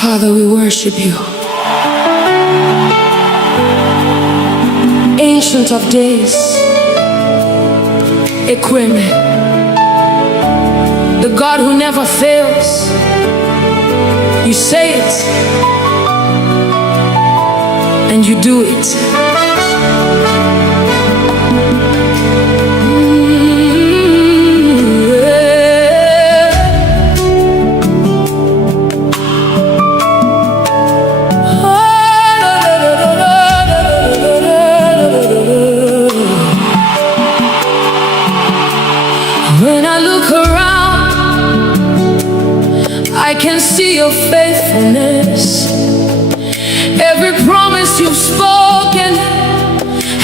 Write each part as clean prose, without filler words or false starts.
Father, we worship you. Ancient of days, Ekweme, the God who never fails. You say it, and you do it. When I look around, I can see your faithfulness. Every promise you've spoken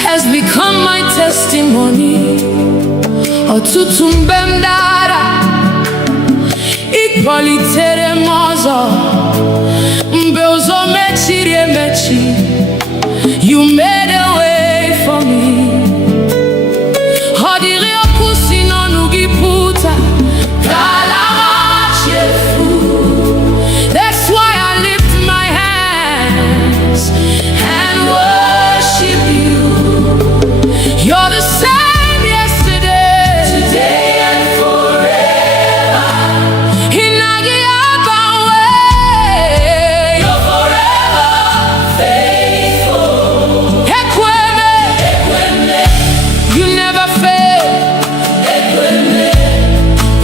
has become my testimony. Ọtụtụ mgbe m dara, ị kpọlitere m ọzọ. Mgbe ụzọ mechiri emechi, you made a way for me. Ọ dịrị okwu si n'ọnụ gị pụta, ka ala machefu. That's why I lift my hands and worship you. You're the same yesterday, today and forever. You're forever faithful. Ekweme, you never fail.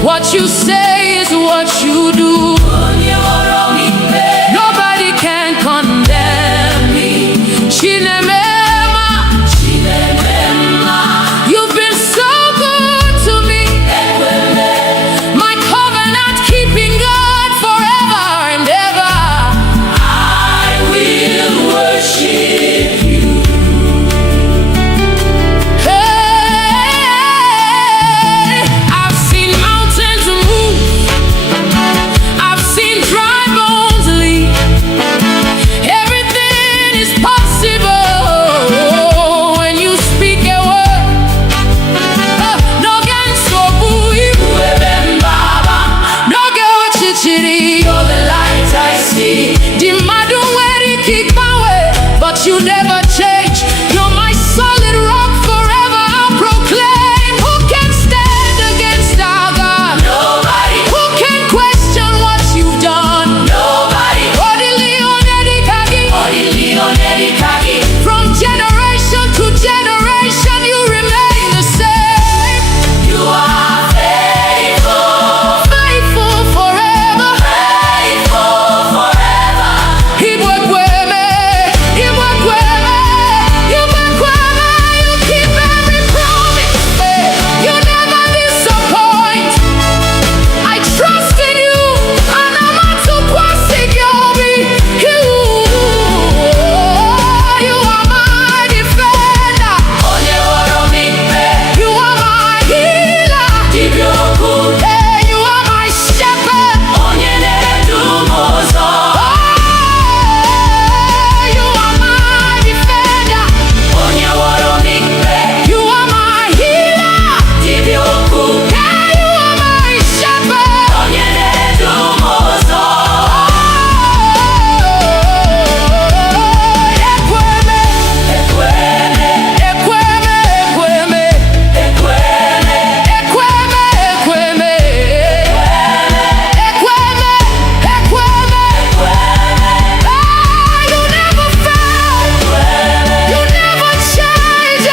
What you say is what you do. Nobody can condemn me. You've been so good to me. My covenant keeping God forever and ever. I will worship you. Hey, I've seen mountains move. I've seen dry bones leave. Everything is possible when you speak a word. No gan sobu iwebembaba, no go chichiri. You're the light I see. The madu weri kick my way, but you never change. You're my solid rock forever. I'll proclaim. Who can stand against our God? Nobody. Who can question what you've done? Nobody. From generation to generation, you remain the same. You are faithful, faithful forever, faithful forever. Igbo-kweme, Igbo-kweme, Igbo-kweme. You keep every promise. You never disappoint. I trust in you, and I'm not too quasi yobi. You are my defender. You are my healer. Hey, you are my shepherd. Oh, you are my defender. You are my healer. Hey, you are my shepherd. You never fail. You never change.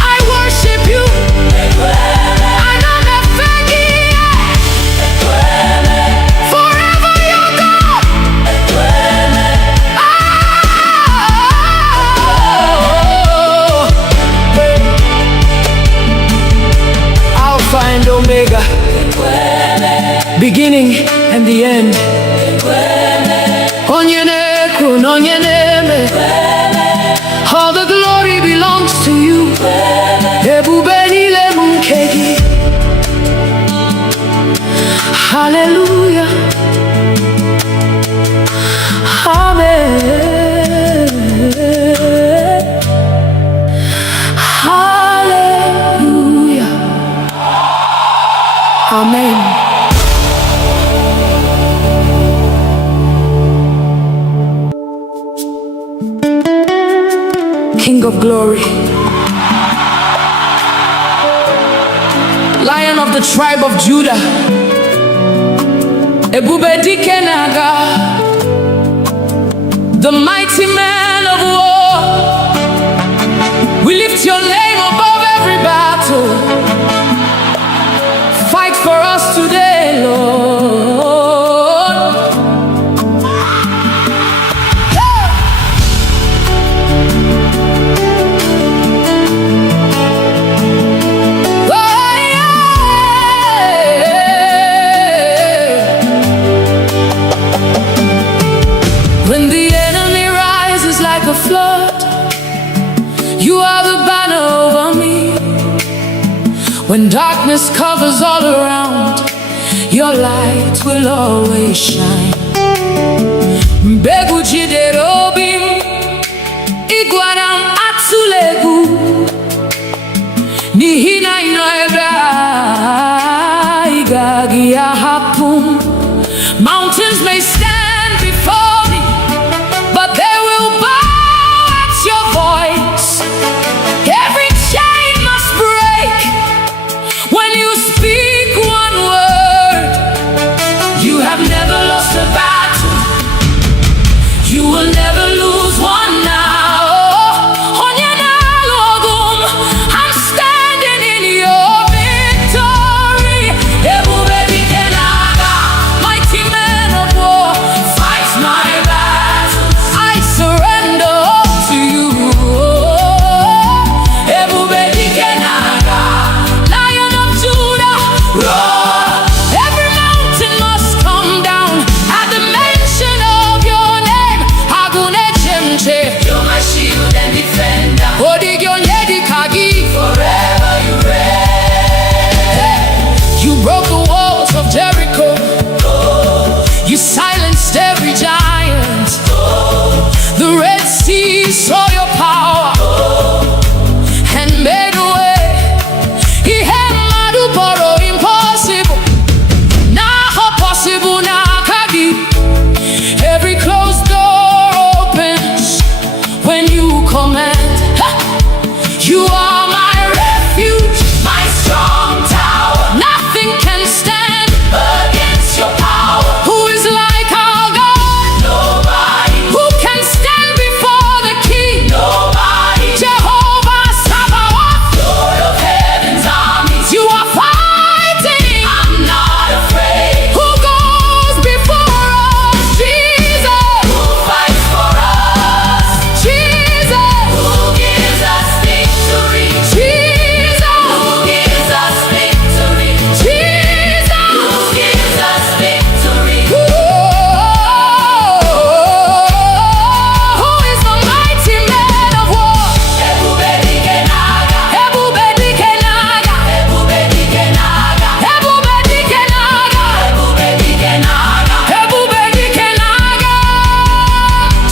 I worship you. Forever you're God. Alpha and Omega, beginning and the end. Onyenekwu, onyeneme. All the glory belongs to you. Ebube niile bụ nke gị. Hallelujah. Amen. Hallelujah. Amen. King of glory, Lion of the tribe of Judah, Ebube Dike Naga, the mighty man of war. We lift your name above every battle. Fight for us today, Lord. When the enemy rises like a flood, you are the banner over me. When darkness covers all around, your light will always shine. Mbegu jiderobim, iguanam atsulegu, nihina inoebra, igagi ahapum. Mountains may stand before me, but they will bow at your voice. Every chain must break when you speak one word. You have never lost a battle. You will never lose one now. I'm standing in your victory. Ebube Dike Naga, mighty man of war, fight my battles. I surrender all to you. Ebube Dike Naga, Lion of Judah, roar. Every mountain must come down at the mention of your name. Agune Chemche, you're my shield and defender. Odigyonyedi Kagi, forever you reign. You broke the walls of Jericho. You silenced every giant. The Red Sea saw your power and made a way. Ihemadu boro impossible. Now possible na Kagi. Every closed door opens when you command. Ha! You are my refuge, my strong tower. Nothing can stand against your power. Who is like our God? Nobody. Who can stand before the King? Nobody. Jehovah Sabaoth, Lord of heaven's armies. You are fighting. I'm not afraid. Who goes before us? Jesus. Who fights for us? Jesus. Who gives us victory? Jesus. Who gives us victory? Jesus. Who gives us victory? Who is the mighty man of war? Ebube Dike Naga, Ebube Dike Naga, Ebube Dike Naga, Ebube Dike Naga, Ebube Dike Naga, Ebube Dike Naga.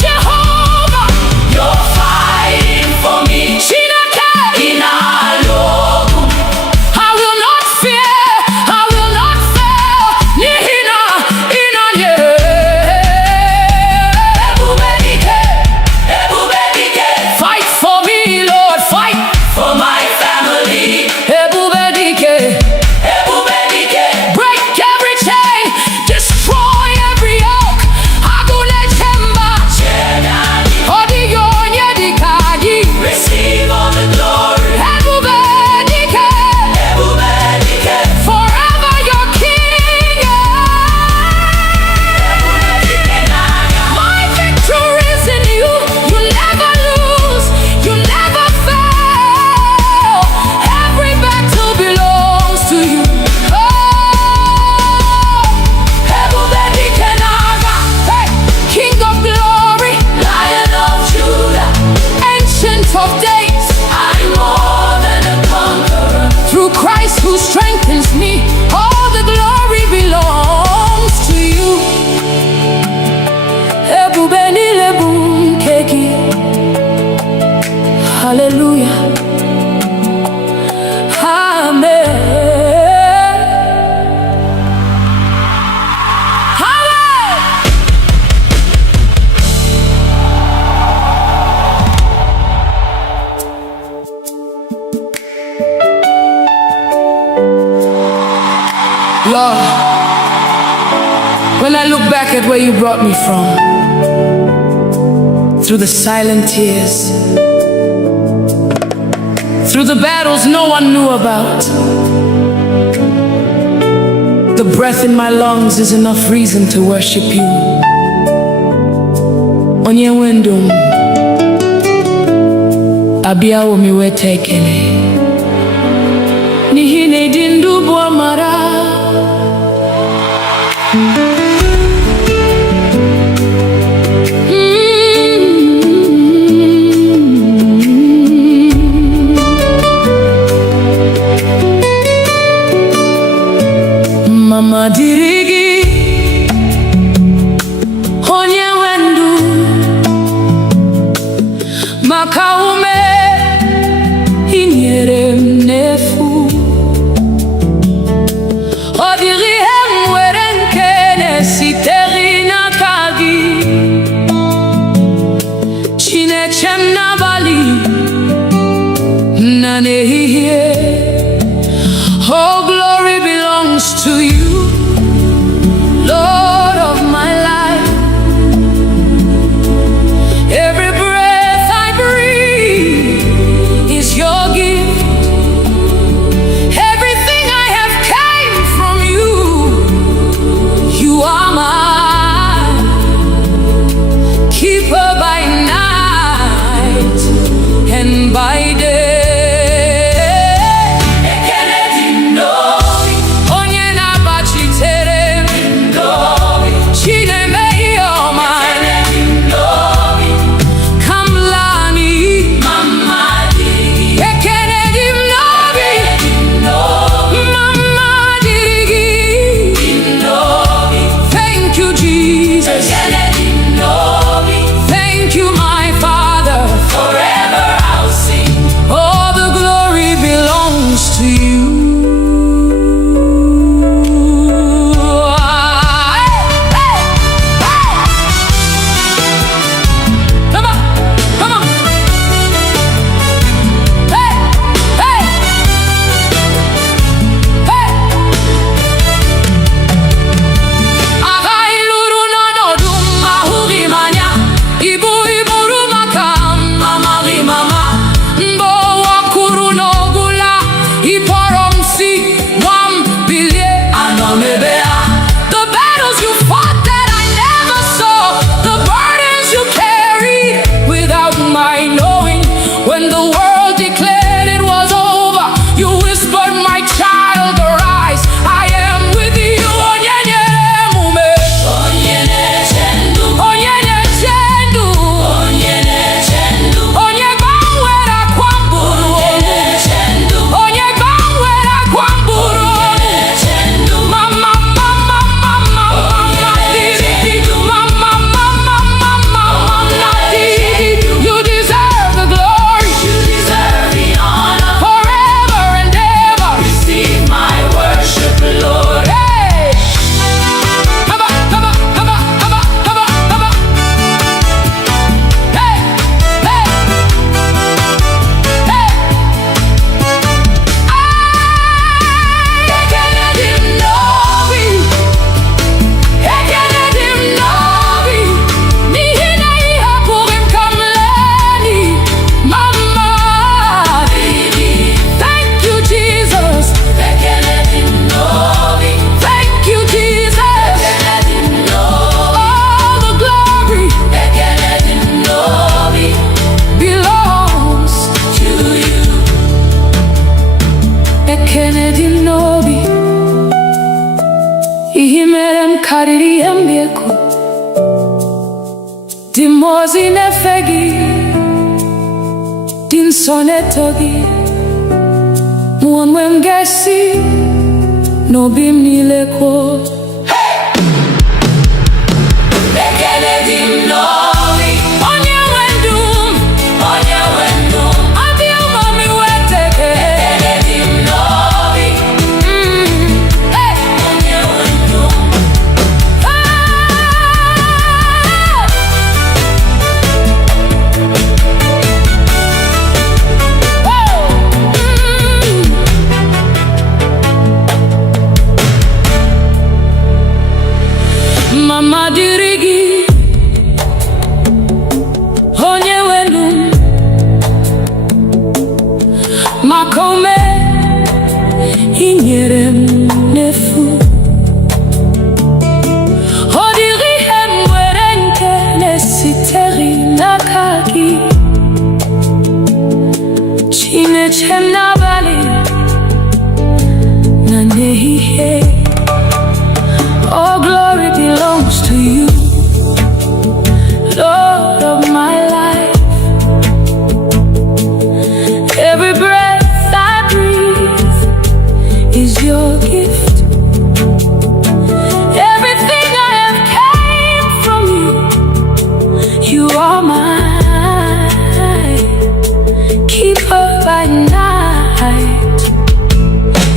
Jehovah, you're fighting for me. Chineke inalogu, I will not fear, I will not fail. Nihina inanye. Ebube Dike, Ebube Dike. Fight for me, Lord, fight for my family. Ebube Dike, Ebube Dike. Break every chain, destroy every yoke. Agune Chemba, Odigyonyedi Kagi. Receive all the glory. Ebube Dike, Ebube Dike. Forever your king. Ebube Dike Naga. My victory is in you. You never lose. You never fail. Every battle belongs to you. Oh, Ebube Dike Naga. Hey, King of glory, Lion of Judah, Ancient of days. I'm more than a conqueror. Through Christ who strengthens me, all the glory belongs to you. Ebube Nilebum Keki. Hallelujah. Amen. Lord, when I look back at where you brought me from, through the silent tears, through the battles no one knew about, the breath in my lungs is enough reason to worship you. Onye wendum abia omi wetekele nihine dindu boamara. Mama dirigi onye wendu makaume inyere mnefu odiri emwere nkene siteri na kagi chinechem na bali na nehihie. Oh, glory belongs to you, Lord of my life. Every breath I breathe is your gift. Everything I have came from you. You are my keeper by night and by day. kariri embieko Dimozi nefegi Din sonetogi Mwanwe mgesi No bim nileko Bekele dim no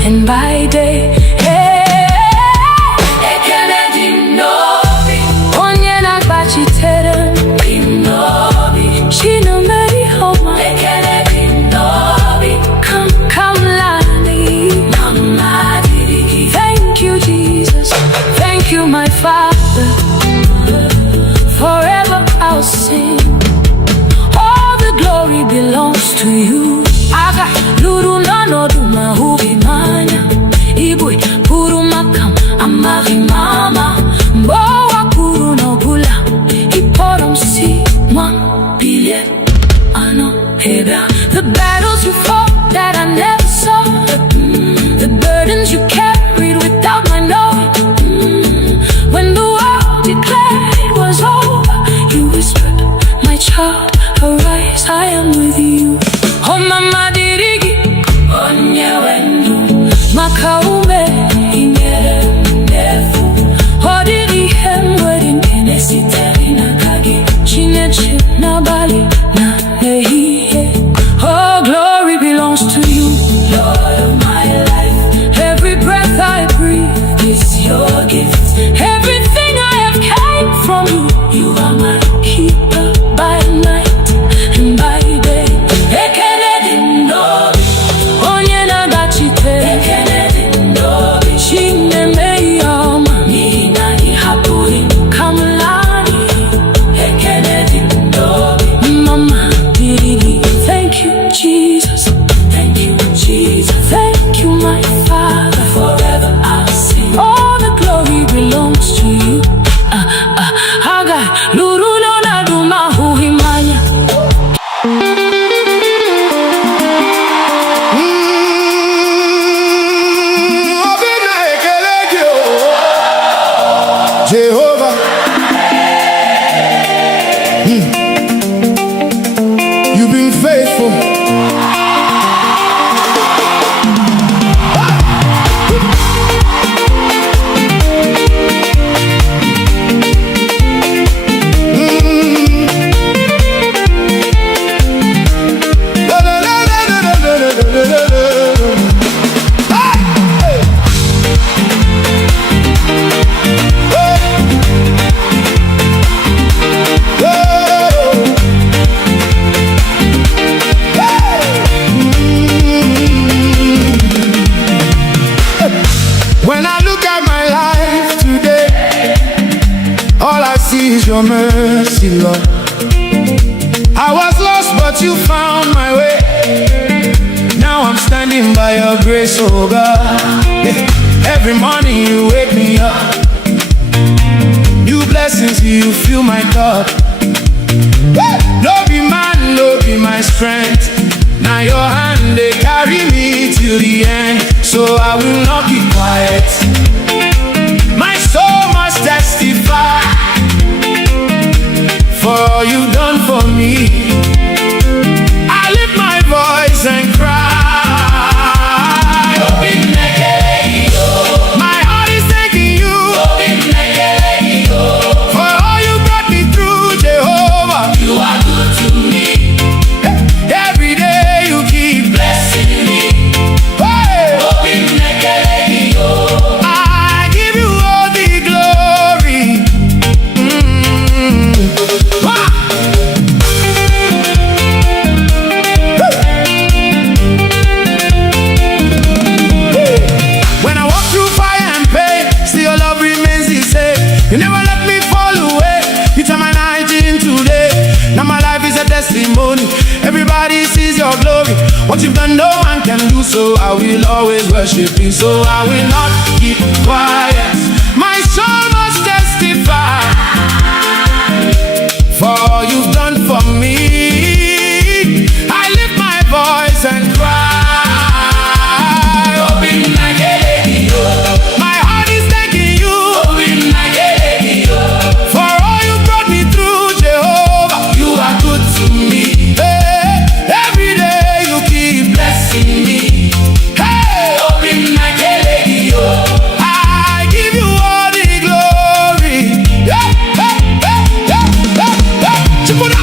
and by day. Onye na-agbachitere m, Chinemere ọma. Come lani. Thank you, Jesus. Thank you, my Father. Forever I'll sing. All the glory belongs to you. Aga luru n'ọnọdụ ma ubi manya. Igbo puru makam amaghị mama. Mgbowa puru n'ọbụla. Ịkpọrọ m si nwa bilie anọ ebe a. The battles you fought that I never saw. The burdens you carried without my knowing. When the world declared it was over, you whispered, my child, arise, I am with you. Oh mama dirigi, onye wendu, makaume inyere ndefu. Odiri hemwedi nkene siteri na kagi, chineche na bali na nehiye. Oh, glory belongs to you, Lord of my life. Every breath I breathe is your gift. Everything I have came from you. You are my keeper by night and by day. Onye na-agbachitere Chinemere ọma. Come lani. Mama dirigi. Thank you, Jesus. Thank you, Jesus. Thank you, my Father. Forever I'll sing. All the glory belongs to you. Aga luru n'ọnọdụ ma hụghị mmanya. Jehovah, you've been faithful. When I look at my life today, all I see is your mercy, Lord. I was lost, but you found my way. Now I'm standing by your grace, oh God. Every morning you wake me up. New blessings, you fill my cup. No be man, no be my strength. Now your hand, they carry me till the end. So I will not keep quiet. My soul must testify for all you've done for me. I lift my voice and cry. My heart is thanking you for all you brought me through, Jehovah. You are good to me. Every day you keep Blessing me. I give you all the glory. When I walk through fire and pain, still your love remains the same. You never let me fall away. You turn my night into day. Now my life is a testimony. Everybody sees your glory. What you've done, no man can do. So I will always worship you. So I will not keep quiet. My soul must testify for all you've done for me. I lift my voice and cry. My heart is thanking you for all you brought me through, Jehovah. You are good to me. Every day you keep Blessing me. Hey, I give you all the glory. Chipuna.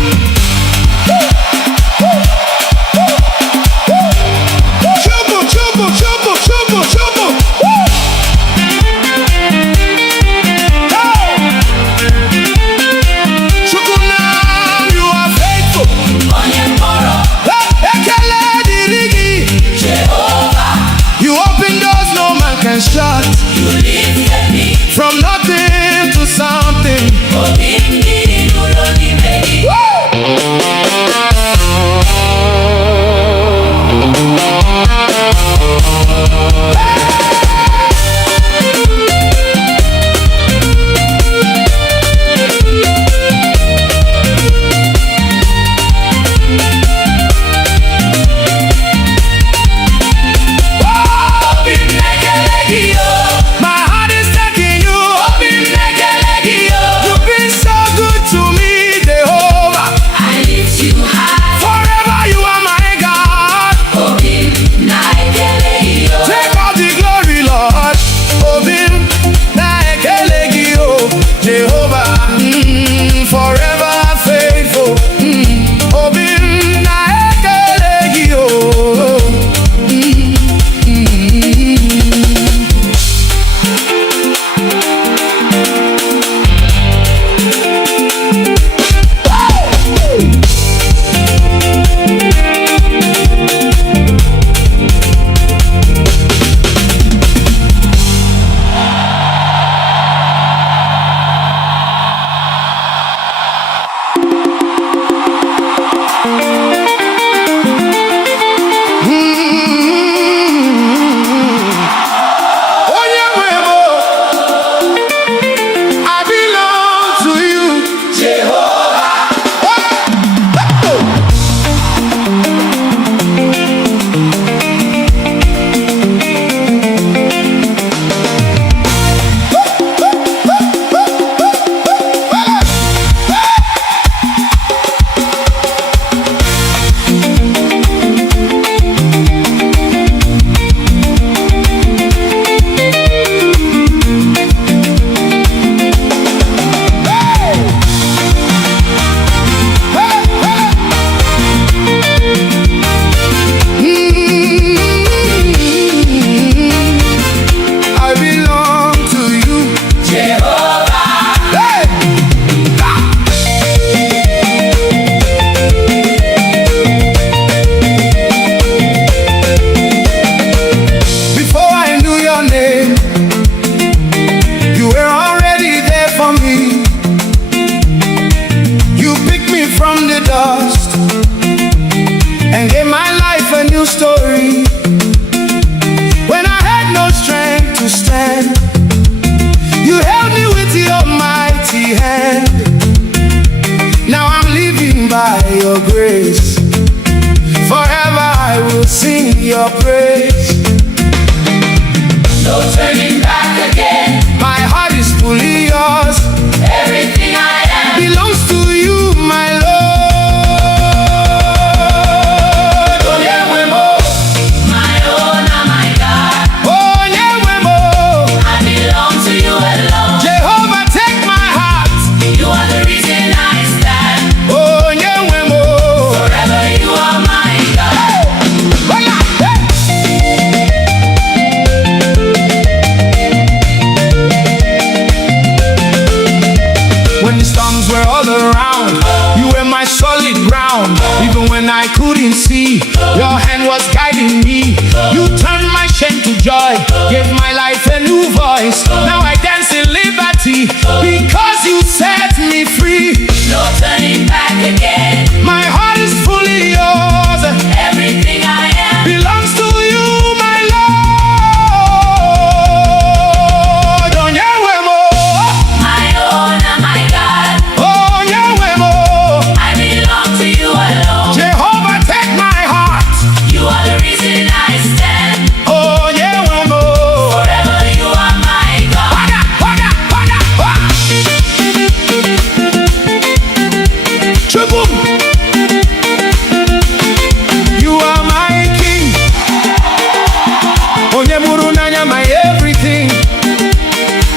joy, gave my life a new voice. Now I dance in liberty because you set me free. No turning back again. My heart is fully yours. Everything I am Belongs to you, my Lord. Onyewemo, my own and my God. Onyewemo. I belong to you alone. Jehovah, take my heart. You are the reason I stand. Onyewemo. Forever you are my God. Waga, waga, waga, waga. Chubum. You are my king. Onyemuru nanya my everything.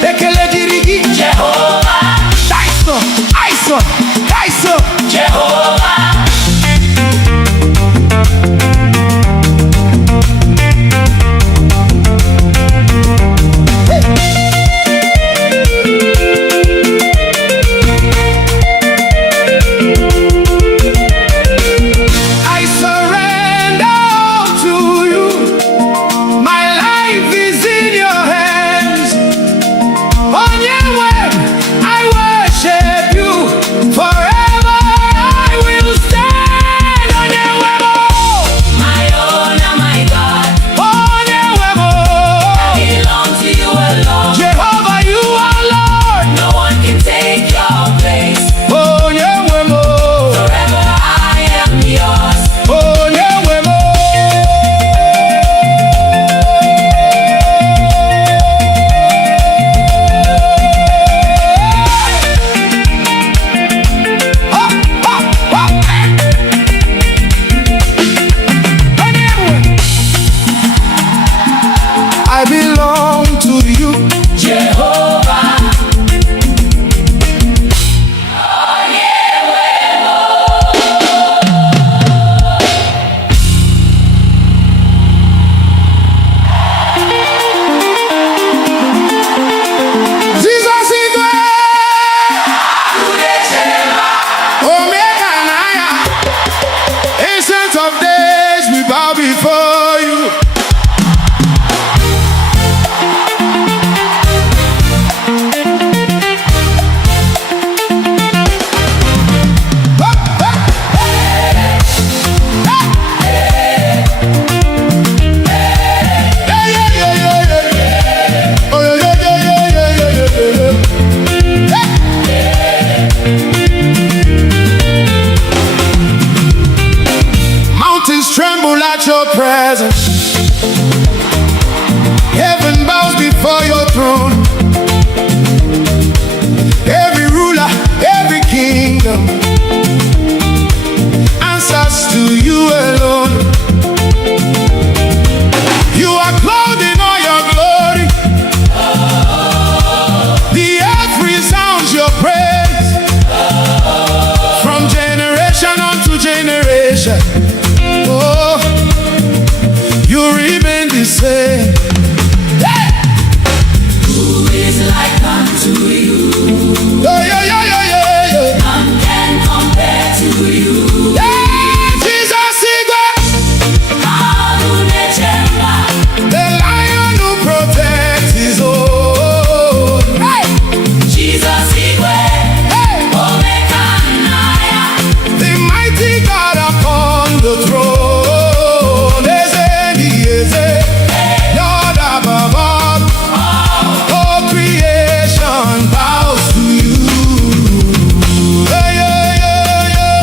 Ekele dirigi. Jehovah, Daiso, Aiso, Daiso. Jehovah. I surrender all to you. My life is in your hands. On your way, I worship you. Forever I will stand. On your way, My own and my God. on your way, Belong to you alone. Jehovah, you are Lord. No one can take your place. On your way, Forever I am yours. on your way, I belong to you. Jehovah. Jesus is Omega and Aya. Ancient of days, we bow before you. Mountains tremble at your presence. Heaven bows before your throne. Every ruler, every kingdom answers to you alone. You are clothed in all your glory. The earth resounds your praise. From generation unto generation, oh, you remain the same. Hey! Who is like unto you? Yeah, yeah, yeah, yeah, yeah, yeah. None can compare to you. Yeah, Jesus is Alunechemba. the lion who protects his own. Hey! Jesus Igwe. Hey! Omekanaya. The mighty God upon the throne. Eze, Lord above all. All creation bows to you. Hey, yeah, yeah, yeah.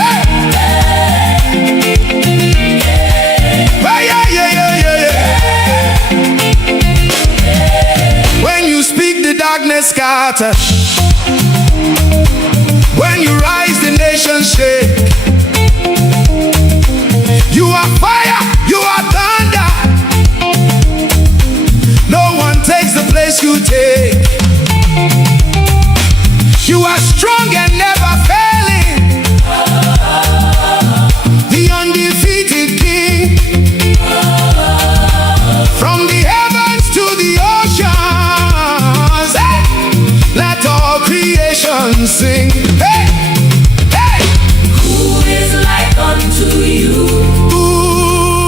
Hey! Hey, yeah, yeah, yeah, yeah. When you speak, the darkness scatters. When you rise, the nations shake. You are fire, you are thunder. No one takes the place you take. You are strong and never failing. The undefeated King. From the heavens to the oceans, hey! Let all creation sing. Hey! Hey! Who is like unto you? Ooh,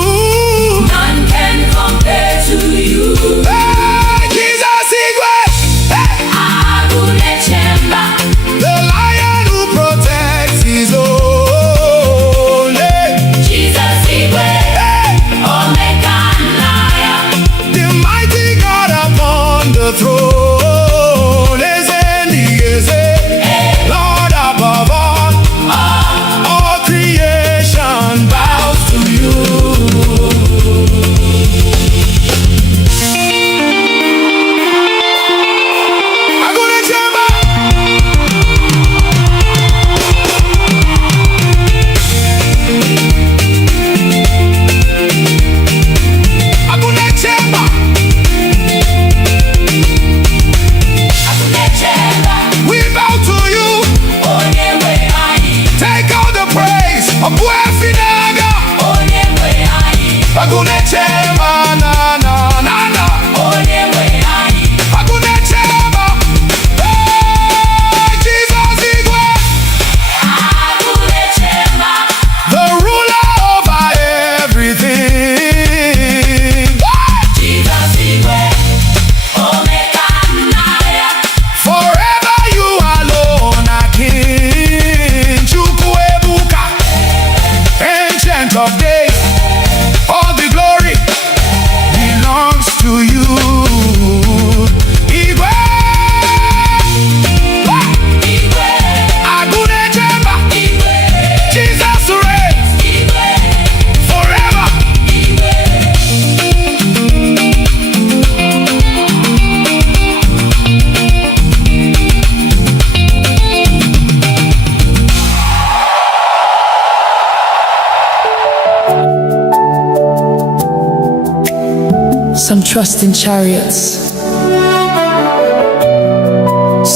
Some trust in chariots,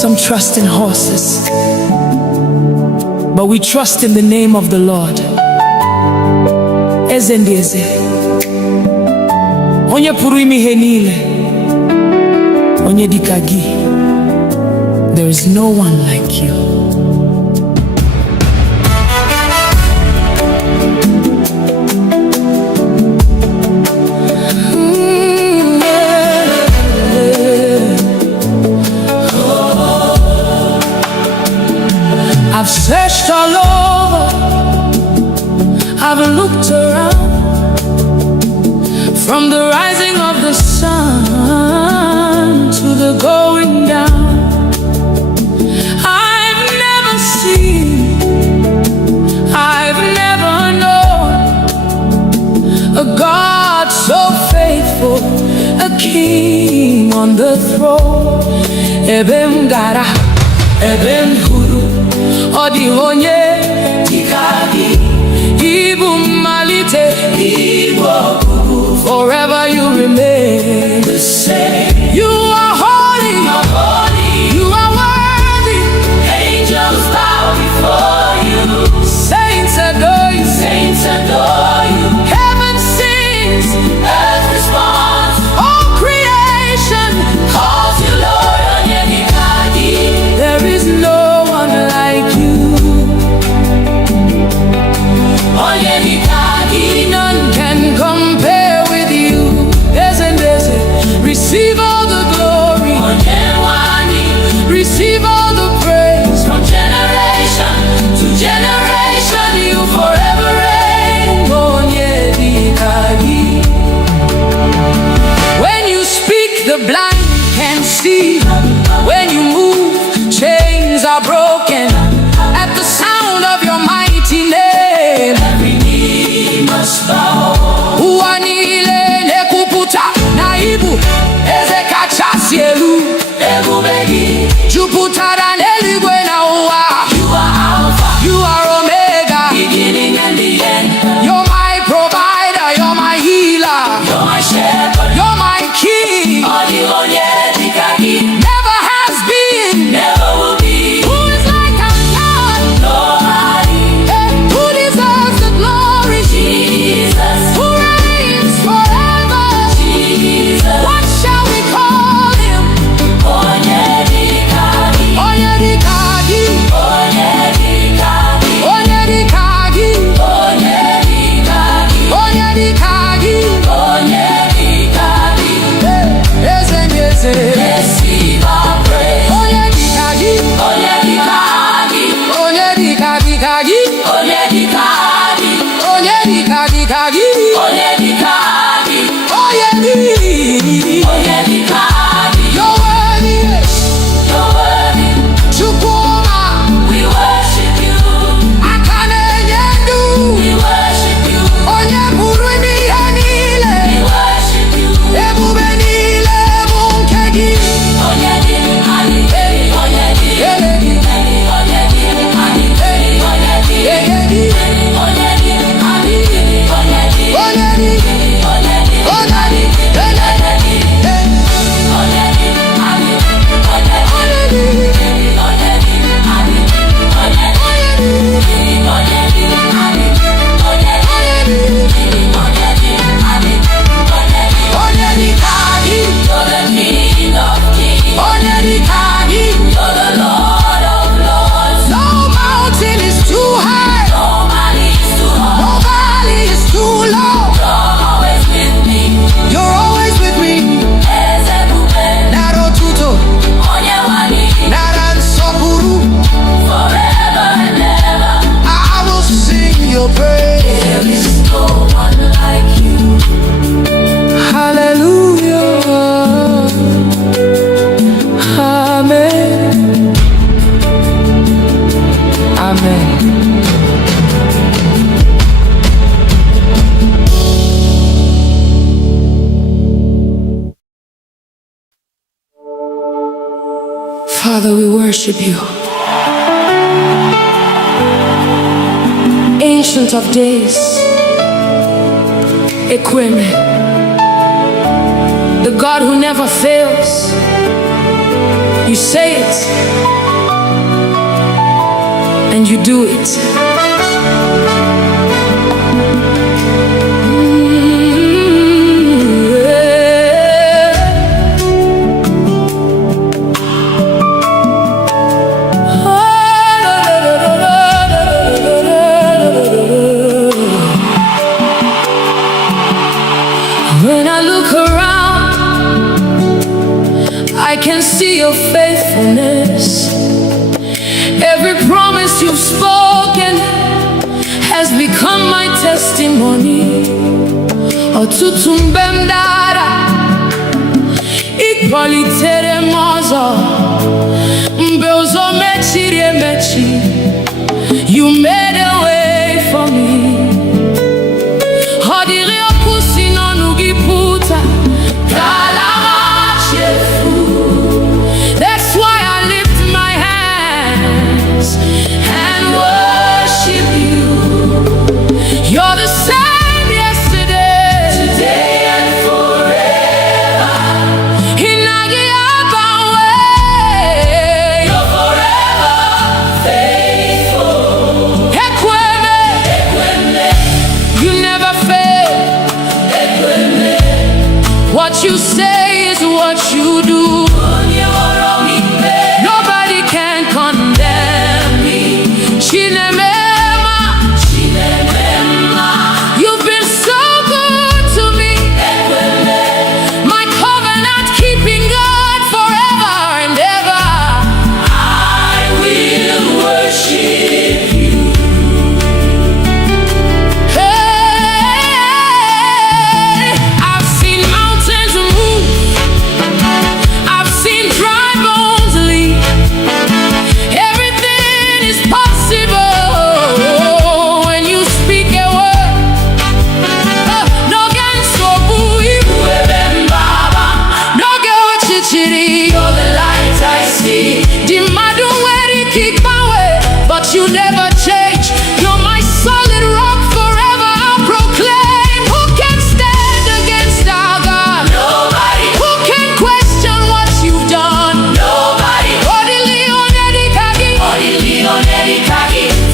some trust in horses, but we trust in the name of the Lord. Eze ndị eze, onye pụrụ ime ihe niile, onye dịka gị. There is no one like you. I've searched all over, I've looked around, from the rising of the sun to the going down. I've never seen, I've never known a God so faithful, a king on the throne. Ebem gara, ebem huru, odi onye tikagi, Igbo malite, Igbo kuku. Forever you remain the same. You are holy, you are worthy. Angels bow before you. Saints adore you, saints adore you. Heaven sings, earth responds. All creation calls you Lord. There is no one like you. None can compare with you. Receive all the glory, receive all the praise. From generation to generation, you forever reign. When you speak, the blind can see. When you move, chains are broken. At the sound of your mighty name, every knee must bow. Uanile nekuputa naibu ezekachasielu egubegi juputara neligwe na uwa. You are Alpha, you are Omega, beginning and the end. You're my provider, you're my healer, you're my shepherd, you're my king. Never has been, never will be. Who is like our God? Nobody. Who deserves the glory? Jesus. Who reigns forever? Jesus. What shall we call him? Onyedikagi. Onyedikagi. Onyedikagi. Onyedikagi. Onyedikagi. Onyedikagi. Onyedikagi. Receive our praise. Onyedikagi. Onyedikagi. Onyedikagi. Onyedikagi. Onyedikagi. Onyedikagi. Onyedikagi. You're worthy. You're worthy. Chukwuma. We worship you. Akane yendu. We worship you. Onye pụrụ ime ihe niile. We worship you. Ebube niile bụ nke gị. Onyedikagi. Onyedikagi. Father, we worship you. Ancient of days, Equime, the God who never fails. You say it, and you do it. When I look around, I can see your faithfulness. Every promise you've spoken has become my testimony. Ọtụtụ mgbe m dara, ị kpọlitere m ọzọ. Mgbe ụzọ mechiri emechi, you made a way for me. Ọ dịrị okwu si n'ọnụ gị pụta, ka ala machefu. That's why I lift my hands and worship you. You're the same yesterday, today and forever. Inagi abawe, you're forever faithful. Ekweme, you never fail. What you say is what you do. Nobody can condemn me. Chinemema, you've been so good to me. My covenant keeping God forever and ever. I will worship you. Hey, I've seen mountains move. I've seen dry bones leave. Everything is possible when you speak a word. No gan sobu iwebembaba, no ge ochichiri. You're the light I see. The madu weri kikbawe, but you never change. You're my solid rock forever. I'll proclaim. Who can stand against our God? Nobody. Who can question what you've done? Nobody.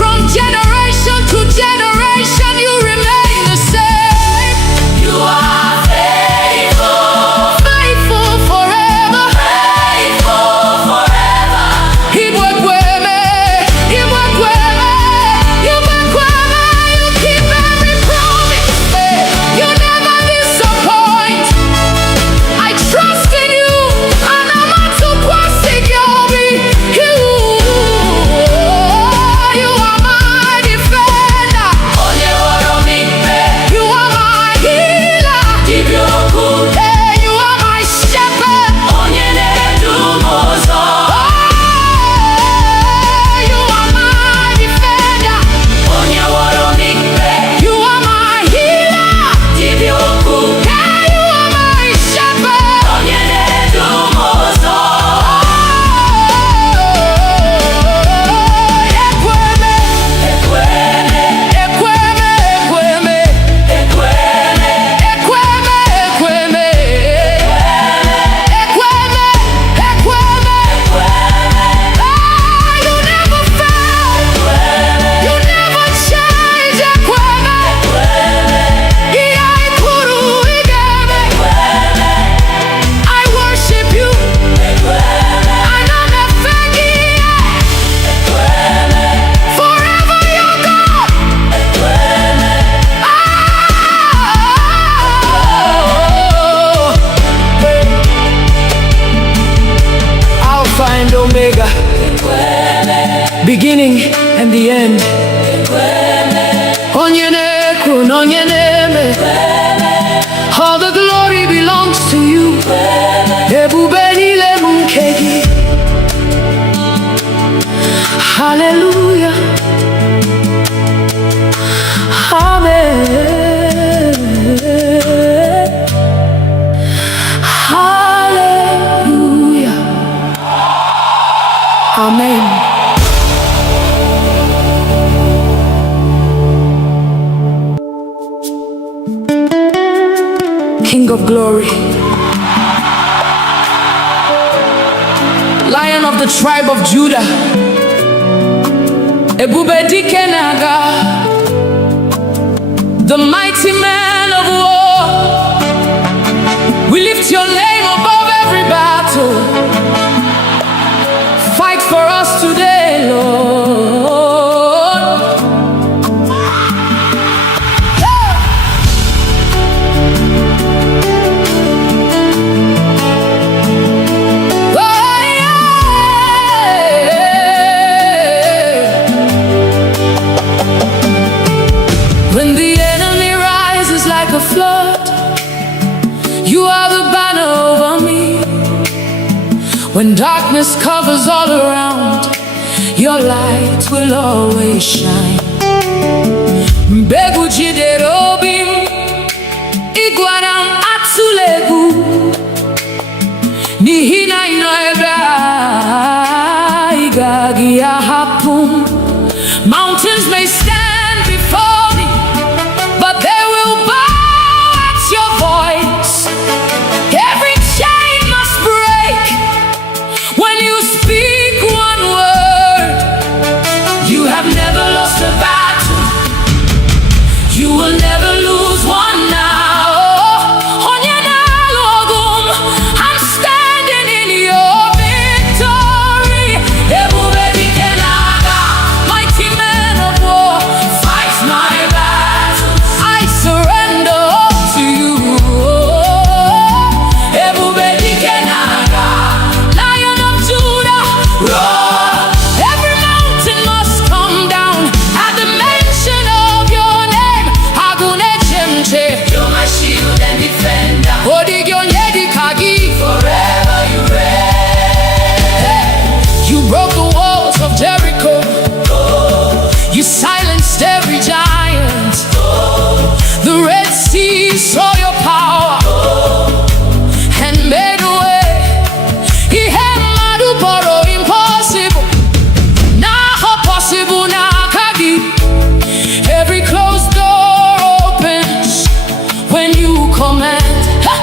From generation to generation, you remain the same. You are faithful, faithful forever, faithful forever. Ibwekweme, Ibwekweme, Ibwekweme. You keep every promise. You never disappoint. I trust in you, and I'm not too plastic, you'll be you. You are my defender. You are my healer. Hey, you are my shepherd. Oh, you are my defender. You are my healer. Hey, you are my shepherd. You never fail. You never change. I worship you. Forever you're God. Alpha and Omega, beginning and the end. Onyenekwu n'onyeneme, all the glory belongs to you. Ebube niile bụ nke gị. Hallelujah. Amen. Hallelujah. Amen. King of glory, Lion of the tribe of Judah, Ebube dike naga, the mighty man of war. We lift your name above every battle. Fight for us today, Lord. When the enemy rises like a flood, you are the banner over me. When darkness covers all around, your light will always shine. Mbegu jiderobim, iguanam atsulegu, nihina inoebra, igagi ahapum. Mountains may stand before me, but they will bow at your voice. Every chain must break when you speak one word. You have never lost a battle. You will never lose one now. I'm standing in your victory. Ebube dike naga, mighty man of war, fight my battles. I surrender all to you. Ebube dike naga, Lion of Judah, roar. Every mountain must come down at the mention of your name. Agune chemche, you're my shield and defender. Odigyo nyedi kagi, forever you reign. You broke the walls of Jericho. You silenced every giant. The Red Sea saw your power and made a way. Ihemadu boro impossible. Naho possible na kagi. Every closed door opens when you command. Ha!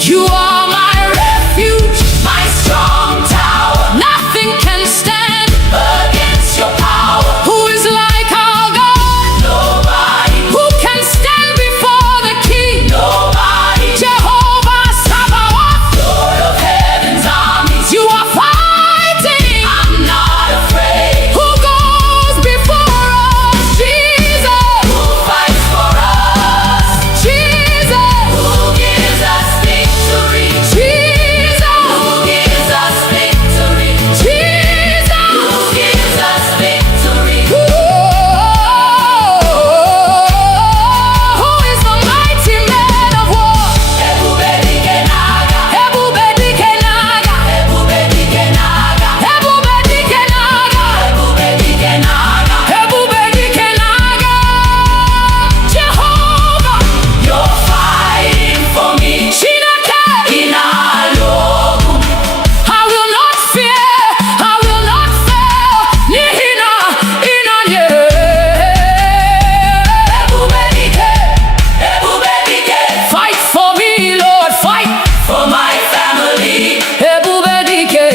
You are my refuge, my strong tower. Nothing can stand against your power. Who is like our God? Nobody. Who can stand before the King? Nobody. Jehovah Sabaoth, Lord of heaven's armies. You are fighting. I'm not afraid. Who goes before us? Jesus. Who fights for us? Jesus. Who gives us victory? Jesus. Who gives us victory? Jesus. Who gives us victory? Who is the mighty man of war? Ebube dike naga, Ebube dike naga, Ebube dike naga, Ebube dike naga, Ebube dike naga, Ebube dike naga. Jehovah, you're fighting for me. Chineke inalogu, I will not fear, I will not fail. Nihina inanye. Ebube dike, Ebube dike. Fight for me, Lord, fight for my family. Ebube dike,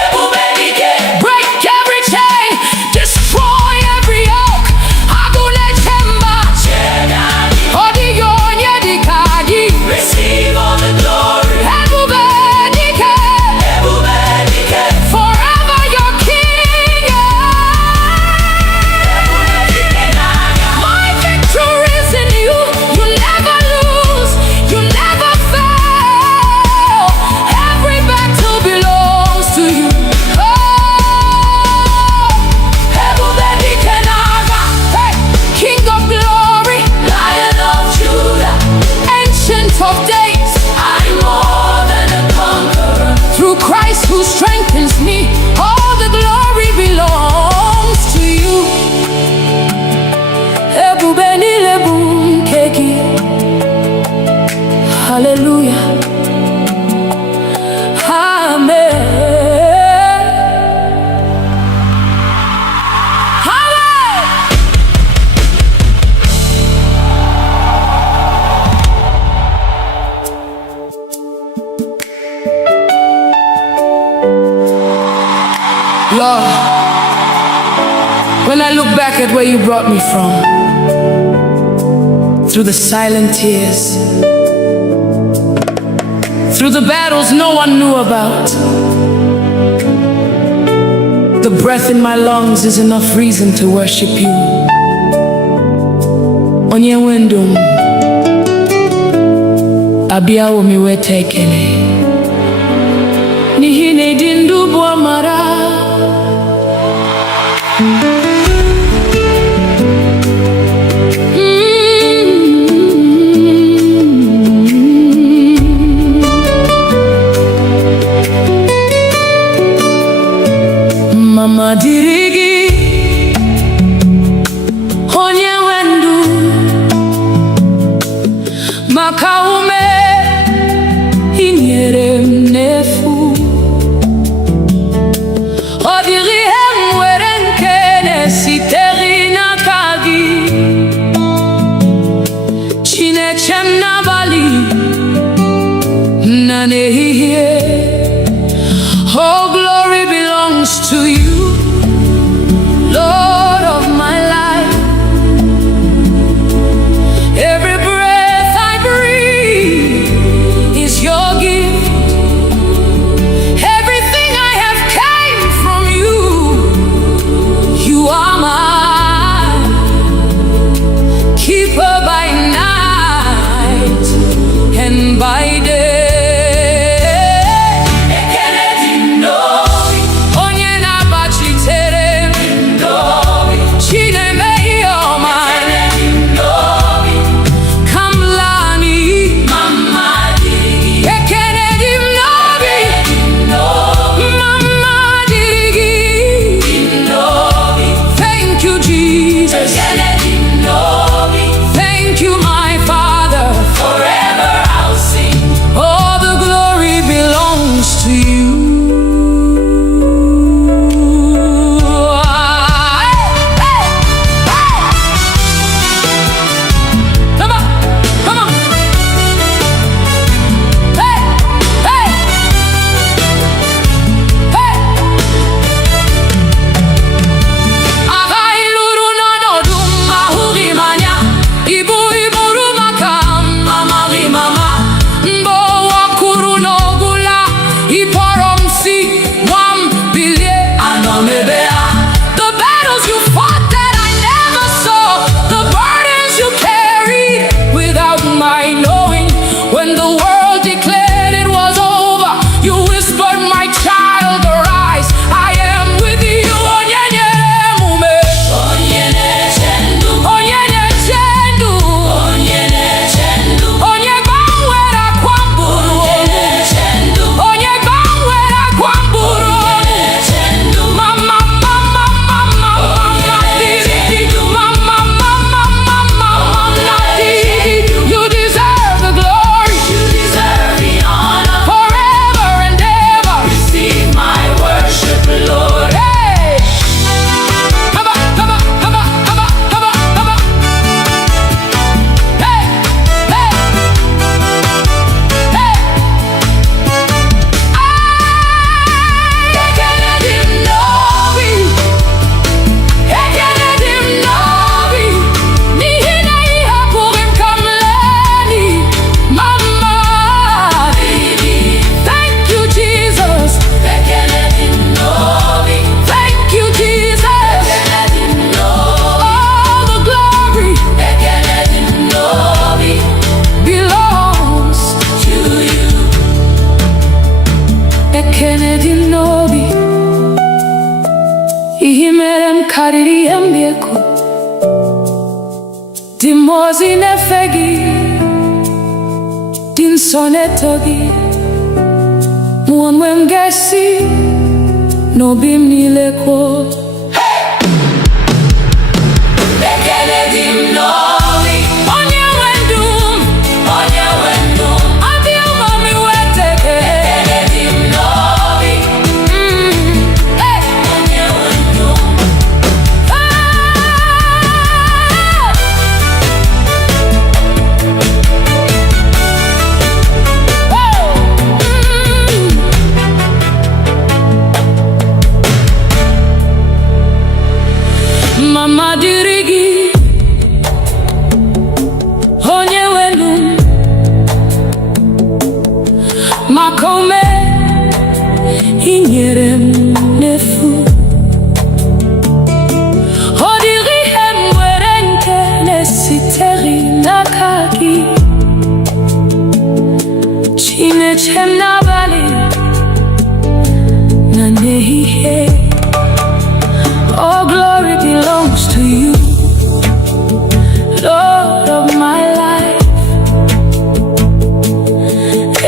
Ebube dike. Break every chain, destroy every yoke. Agune chemba, Odigyo nyedi kagi. Receive all the glory. Ebube dike, Ebube dike. Forever your king. Ebube dike naga. My victory is in you. You never lose. You never fail. Every battle belongs to you. Oh, Ebube dike naga. Hey, King of glory, Lion of Judah, Ancient of days, I'm more than a conqueror. Through Christ who strengthens me, all the glory belongs to you. Ebube nilebu keki. Hallelujah. Amen. Hallelujah. Lord, when I look back at where you brought me from, through the silent tears, through the battles no one knew about, the breath in my lungs is enough reason to worship you. Onye wendum abia omi weta ekele n'ihi na ịdị ndụ bụ amara. Mama dịrị gị onye nwe ndụ maka ume i nyere m n'efu. Ọ dịrị ihe m nwere nke na-esitere n'aka gị, Chineke m n'abalị na n'ehihie. Oh, glory belongs to you, Lord of my life. Every breath I breathe is your gift. Everything I have came from you. You are my keeper by night and by day. Dimozi nefegi din sonetogi muonwe mgesi no bim nileko. Bekele dim no inyere m n'efu. Ọ dịghị ihe m nwere nke na-esitere n'aka gị. Chineke m n'abalị na n'ehihie. All glory belongs to you, Lord of my life.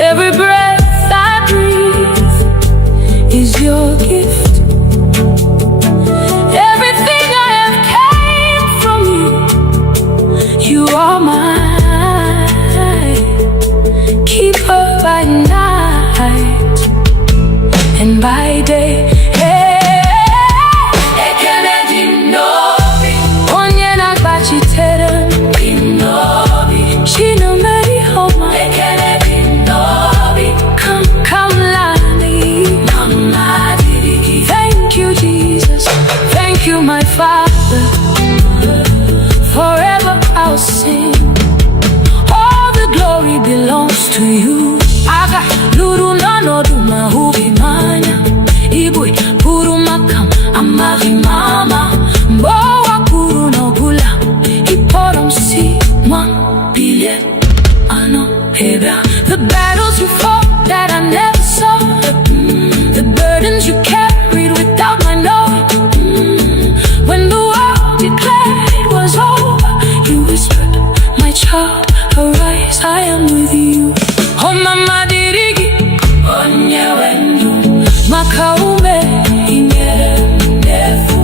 Every breath I breathe is your gift. Everything I have came from you. You are mine, keeper by night and by day. My Father, forever I'll sing. All the glory belongs to you. Aga luru nano duma hubi manya. Igbo puru makam amari mama. Mbowa puru no bula. Iporom si 1 billion ano heba. The battles you fought that I never saw. The burdens you carried without my knowing. When the world declared it was over, you whispered, my child, arise, I am with you. Oh mama dirigi, onye wendu, makaume inyere mnefu.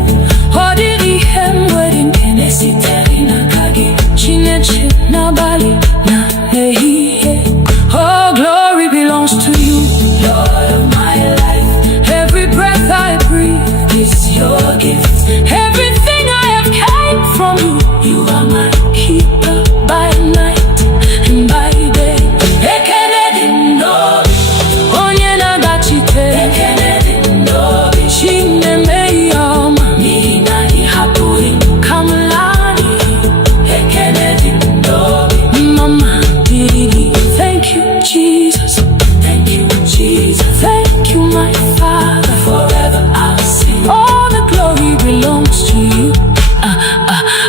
Oh diri hemwedin kenesiteri na kagi, chineche na bali na nehiye. Oh glory belongs to you, Lord of my life. Every breath I breathe is your gift. Everything I have came from you. You are my keeper by night and by day. Ekenedi ndobi, onye nagachite. Ekenedi ndobi, chine meyoma. Nina ihapuri kamlani. Ekenedi ndobi, mama didi. Thank you, Jesus. Thank you, Jesus. Thank you, my Father. Forever I'll sing. All the glory belongs to you.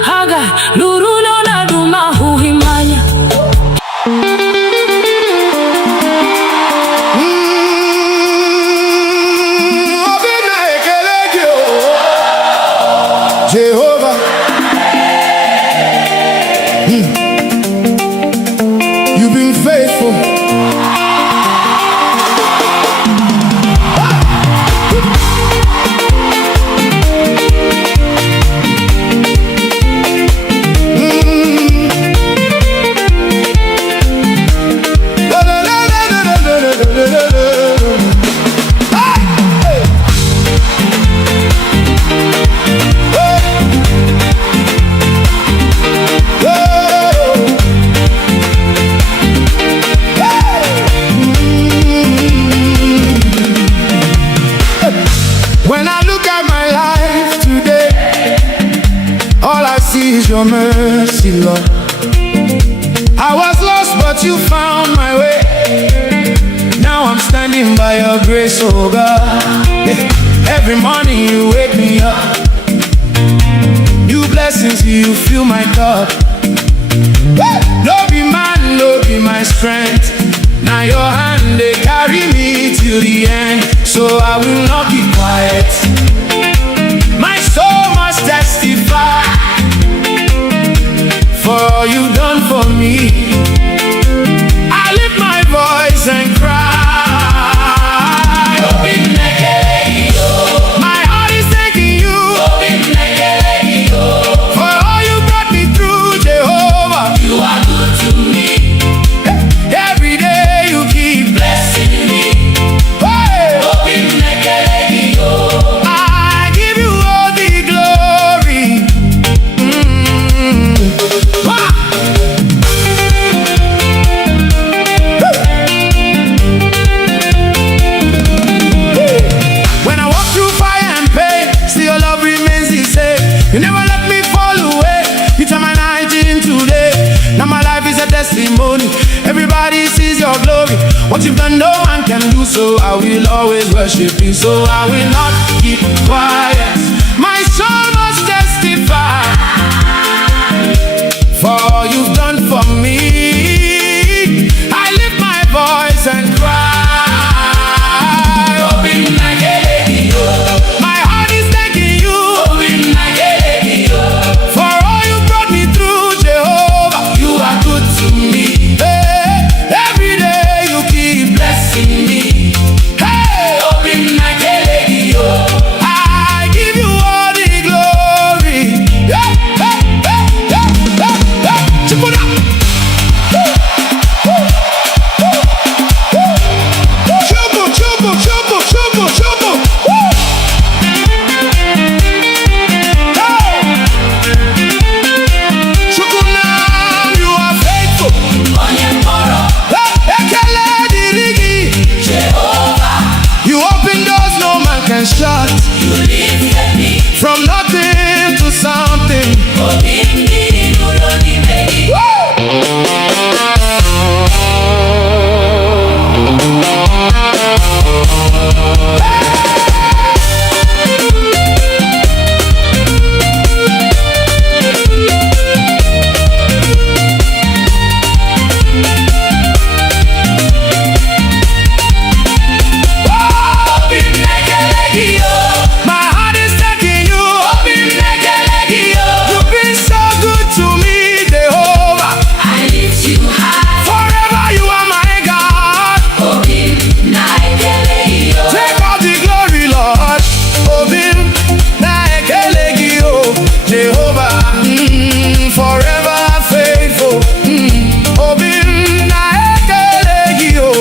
Haga luru no na duma huhimanya. Obina ekelege o Jehovah. You've been faithful. When I look at my life today, all I see is your mercy, Lord. I was lost, but you found my way. Now I'm standing by your grace, oh God. Every morning you wake me up. New blessings, you fill my cup. No be man, no be my strength. Now your hand, they carry me till the end. So I will not be quiet. My soul must testify for all you've done for me. I lift my voice and cry. My heart is thanking you for all you brought me through, Jehovah. You are good to me. Every day you keep Blessing me. Hey! I give you all the glory. When I walk through fire and pain, still your love remains the same. You never let me fall away. You turn my night into day. Now my life is a testimony. Everybody sees your glory. What you've done, no man can do you, so I will always worship you, so I will not keep quiet. My soul must testify for all you've done for me. I lift my voice and cry. My heart is thanking you for all you brought me through, Jehovah. You are good to me. Hey, every day you keep blessing me. Hey, I give you all the glory. Yeah, hey, hey, yeah, yeah, yeah. Chipuna. Chubu, chubu, chubu, chubu, chubu. Chukunam, you are faithful. Ekele dirigi. You open doors no man can shut. From nothing to something. My heart is thanking you. You've been so good to me, Jehovah. Forever you are my God. Take all the glory, Lord. Obim na ekelegio, Jehovah. Forever faithful. Obim na ekelegio.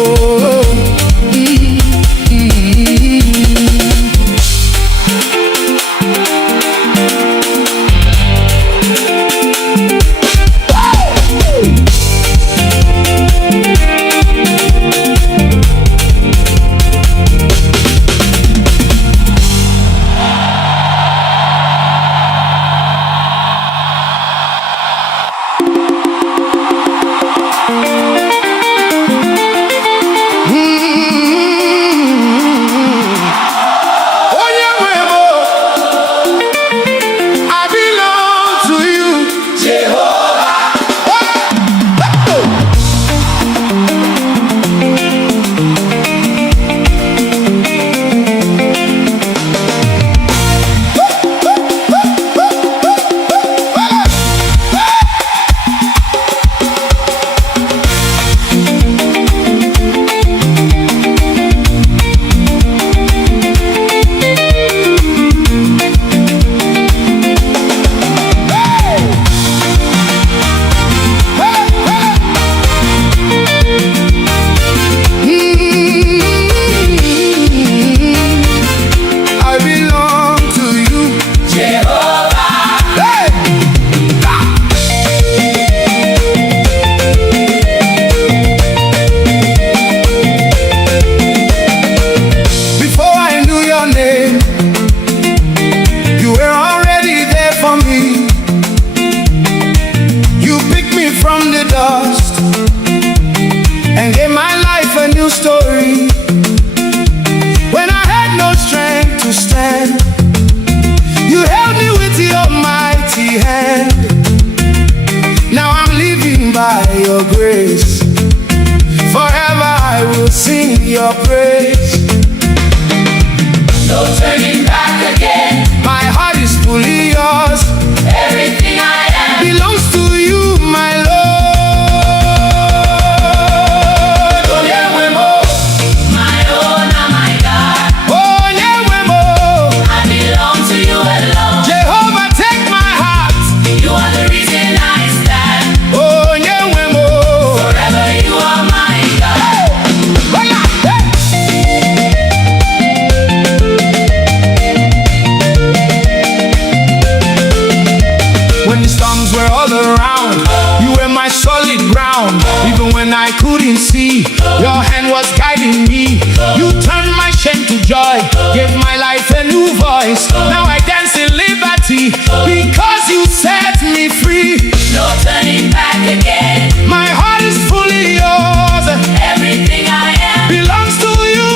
I belong to you, Jehovah. I belong to you, Jehovah. Hey! Before I knew your name, you were already there for me. You picked me from the dust and gave my life a new story. When I had no strength to stand, you held me with your mighty hand. Now I'm living by your grace. Forever I will sing your praise. No turning back again. My heart is fully yours. Everything I am Belongs to you, my Lord. my own and my God. Oh, Nyewemo. I belong to you alone. Jehovah, take my heart. You are the reason I stand. Oh, Nyewemo. Forever you are my God. Hola, hey. When the storms were all around, you were my solid ground. Even when I couldn't see, your hand was guiding me. You turned my shame to joy, gave my life a new voice. Now I dance in liberty because you set me free. No turning back again. My heart is fully yours. Everything I am Belongs to you,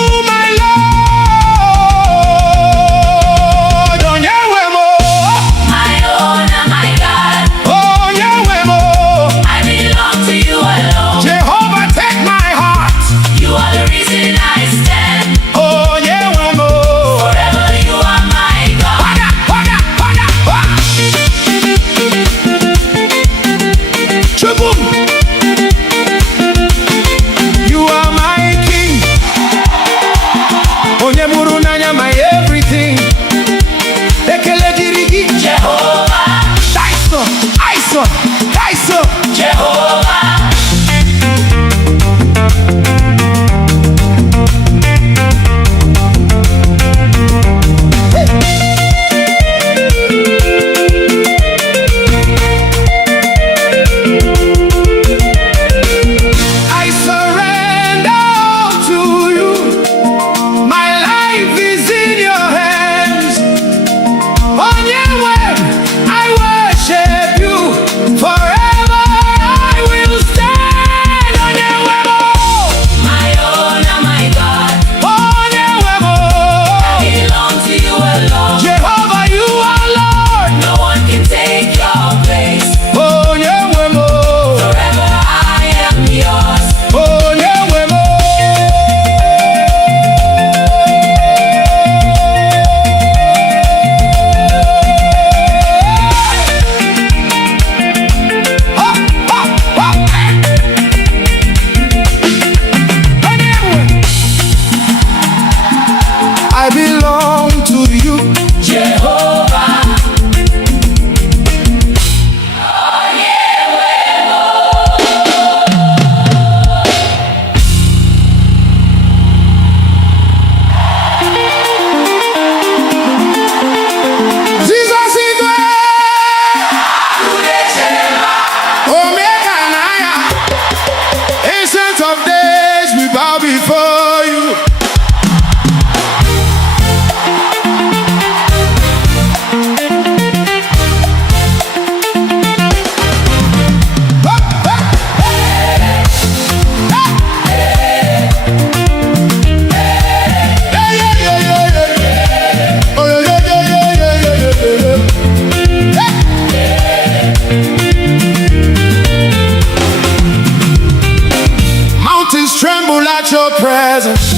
tremble at your presence.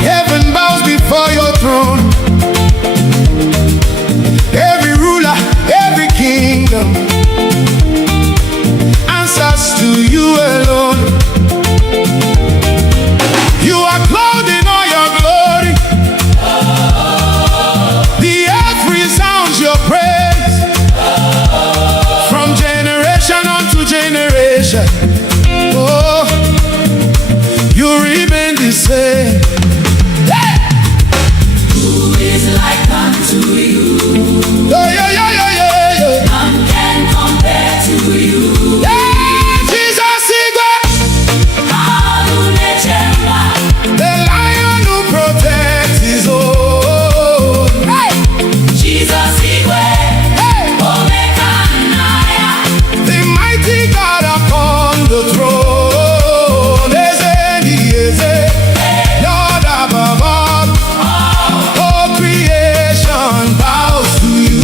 Heaven bows before your throne. Every ruler, every kingdom answers to you alone. You are clothed in all your glory. The earth resounds your praise. From generation unto generation, oh, you remain the same. Who is like unto you? Yeah, yeah, yeah, yeah, yeah, yeah. None can compare to you. Yeah, Jesus Igwe, Alunechemba, the lion who protects his own. Hey! Jesus Igwe, Hey! Omekanaya, The mighty God upon the throne. Eze, Lord above all, all creation bows to you.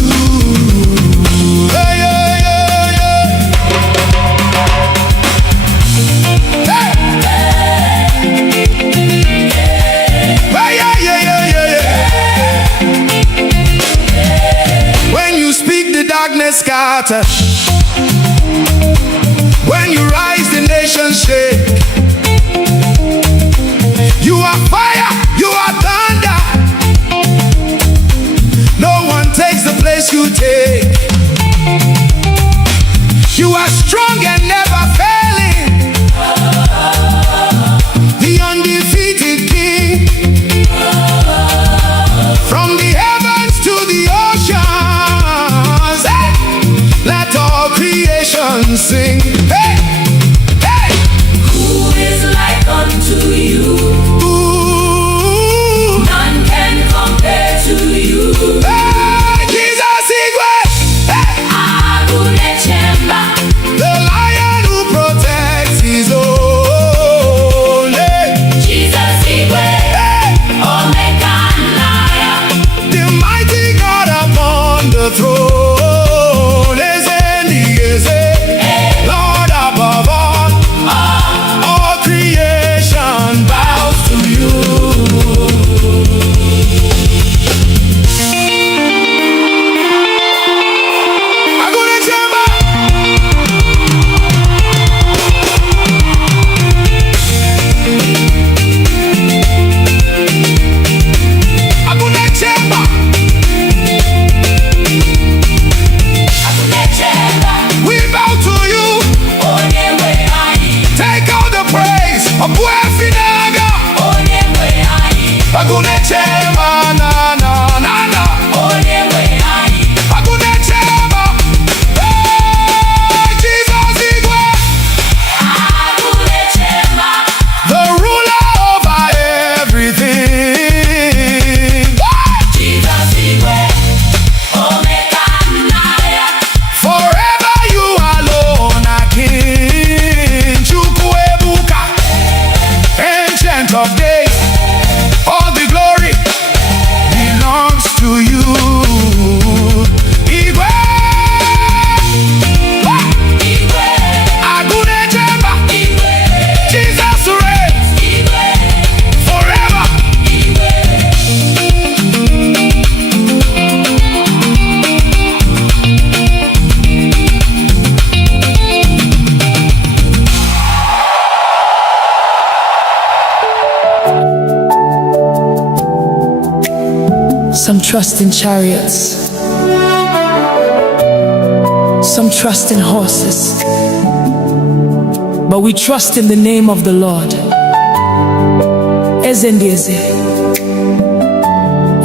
Hey, yeah, yeah, yeah. Hey! Hey, yeah, yeah, yeah, yeah. When you speak, the darkness scatters. When you rise, the nations shake. You are fire, you are thunder. No one takes the place you take. You are strong and never failing, the undefeated King. From the heavens to the oceans, hey, let all creation sing. Hey, hey. who is like unto you? Ooh. None can compare to you. Hey, Jesus Igwe, hey, Alunechemba, the lion who protects his own. Hey, Jesus Igwe, hey, Omekanaya, the mighty God upon the throne. Lord above all creation bows to you. Agunechemba. Agunechemba. Alunechemba, We bow to you. Onyewe anyị, Take all the praise. Obuefinaga. Onyewe anyị, Agunechemba na na na na. Onyewe anyị, Agunechemba. Hey, Jesus Igwe, Alunechemba, the ruler over everything. Jesus Igwe, Omekanaya, Forever you alone are King. Chukwuebuka, Ancient of Days. All the glory belongs to you. Igwe, Igwe, Agunechemba, Igwe, Jesus reigns Igwe, forever. Igwe. Some trust in chariots, some trust in horses, but we trust in the name of the Lord. Eze ndị eze,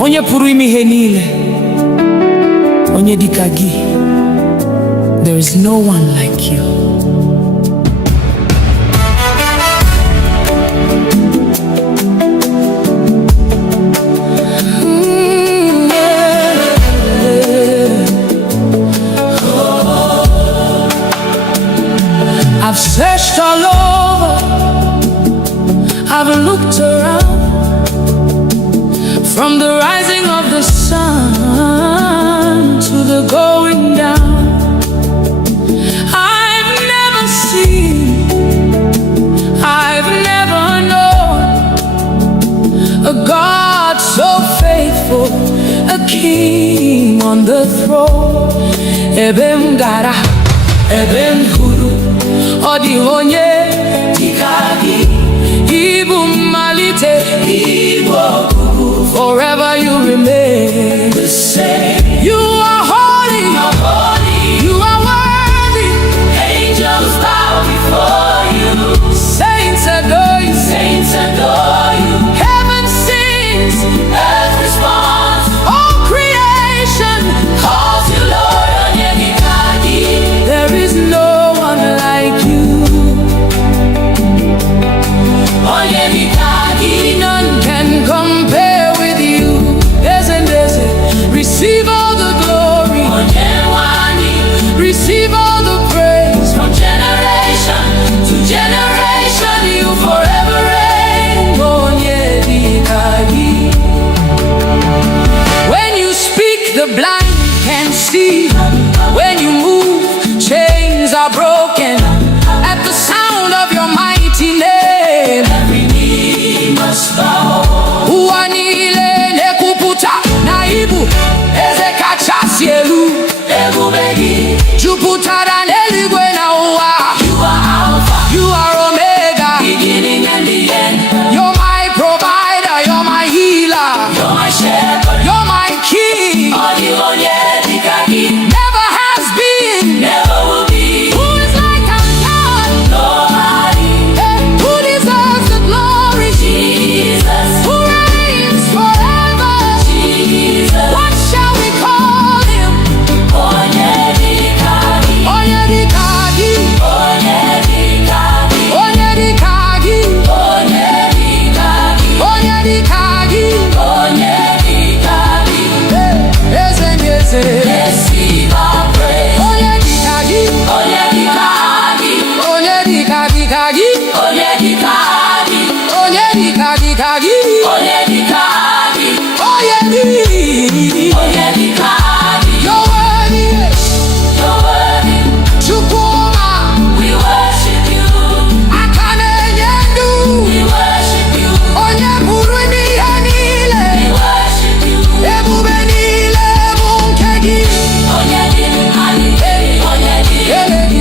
onye pụrụ ime ihe niile, onye dịka gị. There is no one like you. I've searched all over, I've looked around, from the rising of the sun to the going down. I've never seen a the throne. Ebe m gara, ebe m hụrụ, ọ dị onye dịka gị. Ịbụ mmalite, ịbụ ọgwụgwụ. Forever you remain the same. You are holy, you are worthy. Angels bow before you. Saints adore you, saints adore you. Heaven sings, earth responds. All creation calls you Lord. There is no one like you. None can compare with you. Receive all the glory, receive all the praise. From generation to generation, you forever reign. When you speak, the blind can see. When you move, chains are broken. At the sound of your mighty name, every knee must bow. Uanile nekuputa naibu ezekachasielu ebubegi juputara neligwe na uwa. You are Alpha, you are Omega, beginning and the end. You're my provider, you're my healer, you're my shepherd, you're my king. Never has been, never will be. Who is like our God? Nobody. Who deserves the glory? Jesus. Who reigns forever? Jesus. What shall we call him? Onyedikagi. Onyedikagi. Onyedikagi. Onyedikagi. Onyedikagi. Onyedikagi. Onyedikagi. Receive our praise. Onyedikagi. Onyedikagi. Onyedikagi. Onyedikagi. Onyedikagi. Onyedikagi. Onyedikagi. You're worthy. You're worthy. Chukuma. We worship you. Akane yendu. We worship you. Onyeburu yanile. We worship you. Ebubenile bunkegi. Onyedikagi. Onyedikagi.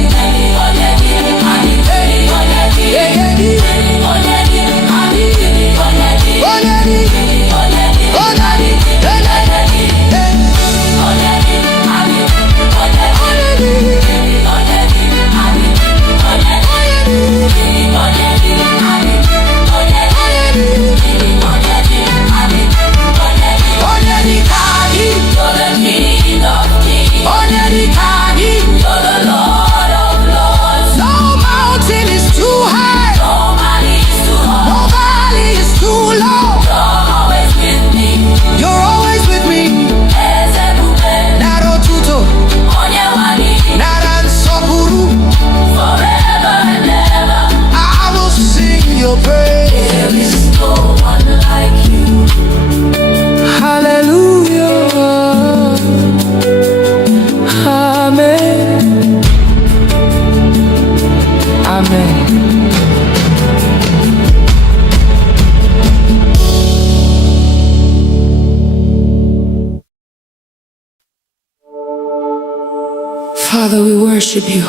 Father, we worship you.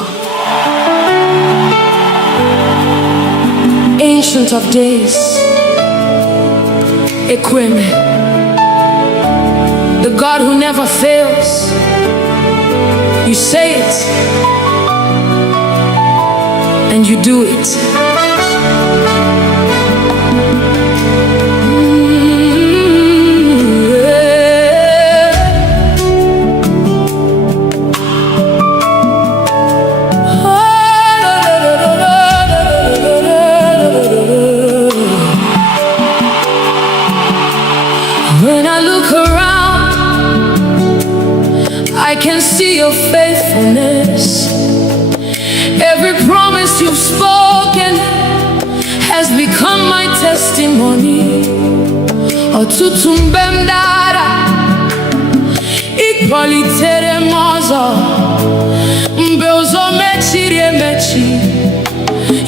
Ancient of days, Equime, the God who never fails. You say it, and you do it. I can see your faithfulness. Every promise you've spoken has become my testimony. Ọtụtụ mgbe m dara, ịkpọlitere m ọzọ. Mgbe ụzọ mechiri emechi,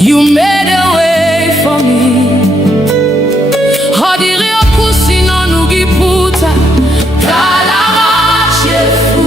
you made a way for me. Ọ dịrị okwu si n'ọnụ gị pụta, ka ala ma chefu.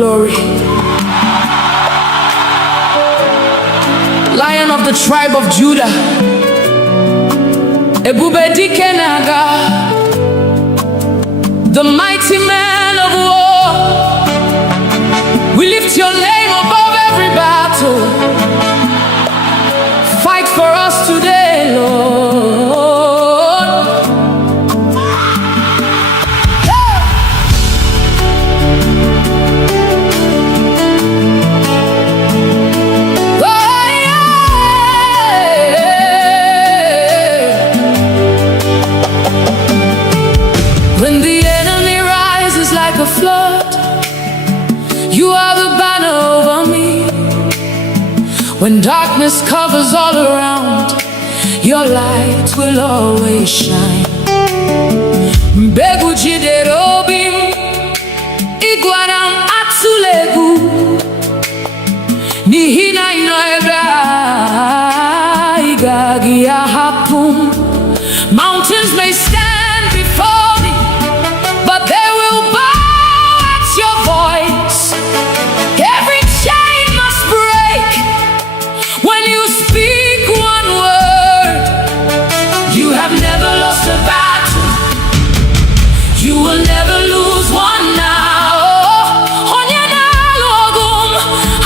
glory. Lion of the tribe of Judah, Ebube dike naga, the mighty man of war. We lift your name above every battle. Fight for us today, Lord. When the enemy rises like a flood, you are the banner over me. When darkness covers all around, your light will always shine. Mbegu jiderobim, iguanam atsulegu, nihina inoebra, igagi ahapum. Mountains may stand before me, but they will bow at your voice. Every chain must break when you speak one word. You have never lost a battle. You will never lose one now.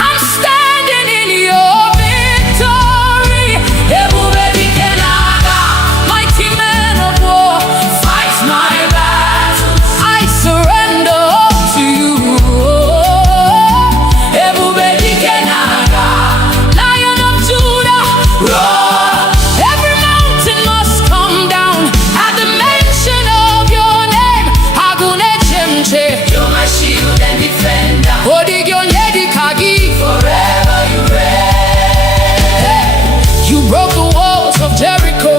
I'm standing in your victory. Ebube dike naga, mighty man of war, fight my battles. I surrender all to you. Ebube dike naga, Lion of Judah, roar. Every mountain must come down at the mention of your name. Agune chemche, you're my shield and defender. Odigyo nyedi kagi, forever you reign. You broke the walls of Jericho.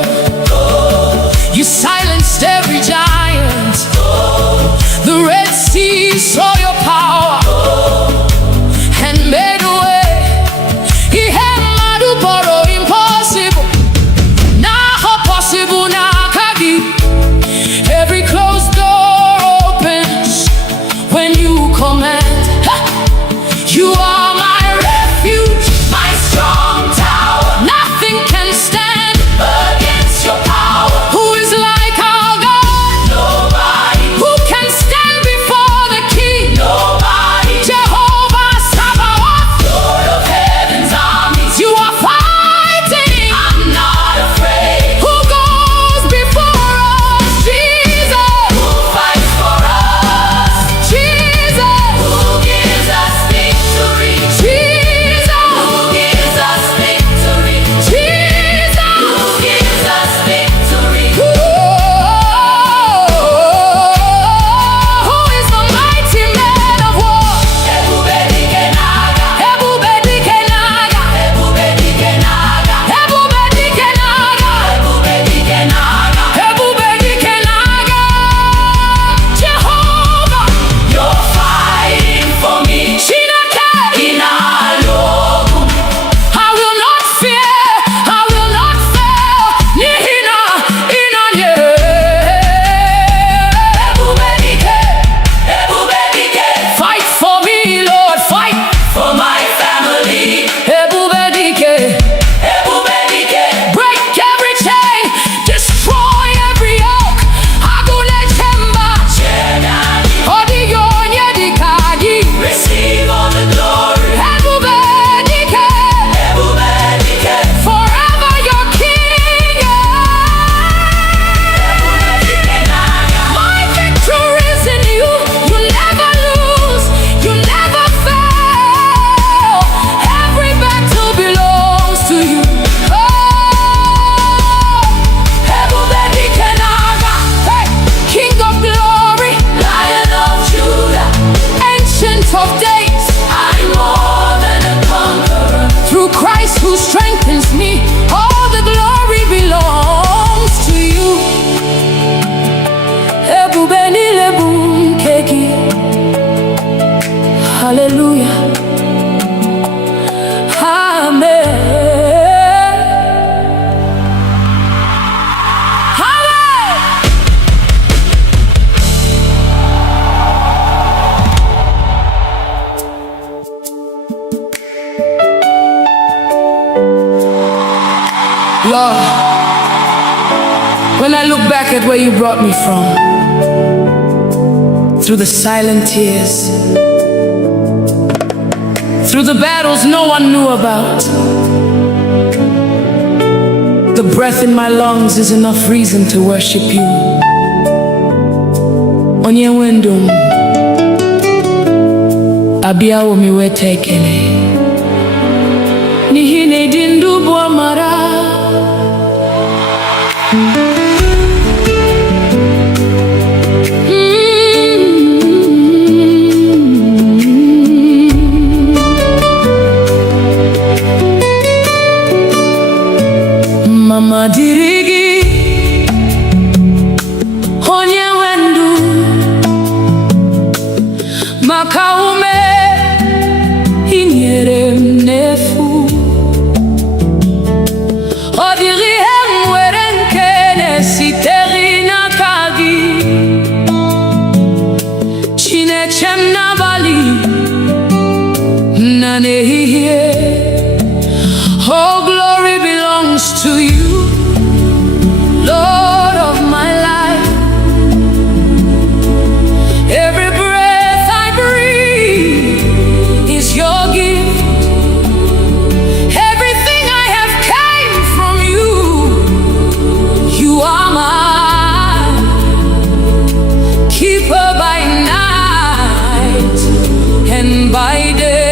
You silenced every giant. The Red Sea saw your power and made a way. Ihemadu boro impossible. Now possible na kagi. Every closed door opens when you command. Ha! You are my refuge, my strong tower. Nothing can stand against your power. Who is like our God? Nobody. Who can stand before the King? Nobody. Jehovah Sabaoth, Lord of heaven's armies. You are fighting. I'm not afraid. Who goes before us? Jesus. Who fights for us? Jesus. Who gives us victory? Jesus. Who gives us victory? Jesus. Who gives us victory? Who is the mighty man of war? Ebube dike naga, Ebube dike naga, Ebube dike naga, Ebube dike naga, Ebube dike naga, Ebube dike naga. Jehovah, you're fighting for me. Chineke inalogu, I will not fear, I will not fail. Nihina inanye. Ebube dike, Ebube dike. Fight for me, Lord, fight for my family. Ebube dike, Ebube dike. Break every chain, destroy every yoke. Agune chemba, Chenani. Odigyo nyedi kagi. Receive all the glory. Ebube dike, Ebube dike. Forever your king. Ebube dike naga. My victory is in you. You never lose. You never fail. Every battle belongs to you. Oh, Ebube dike naga. Hey, King of glory, Lion of Judah, Ancient of days, I'm more than a conqueror. Through Christ who strengthens me, all the glory belongs to you. Ebube nilebu keki. Hallelujah. Amen. Hallelujah. Lord, when I look back at where you brought me from, through the silent tears, through the battles no one knew about, the breath in my lungs is enough reason to worship you. Onye wendum abia omi wetekele nihi ne dindu bo amara. Mama dirigi onye wendu maka ume inyere m n'efu. Ọ dịghị ihe m nwere nke na-esitere n'aka gị, Chineke m n'abalị na n'ehihie. Oh, glory belongs to you, Lord of my life. Every breath I breathe is your gift. Everything I have came from you. You are my keeper by night and by day.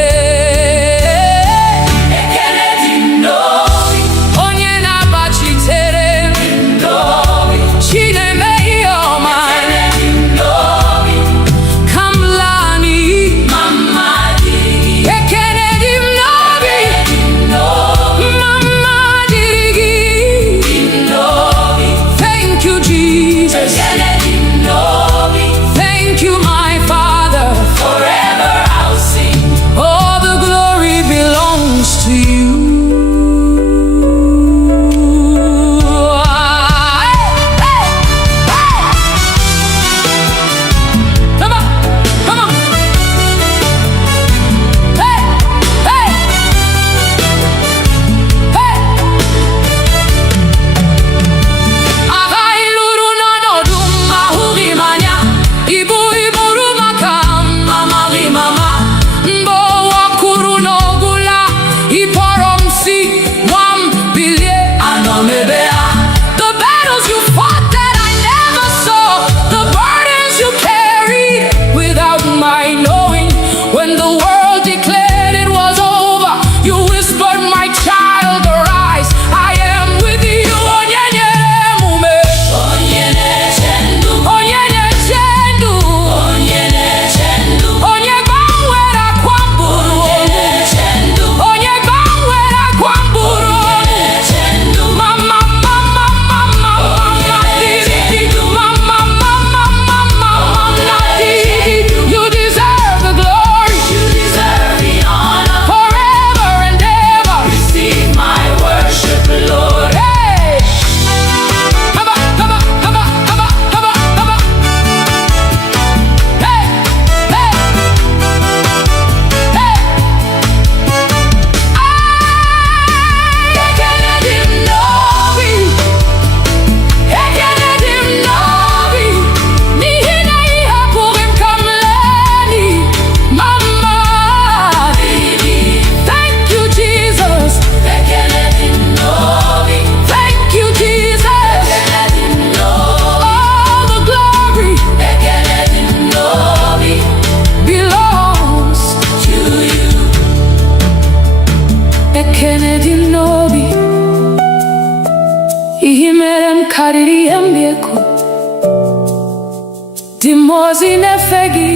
Dimozi nefegi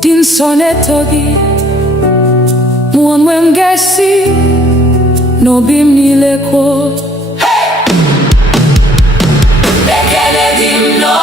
din sonetogi muonwe mgesi no bim nileko. Bekele dim no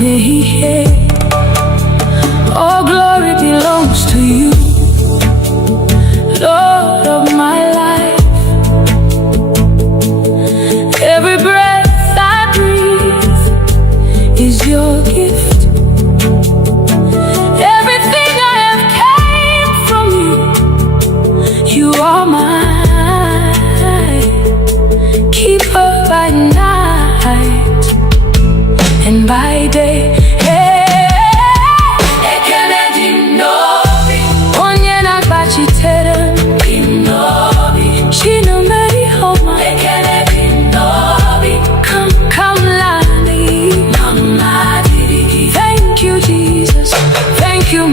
nehihie. All glory belongs to you, Lord of my life. Every breath I breathe is your gift. Everything I have came from you. You are mine, keeper by night and by day.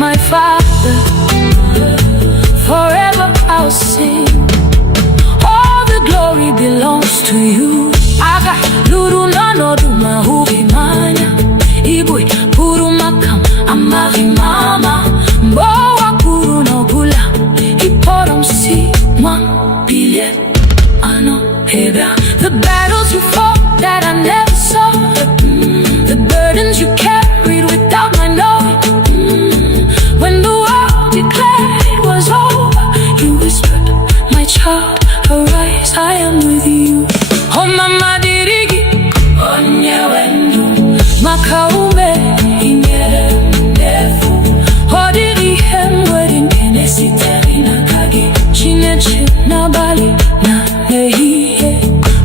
My Father, forever I'll sing. All the glory belongs to you. Aga luru nano duma hubi manya. Igbo puru makam amari mama. Mbowa puru no bula. Iporom si 1 billion ano heba. The battles you fought that I never saw. The burdens you carried without my knowing. When the world declared it was over, you whispered, my child, arise, I am with you. Oh mama dirigi, onye wendu, makaume inyere ndefu. Hodiri hemwedin kenesite inakagi, chinechi na bali na nehiye.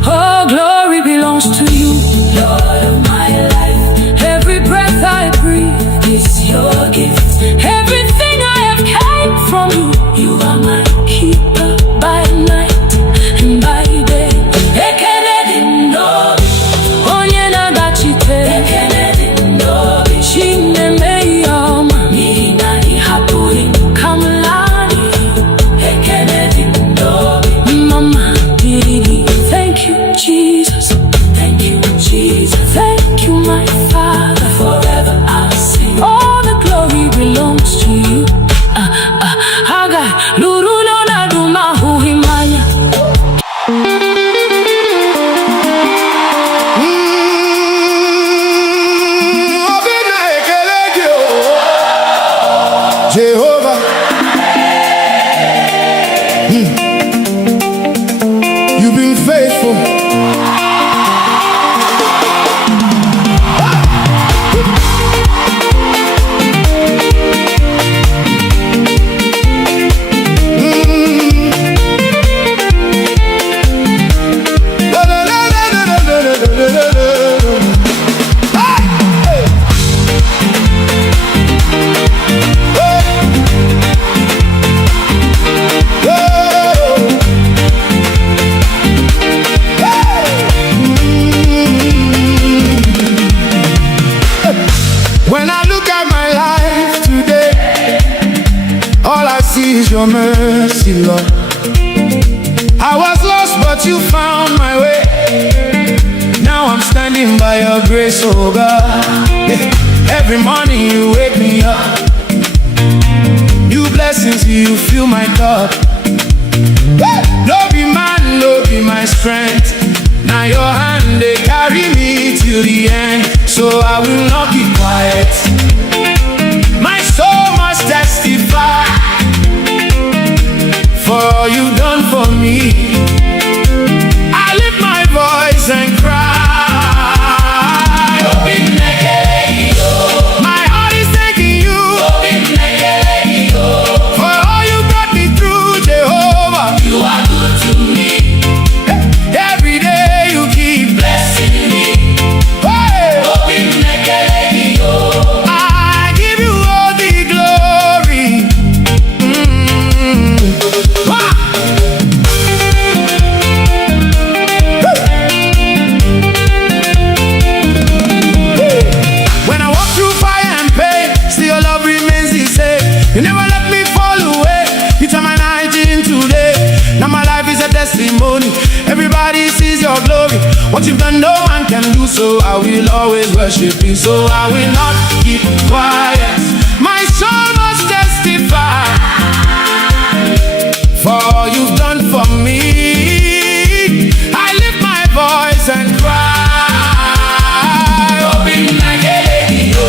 Oh, glory belongs to you, Lord of my life. Every breath I breathe is your gift. Everything I have came from you. You are my keeper by night and by day. Ekenedi ndobi, onye nagachite. Ekenedi ndobi, chine meyoma. Nina ihapuri kamlani. Ekenedi ndobi, mama dirigi. Thank you, Jesus. Thank you, Jesus. Thank you, my Father. Forever I'll sing. All the glory belongs to you. Haga luru no na duma huhimanya. Obina ekelege o Jehovah. You've been faithful. When I look at my life today, all I see is your mercy, Lord. I was lost, but you found my way. Now I'm standing by your grace, oh God. Every morning you wake me up. New blessings, you fill my cup. No be man, no be my strength. Now your hand, they carry me till the end. So I will not keep quiet. My soul must testify for all you've done for me. I lift my voice and cry. My heart is thanking you for all you brought me through, Jehovah. You are good to me. Every day you keep blessing me. I give you all the glory. When I walk through fire and pain, still your love remains the same. You never let me fall away. You turn my night into day. Now my life is a testimony. Everybody sees your glory. What you've done, no man can do. So I will always worship you. So I will not keep quiet. My soul must testify for all you've done for me. I lift my voice and cry. Open like a lady, oh.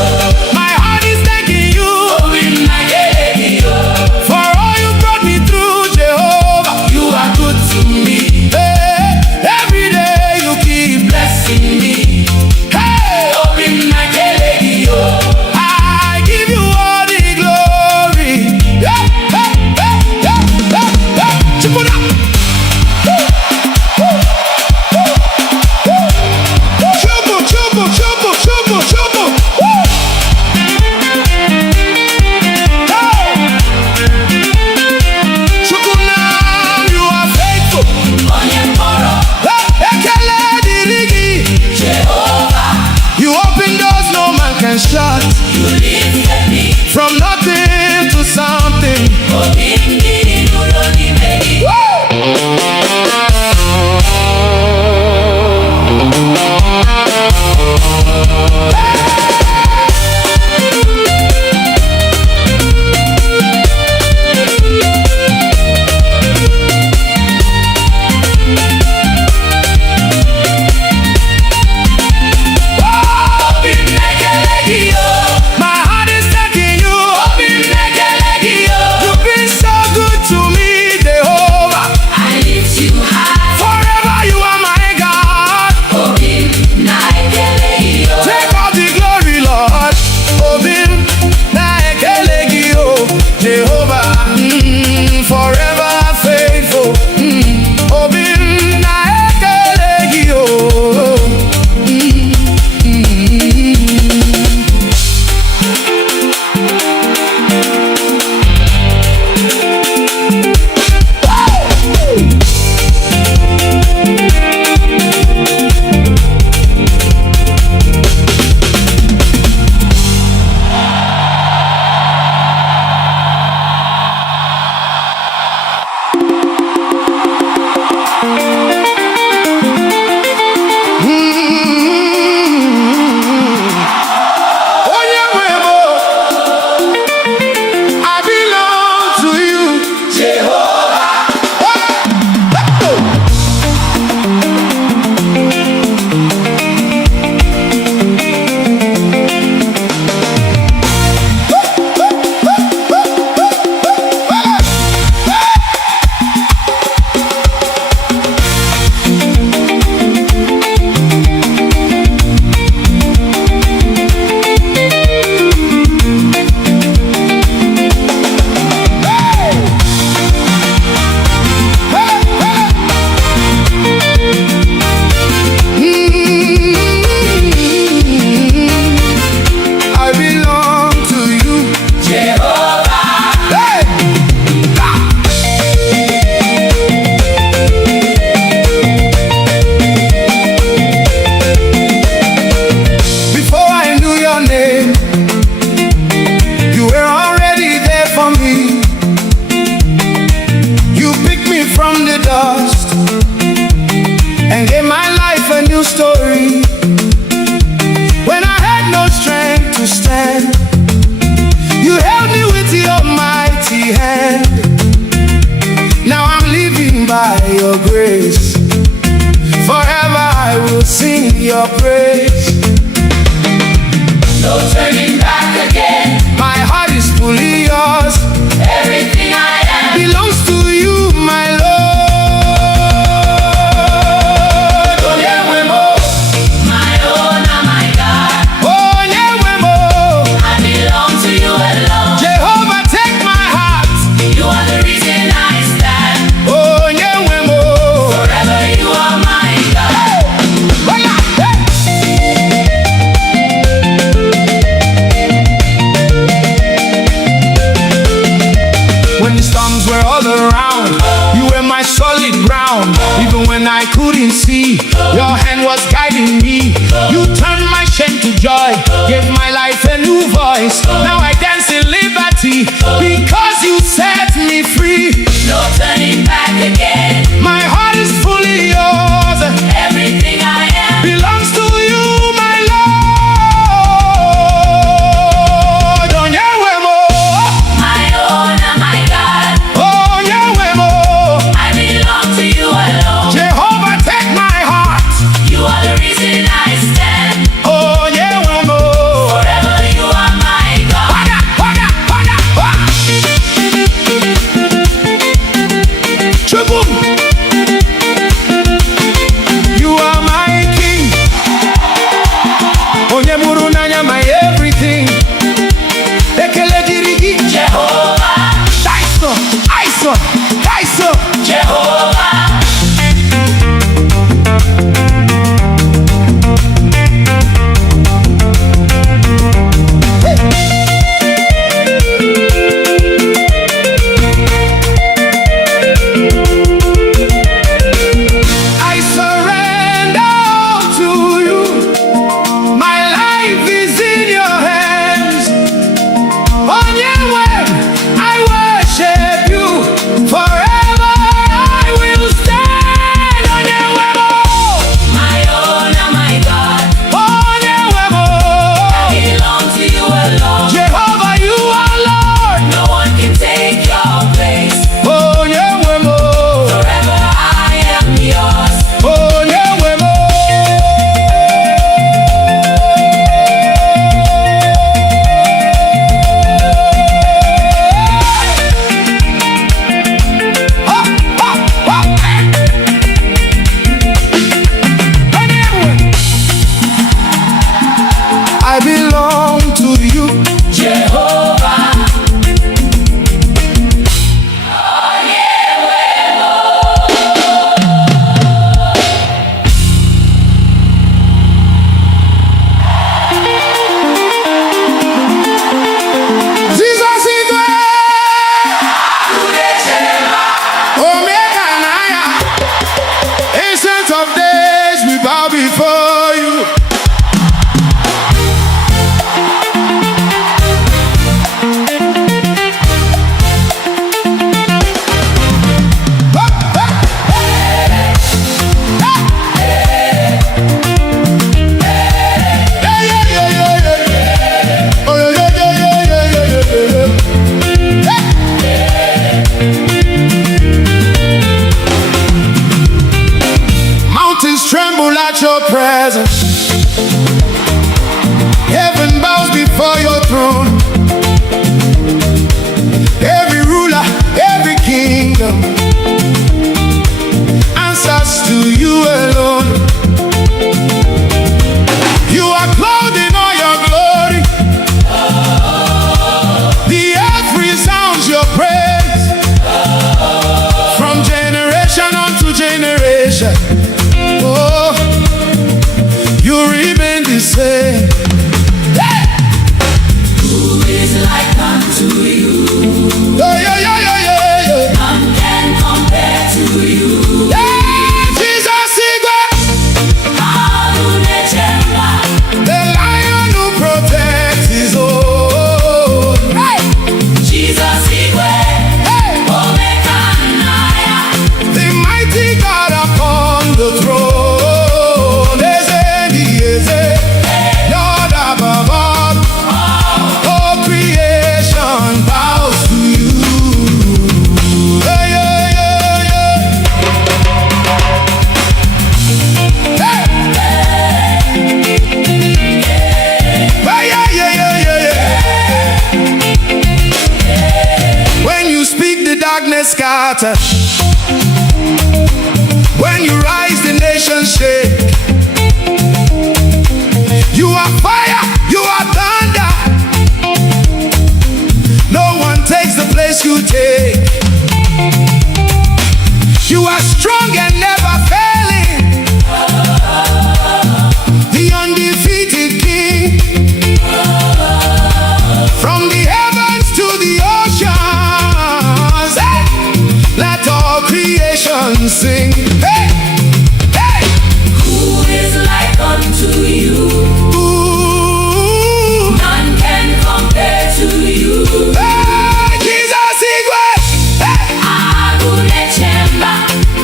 your grace. Forever I will sing your praise. No turning back again. My heart is fully yours. Everything I am belongs to you, my Lord. Onyewemo, my own and my God. Onyewemo, I belong to you alone. Jehovah, take my heart. You are the reason I stand. Onyewemo, Forever you are my God. Oya, when the storms were all around, you were my solid ground. Even when I couldn't see, your hand was guiding me. You turned my shame to joy, gave my life a new voice. Now I dance in liberty because you set me free. No turning back again. My heart is fully yours. Everything I am Belongs to you, my Lord. Onyewemo, my own and my God. Onyewemo, I belong to you alone. Jehovah, take my heart. You are the reason I stand. Onyewemo, Forever you are my God. Oga, oga, oga, oga. Chubum. You are my king. Onyemuru nanya my everything. Ekele diri gi. Jehovah, Taiso, Aiso, Taiso. Jehovah. I surrender all to you. My life is in your hands. On your way, I worship you. Forever I will stand. On your way, My own and my God. on your way, Belong to you alone. Jehovah, you are Lord. No one can take your place. On your way, Forever I am yours. on your way, I belong to you. Jehovah. Jesus is there. Omega and Aya. Ancient of days, we bow before you. Mountains tremble at your presence. Heaven bows before your throne. Every ruler, every kingdom answers to you alone. You are clothed in all your glory. The earth resounds your praise. From generation unto generation, oh, you remain the same. Hey! Who is like unto you? Yeah, yeah, yeah, yeah, yeah, yeah. None can compare to you. Yeah, Jesus is Alunechemba. the lion who protects his own. Hey! Jesus Igwe. Hey! Omekanaya. The mighty God upon the scatter. When you rise, the nation shake. You are fire, you are thunder. No one takes the place you take. You are strong and never failing, the undefeated King. From the heavens to the oceans, hey, let all creation sing. Hey, hey. Who is like unto you? Ooh. None can compare to you. Hey, Jesus Igwe. Hey. Agune Chemba.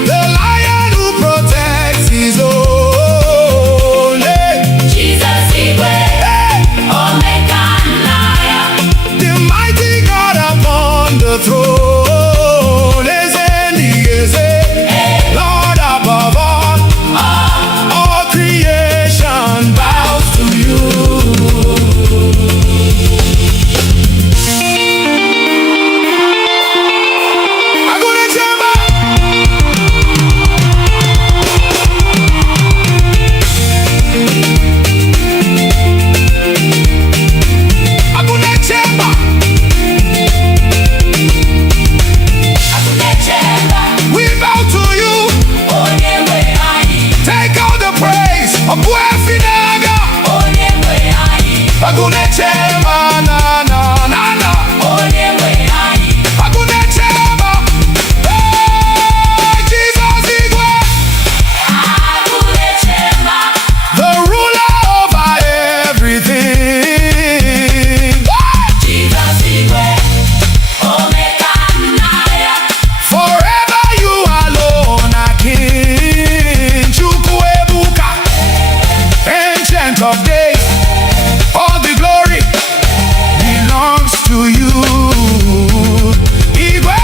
The lion who protects his own. Hey. Jesus Igwe. Hey. Omega Naya. The mighty God upon the throne. Lord above all creation bows to you. Agune Chemba. Agune Chemba. Agune Chemba. We bow to you. Onyewe anyị. Take all the praise. Obuefinaga. Onyewe anyị. Agune Chemba na na na na. Onyewe anyị. Agune Chemba. Hey, Jesus Igwe. Agune Chemba. The ruler over everything. Jesus Igwe. Omega Naya. Forever you alone are King. Chukwuebuka, Ancient of Days. All the glory belongs to you. Igwe.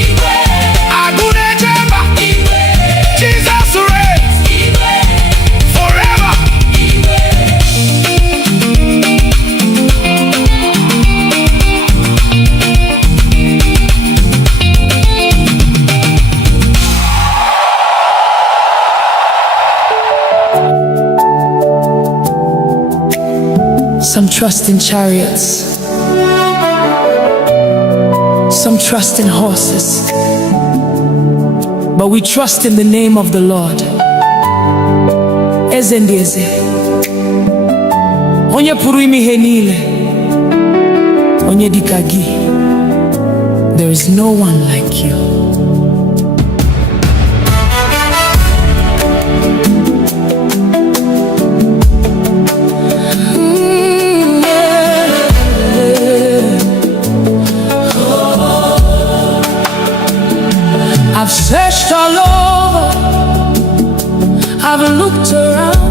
Igwe. Agune Chemba. Igwe. Jesus reigns Igwe. forever. Some trust in chariots, some trust in horses, but we trust in the name of the Lord. Eze ndị eze, onye pụrụ ime ihe niile, onye dịka gị. There is no one like you. I've searched all over, I've looked around,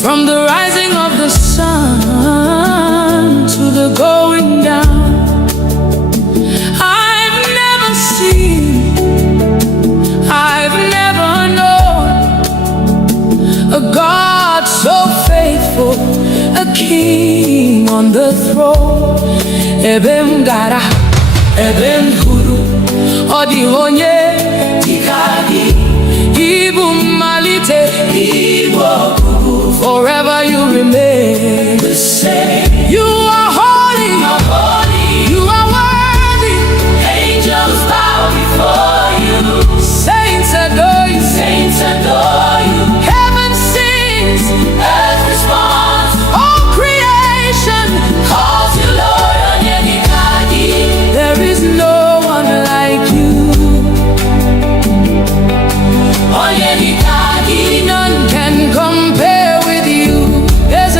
from the rising of the sun to the going down. I've never seen, I've never known a God so faithful, a king on the throne. Ebem gara, ebem huru, odi onye tikagi, ibu malite, ibu kubu. Forever you remain the same. You are holy, you are worthy. Angels bow before you. Saints adore you, Saints adore you. heaven sings, Earth responds. all creation. Calls you Lord Onyenikagi. There is no one like you. Onyenikagi. None can compare with you. There's a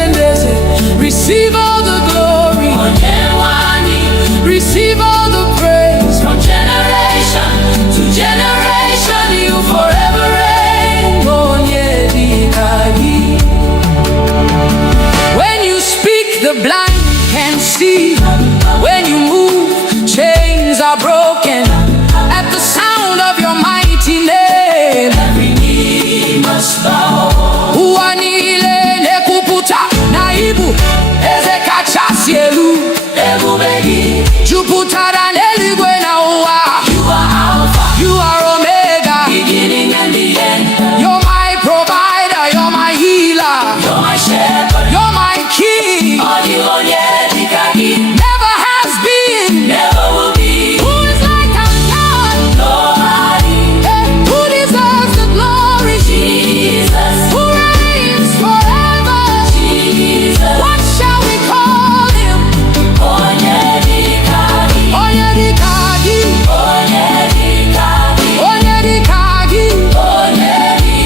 receive jupụtara n'eluigwe na ụwa. You are Alpha, You are Omega. beginning and the end. You're my provider, you're my healer, You're my shepherd, you're my king. only one Never has been. never will be. Who is like our God? Nobody, Hey, who deserves the glory? Jesus, Who reigns forever? Jesus. What shall we call him? Onyedikagi, Onyedikagi, Onyedikagi, Onyedikagi, Onyedikagi,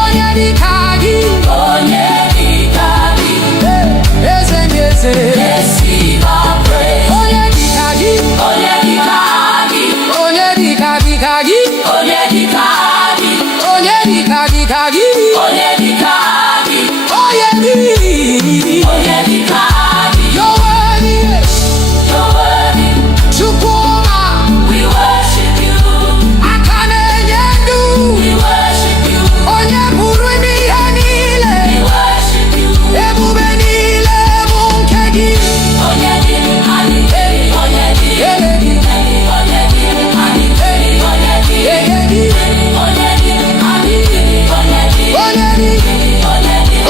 Onyedikagi. Onyedikagi. Eze ndị eze. Receive our praise. Onyedikagi, Onyedikagi, Onyedikagi, Onyedikagi, Onyedikagi, Onyedikagi, Onyedi. Onyedikagi. You're worthy, You're worthy, Chukwuma. we worship you, Aka na-enye ndụ. we worship you, Onye pụrụ ime ihe niile. we worship you. Ebube niile bụ nke gị. Onyedikagi, Onyedikagi, Eledi, Onyedikagi, Onyedikagi, Egedi, Onyedikagi, Onyedi,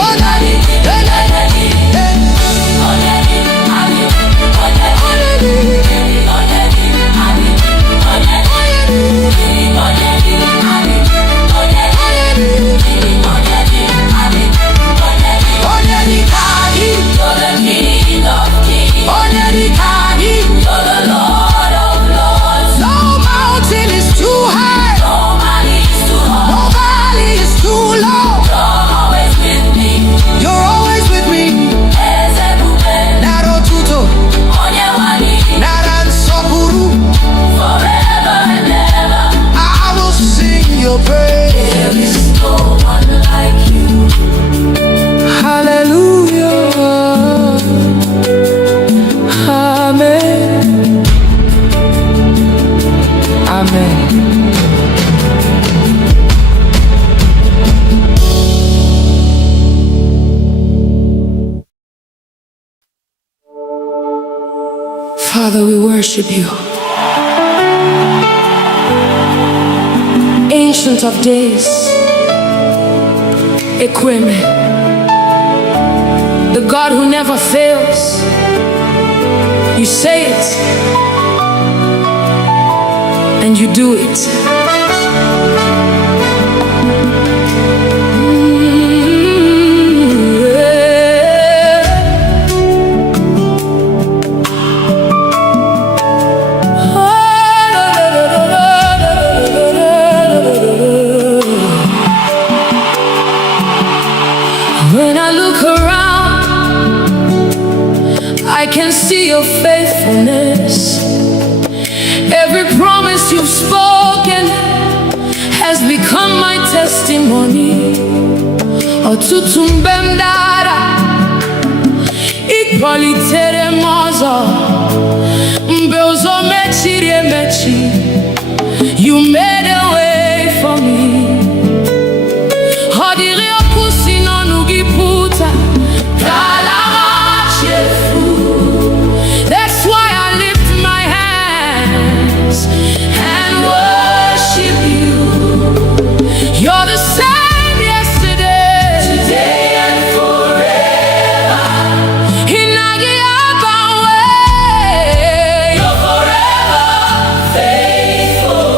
Onyedi, Eledi, Onyedikagi, Onyedikagi. No mountain is too high, no valley is too low. You're always with me. Nara otuto, nara nsọpụrụ. I will sing your praise. Hallelujah. Amen. Amen. Father, we worship you. Ancient of days, Equime, the God who never fails. You say it, and you do it. When I look around, I can see your faithfulness. Every promise you've spoken has become my testimony. Ọtụtụ mgbe m dara, ị kpọlitere m ọzọ. Mgbe ụzọ mechiri emechi, you made a way for me. Ọ dịrị okwu si n'ọnụ gị pụta, ka ala machefu. That's why I lift my hands and worship you. You're the same yesterday, today and forever. Inagi Abawe. You're forever faithful.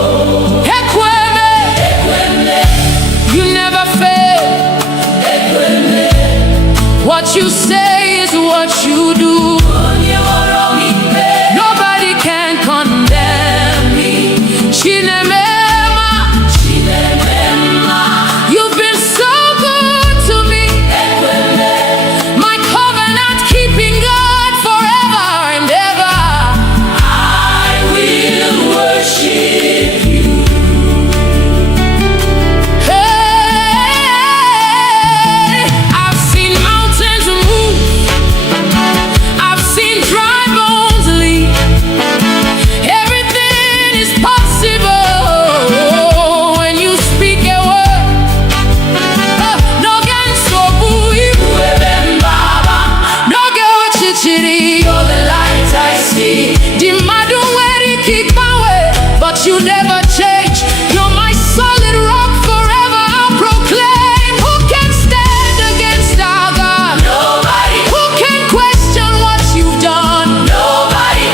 you never change. You're my solid rock, forever I'll proclaim. Who can stand against our God? Nobody. Who can question what you've done? Nobody.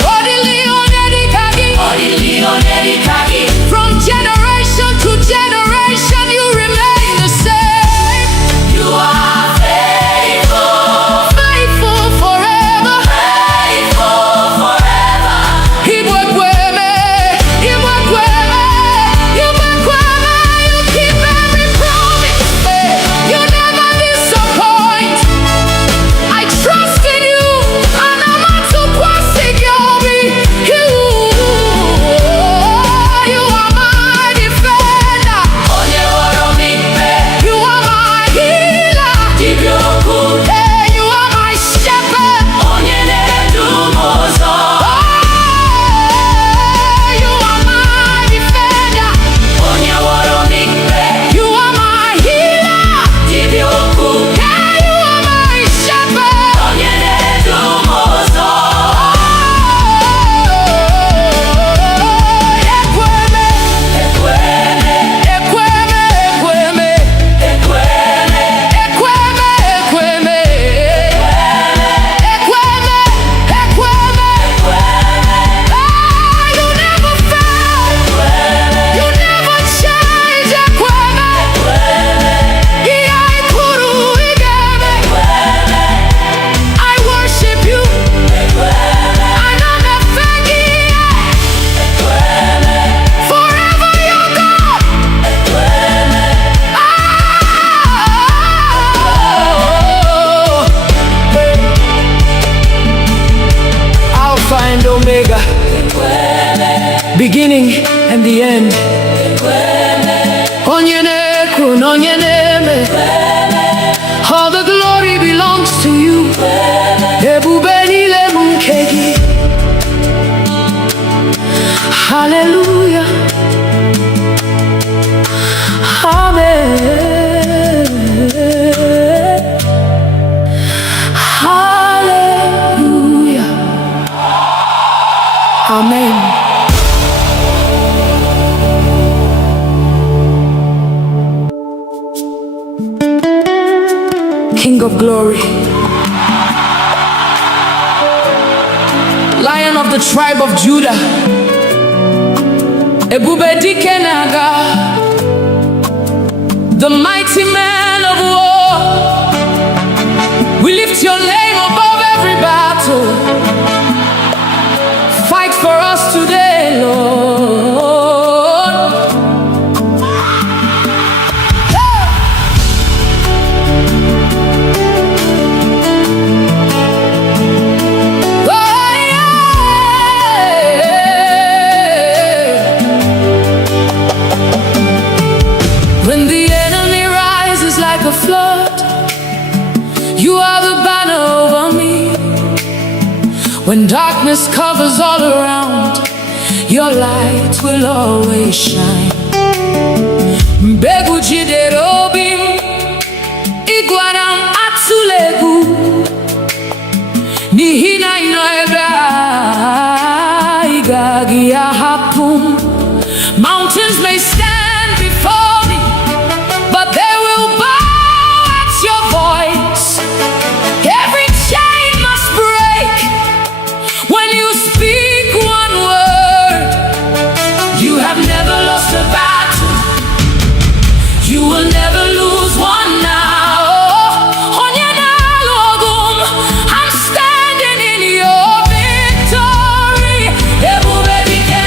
From Generation to generation, you remain the same. you are faithful. Faithful forever. Faithful forever. Igbo, you keep every promise. You never disappoint. I trust in you, and I'm not too possible. You are my defender. Onye woro mi pe. You are my healer. Dibịa okwu. Hey, you are my shepherd. Onye na-edu m ụzọ. You are my defender. Onye woro mi pe. You are my healer. Dibịa okwu. Hey, you are my shepherd. Onye na-edu m ụzọ. Ekweme, Ekweme. ekweme, ekweme, Ekweme. ekweme, ekweme, ekweme, ekweme. Ah, you never fail. You never change. Ekweme, iya ikuru igeme. I worship you. I know the forever you're God. Alpha and Omega, beginning and the end. Onye na-ekwu na onye na-eme. All the glory belongs to you. Ebube niile bụ nke gị. Hallelujah. Amen. Hallelujah. Amen. King of glory, Lion of the tribe of Judah, Ebube dike na-aga, the mighty man of war. We lift your name above every battle. Fight for us today, Lord. Oh, yeah. When the enemy rises like a flood, you are the banner over me. When darkness covers all around, your light will always shine. Mbegu jidere obi m, ịgwara m atụla egwu, n'ihi na ị nọ ebe a, ị gaghị ahapụ m. Mountains may stand before me, but they will bow at your voice. Every chain must break when you speak one word. You have never lost a battle. You will never lose one now. Onye na-alụ ọgụ m, I'm standing in your victory. Ebube dike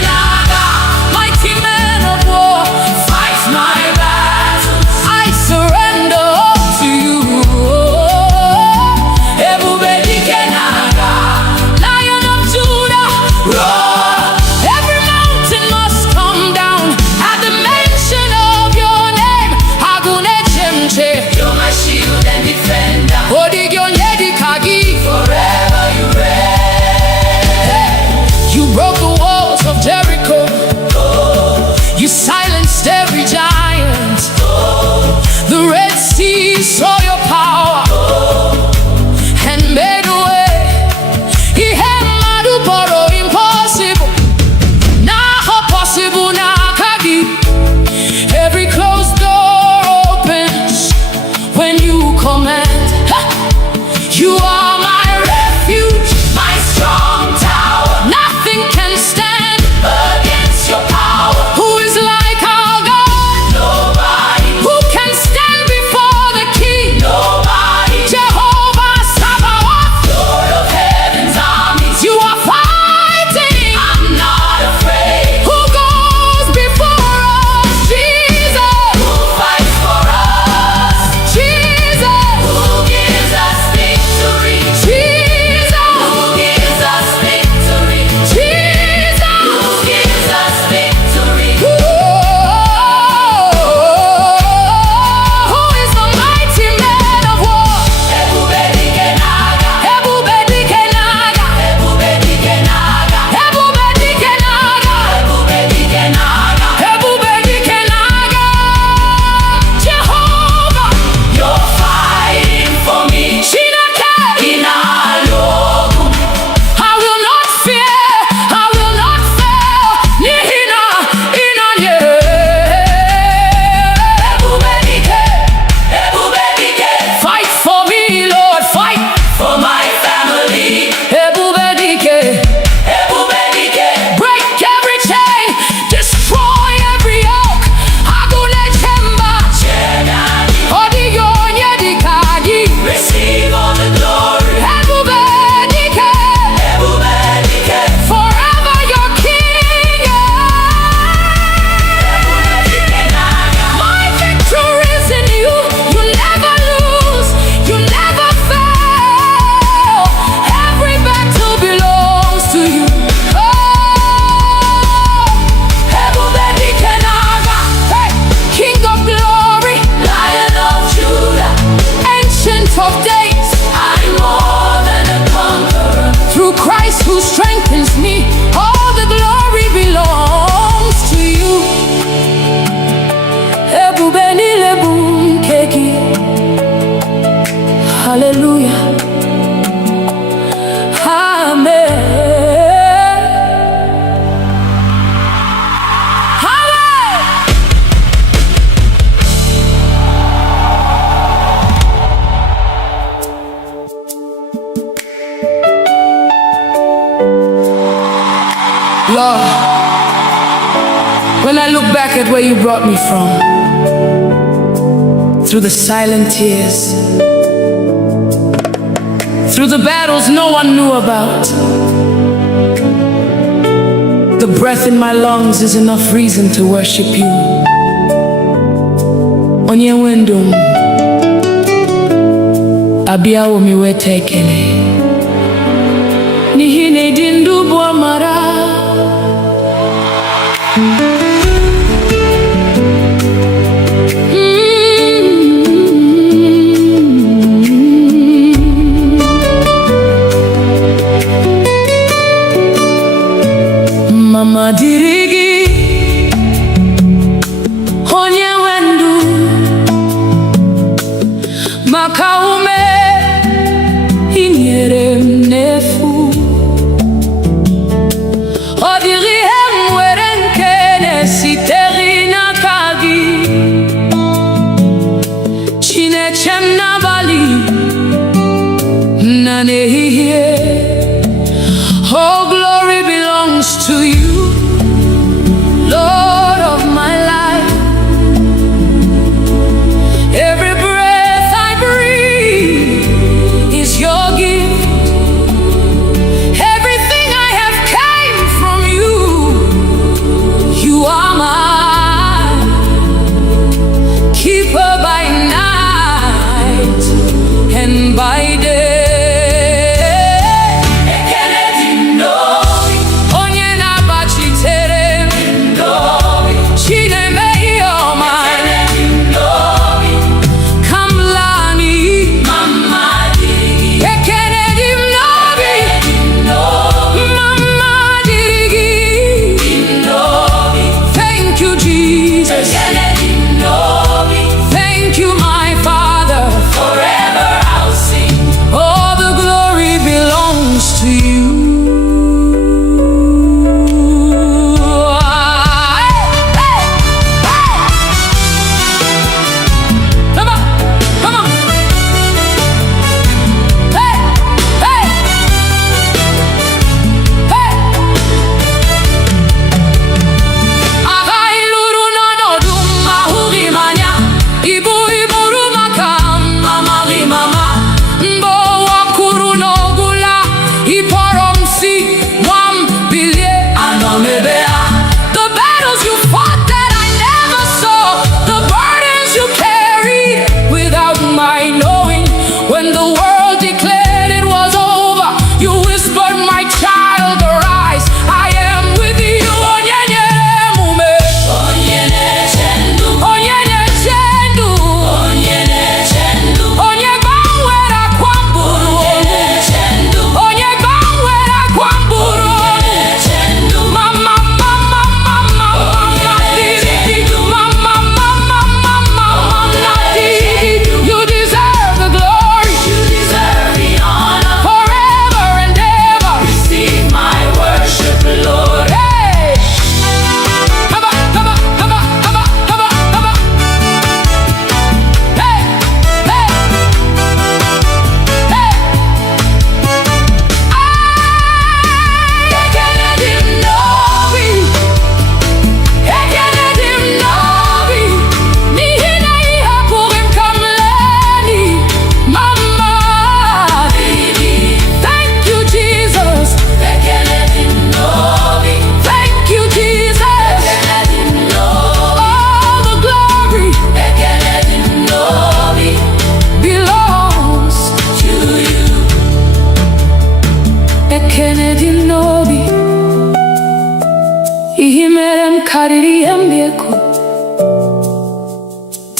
Lord, when I look back at where you brought me from, through the silent tears, through the battles no one knew about, the breath in my lungs is enough reason to worship you. Onye wendum abia omi wetekele nihi ne dindu bo amara. Mama dirigi onye wendu maka ume inyere m n'efu. Ọ dịghị ihe m nwere nke na-esitere n'aka gị, Chineke m n'abalị na n'ehihie. Oh, glory belongs to you, Lord of my life. Every breath I breathe is your gift. Everything I have came from you. You are my keeper by night and by day.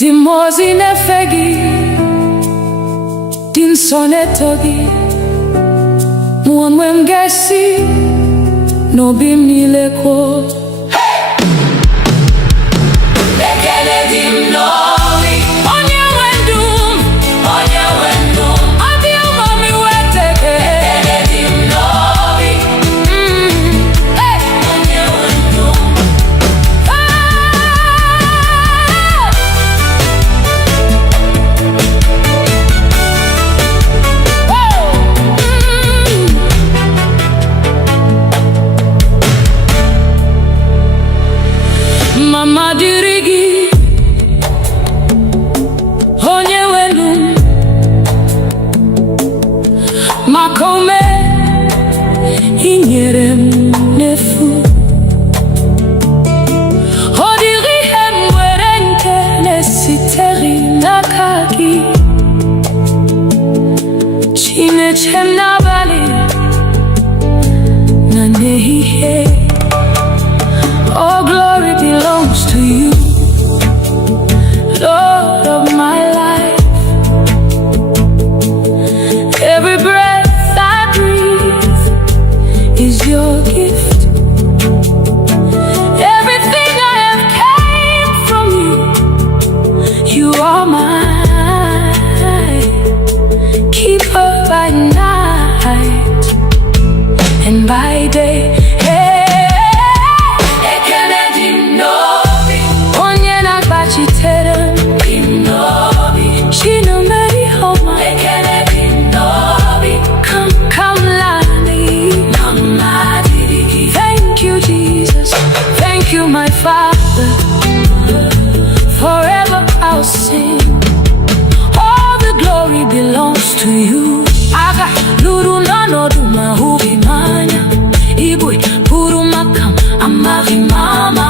Dimozi nefegi din sonetogi muonwe mgesi no bim nileko. Ekele dim no Thank you, my Father. Forever I'll sing. All the glory belongs to you. Aga luru nanodu mahubi manya. Igbo puru makam amavi mama.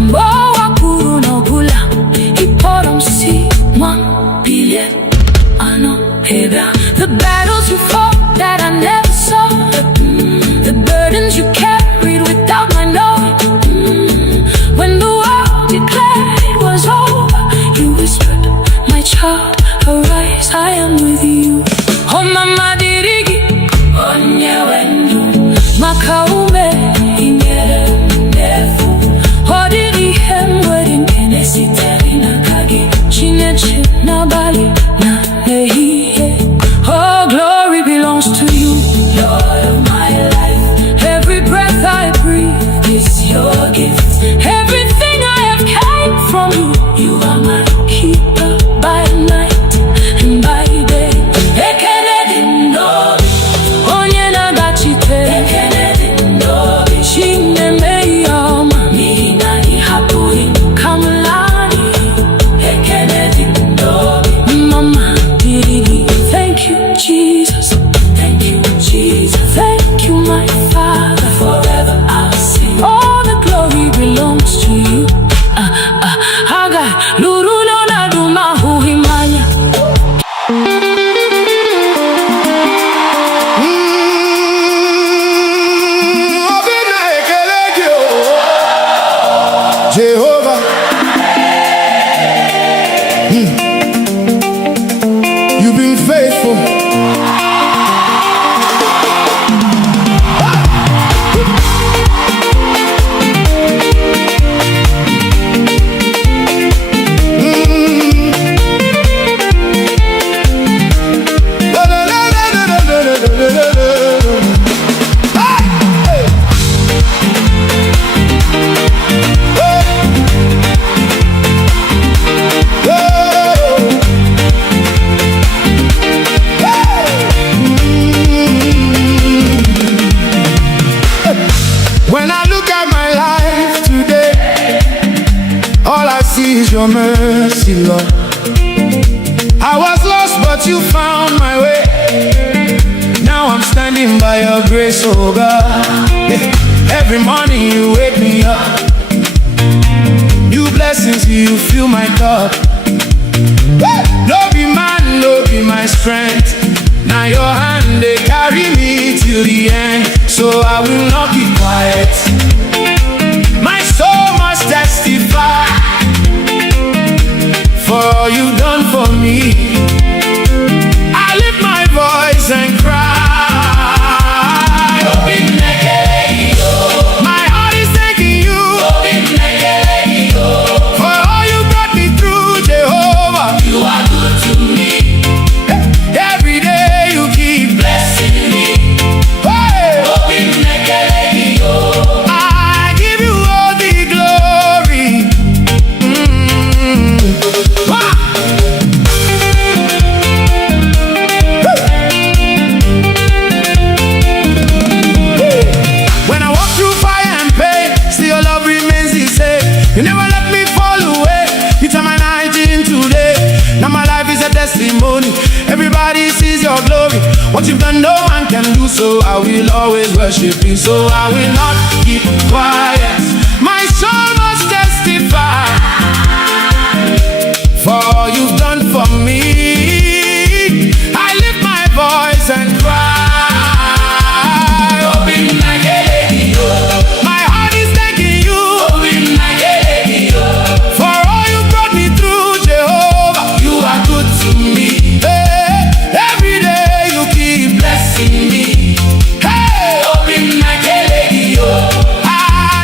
Mbowa puru no bula. Iporom si 1 billion. Ano heba. The battles you fought that I never saw. The burdens you carried without my knowing. When the world declared it was over, you whispered, my child, arise, I am with you. Oh mama dirigi, onye wendu, makaume ingere ndefu. Hodiri hemwedin enesite inakagi, chineche na bali na nehiye. Oh, glory belongs to you, Lord of my life. Every breath I breathe is your gift. Everything I have came from you. You are my keeper by night and by day. Ekenedi ndobi, onye nagachite. Ekenedi ndobi, chinemeyoma. Nihina ihapuri kamlani. Ekenedi ndobi, mama dirigi. Thank you, Jesus. Thank you, Jesus. Thank you, my Father. Forever I'll sing. All the glory belongs to you. Haga luru no na duma huhimanya. Obina ekelege o, Jehovah. You've been faithful. When I look at my life today, all I see is your mercy, Lord. I was lost, but you found my way. Now I'm standing by your grace, oh God. Every morning you wake me up. New blessings, you fill my cup. No be man, no be my strength. Now your hand, they carry me till the end. So I will not be quiet. My soul must testify for all you've done for me. I lift my voice and cry. My heart is thanking you for all you brought me through, Jehovah. You are good to me. Every day you keep Blessing me. Hey! I give you all the glory. Ah! When I walk through fire and pain, still your love remains the same. You never let me fall away. You turn my night into day. Now my life is a testimony. Everybody sees your glory. What you've done, no man can do. So I will always worship you. So I will not keep quiet. My soul must testify for all you've done for me. I lift my voice and cry. My heart is thanking you for all you brought me through, Jehovah. You are good to me. Hey, every day you keep blessing me. Hey, I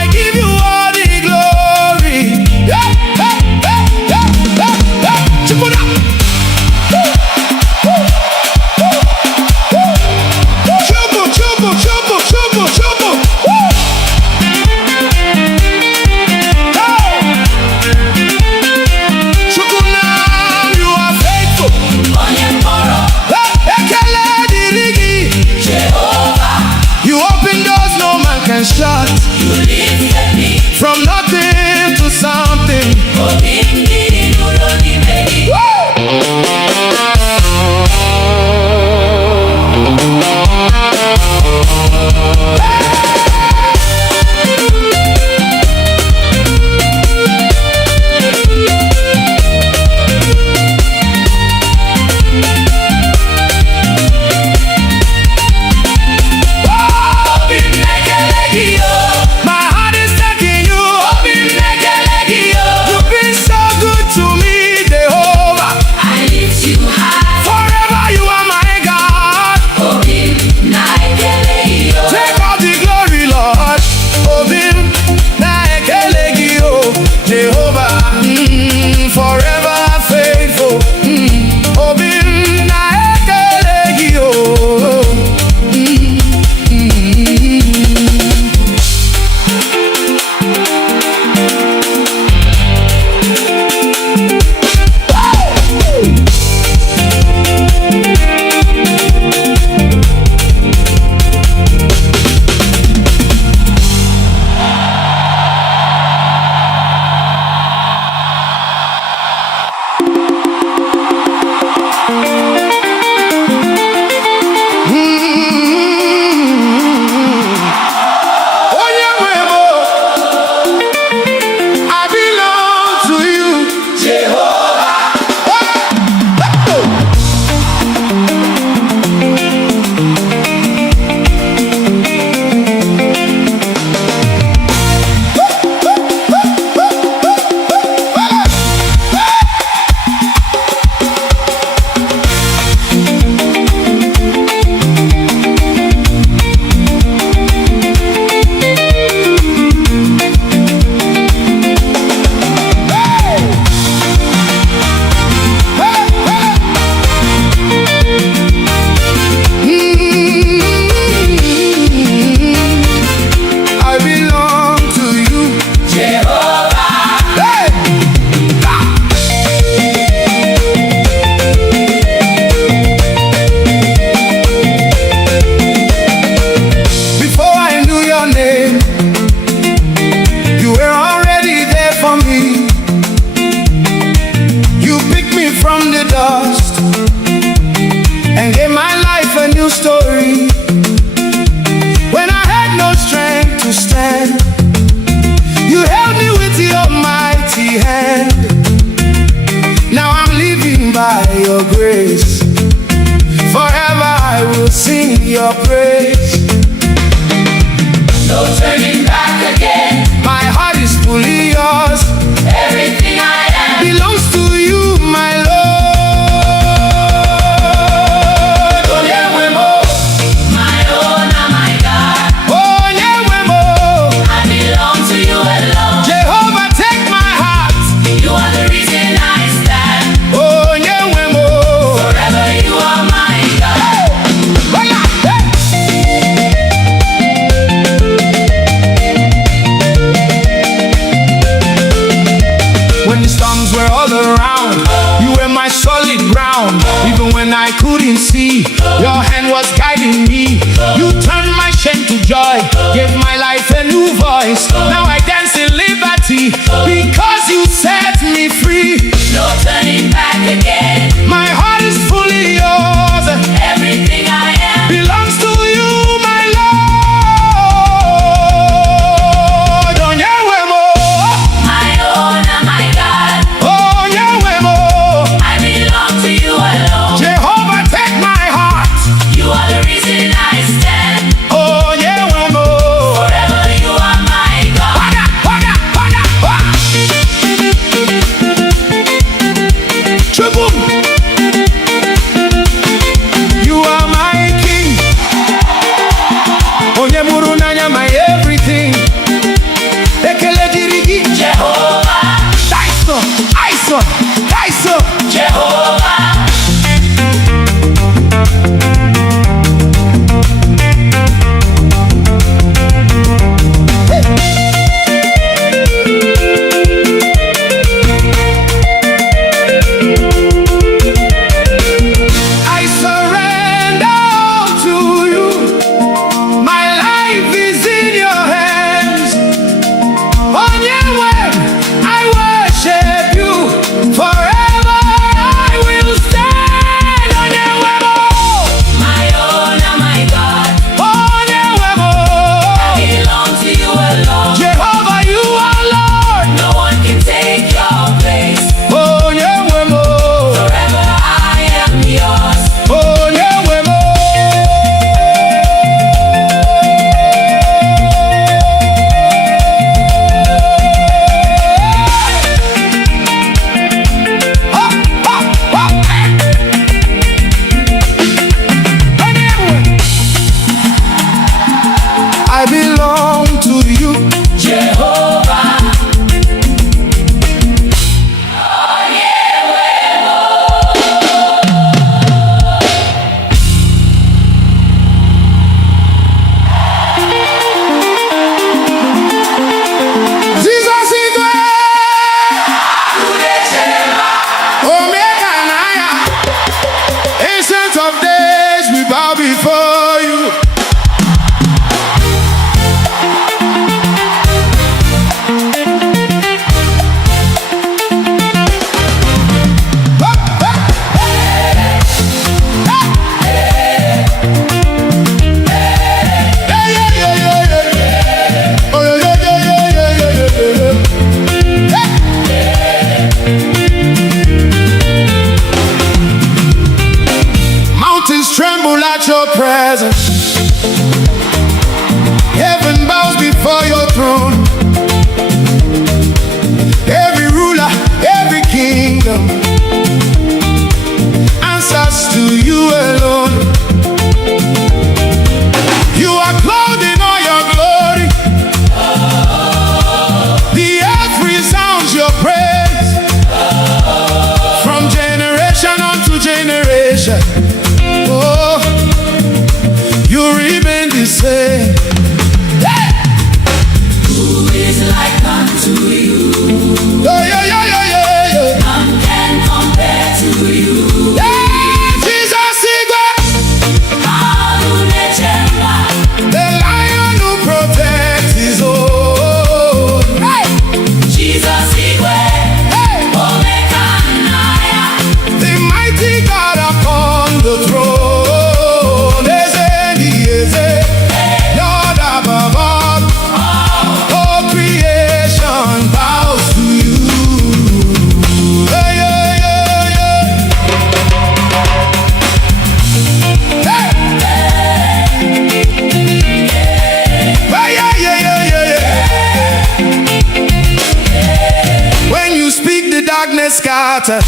scatter.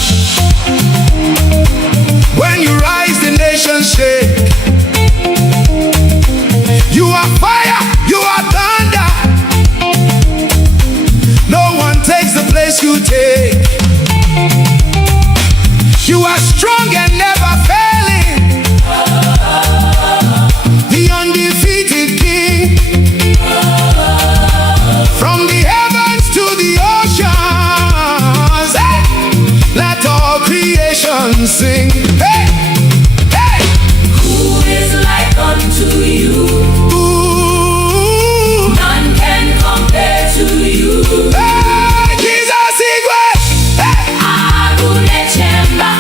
When you rise, the nation shake. You are fire, you are thunder. No one takes the place you take. You are strong and never failing, the undefeated King. From the heavens to the oceans, hey, let all creation sing. Hey, hey. Who is like unto you? Ooh. None can compare to you. Hey, Jesus Igwe. Hey. Agune Chemba.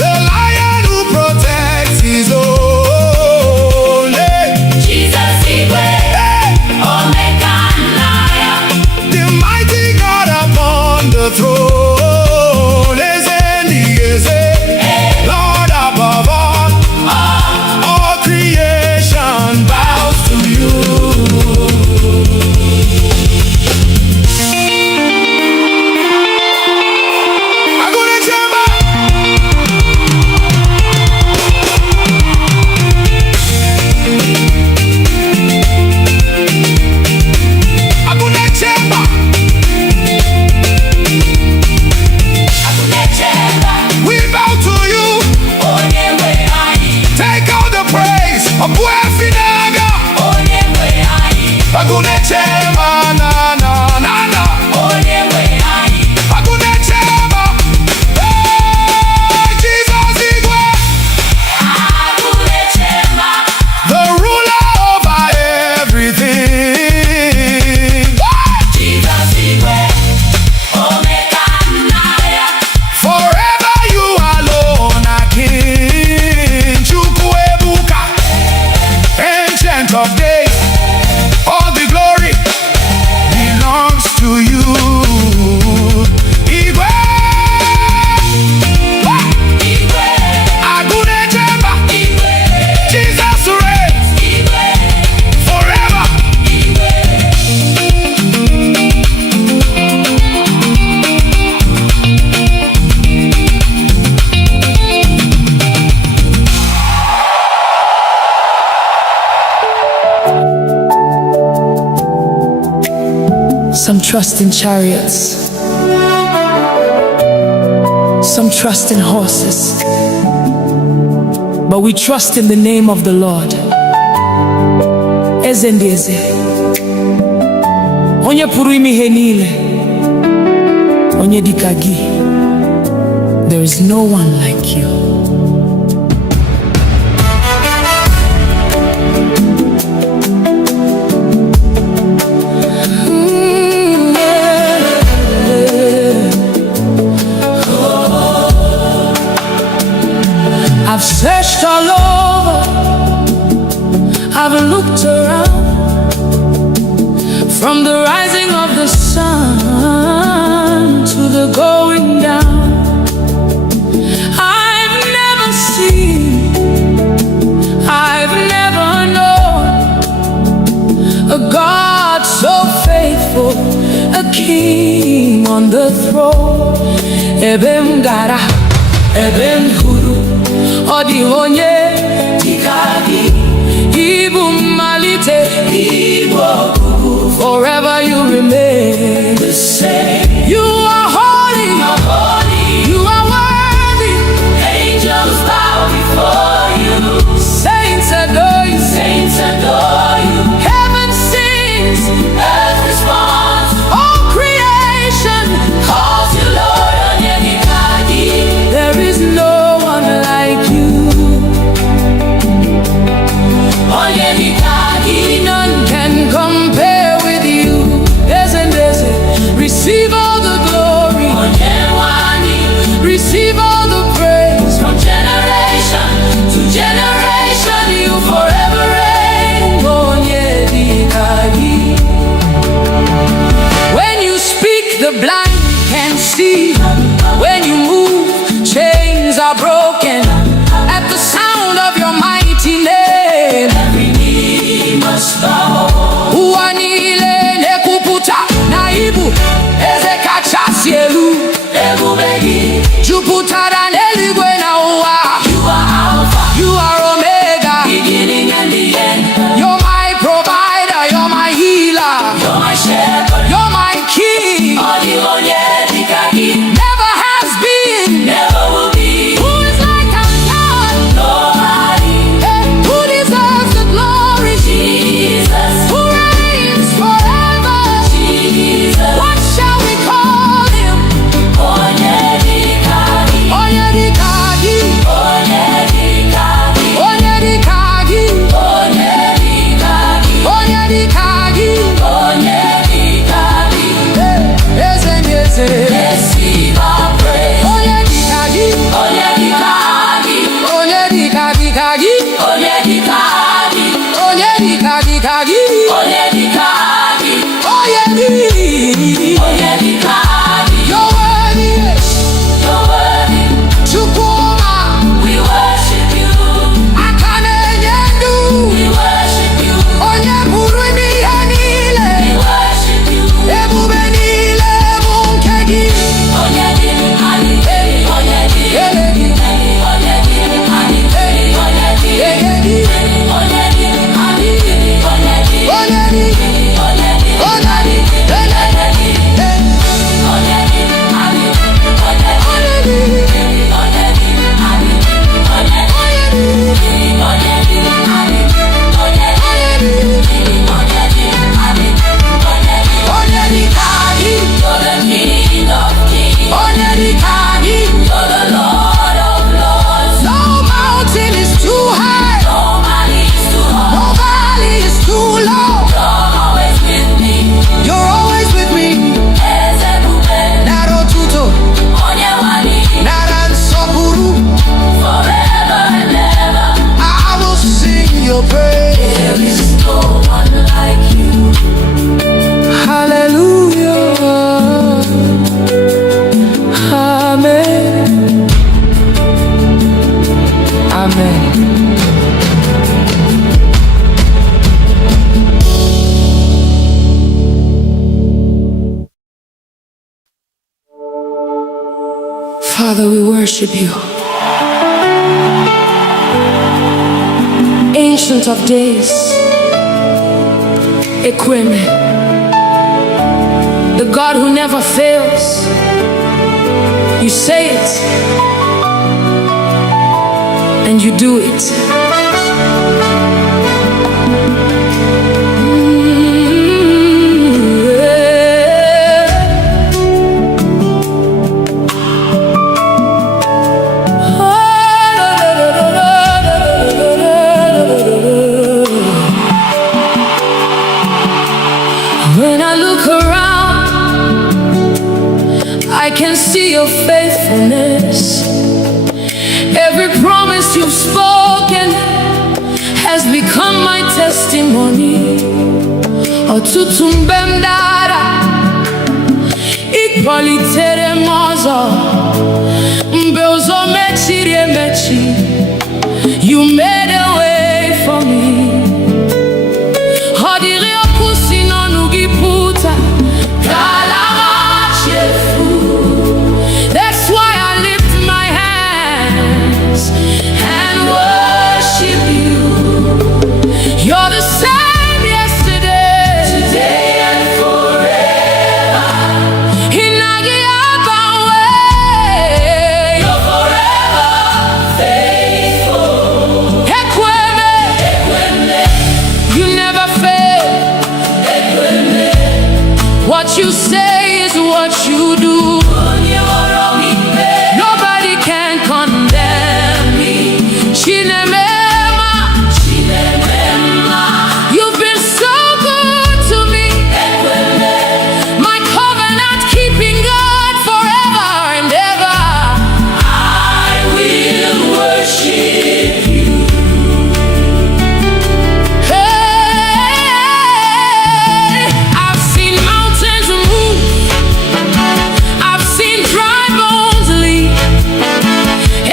The lion who protects his own. Hey. Jesus Igwe. Hey. Omega and Lion. The mighty God upon the throne. Lord above all creation bows to you. Agune Chemba. Agune Chemba. Agune Chemba. We bow to you. Onyewe anyị. Take all the praise. Obuefinaga. Onyewe anyị. Agune Chemba na na na na. Onyewe anyị. Agune Chemba. Hey, Jesus Igwe. Agune Chemba. The ruler over everything. Jesus Igwe. Omega and Lion. Forever you alone are King. Chukwuebuka, Ancient of Days. All the glory belongs to you. Igwe. Igwe. Agune Chemba. Igwe. Jesus reigns Igwe. forever. Some trust in chariots, some trust in horses, but we trust in the name of the Lord. Eze ndị eze, onye pụrụ ime ihe niile, onye dịka gị. There is no one like you. I've searched all over, I've looked around, from the rising of the sun to the going down. I've never seen, I've never known a God so faithful, a king on the throne. Ebem gara, ebem huru, odi onye dikagi, ibu malite, ibu forever you remain the same. You are holy, you are worthy. Angels bow before you. Saints adore you, Saints adore you. heaven sings, Earth responds. all creation Calls you Lord Onyedikaji. there is no one like you. Onyedikaji. None can compare with you. There's Father, we worship you. Ancient of days, Equime, the God who never fails. You say it, and you do it. When I look around, I can see your faithfulness. Every promise you've spoken has become my testimony. Ọtụtụ mgbe m dara, ị kpọlitere m ọzọ. Mgbe ụzọ mechiri emechi, you made a way for me. Ọ dịrị okwu si n'ọnụ gị pụta, ka ala chefu. That's why I lift my hands and worship you. You're the same yesterday, today and forever. Hinagi abawe, you're forever faithful. Ekweme, you never fail. What you say is what you do. Nobody can condemn me. Chinemema, you've been so good to me. My covenant keeping God forever and ever. I will worship you. Hey, I've seen mountains move. I've seen dry bones leave.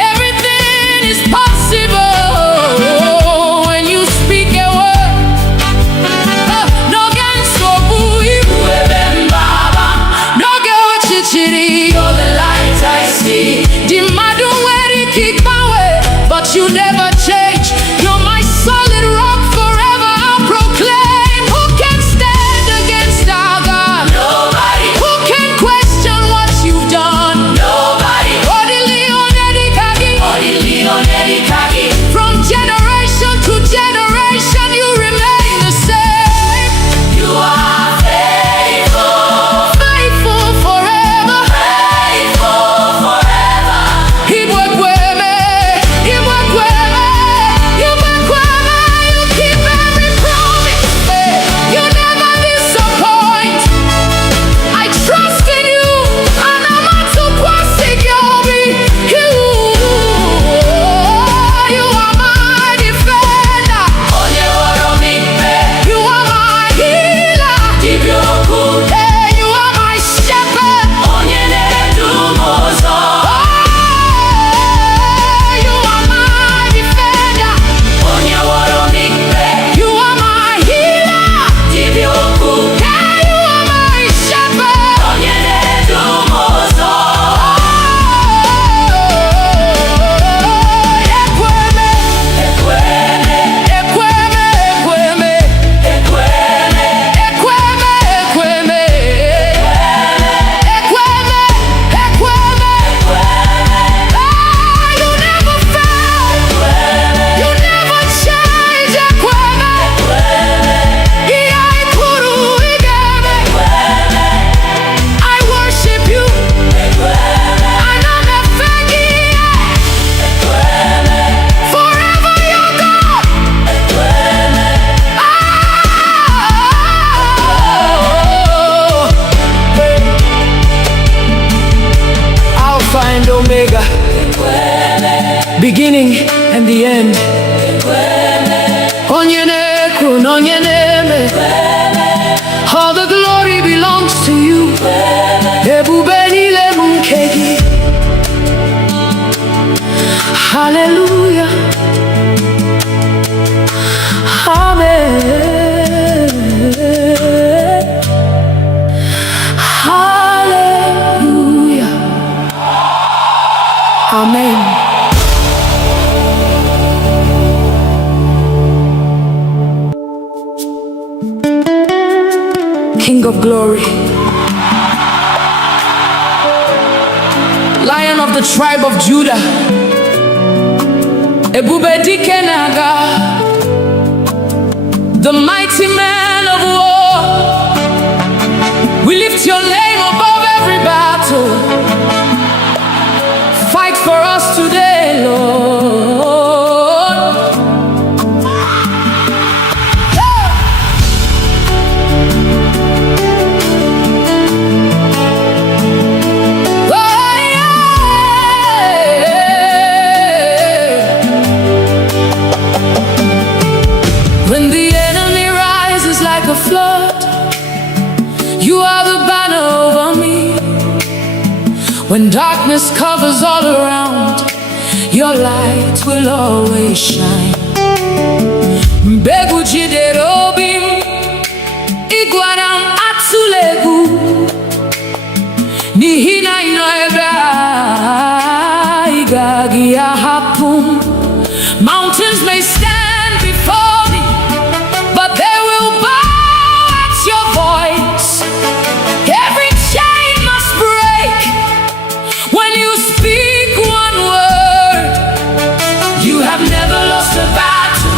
Everything is possible when you speak a word. No gan sobu iwebembaba, no go chichiri. You're the light I see. The madu weri kikawe, but you never change. You're my solid rock forever. I'll proclaim. Who can stand against our God? Nobody. Who can question what you've done? Nobody. From generation to generation, you remain the same. You are faithful, faithful forever, faithful forever. Iwekweme, Iwekweme, Iwekweme, you keep every promise. You never disappoint. I trust in you, and I'm not too quasi-yobi. You are my defender. You are my healer. Hey, you are my shepherd. Oh, you are my defender. You are my healer. Hey, you are my shepherd. You never fail. You never change. I worship you. Forever you're God. Alpha and Omega, beginning and the end. Onyenekwu n'onyeneme, all the glory belongs to you. Ebube niile bụ nke gị. Hallelujah. Amen. Hallelujah. Amen. King of glory, Lion of the tribe of Judah, Ebube dike naga, the mighty man of war. We lift your name above every battle. Fight for us today, Lord. When the enemy rises like a flood, you are the banner over me. When darkness covers all around, your light will always shine. Mbegu jiderobim, iguanam atsulegu, nihina inoebra, igagi ahapum. Mountains may stand before me, but they will bow at your voice. Every chain must break when you speak one word. You have never lost a battle,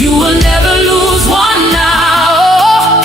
you will never lose one now.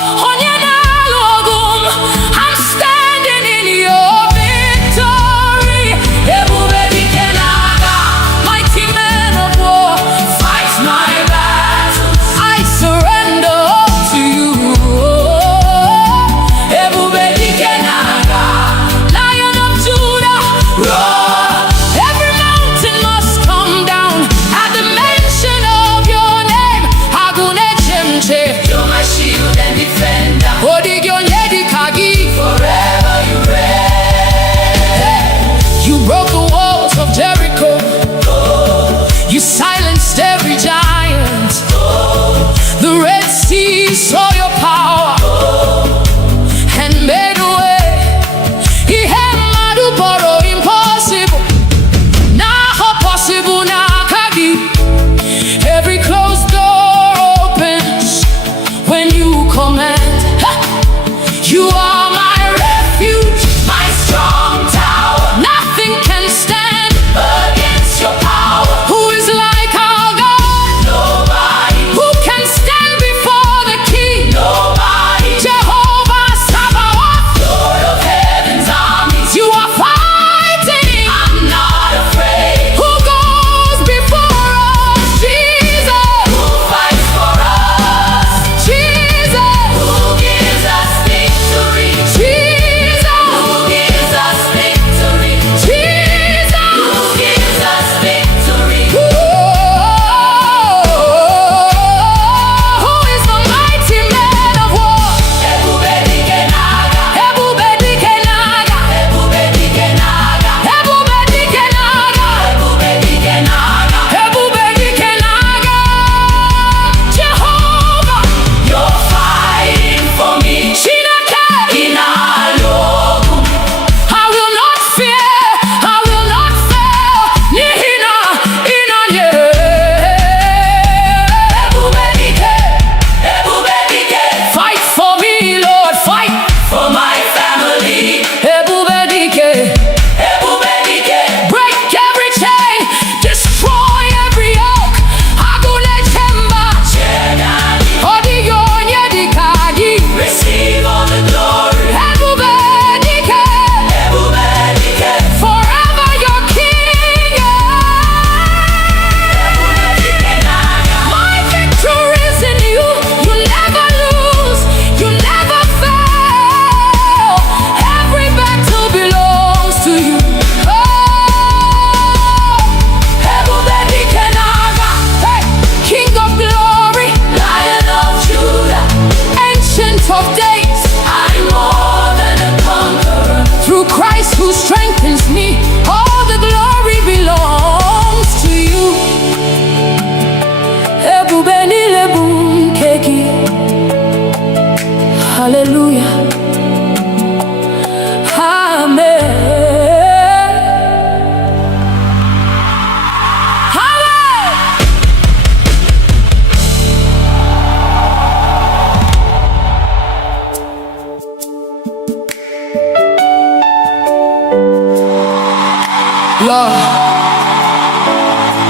Lord,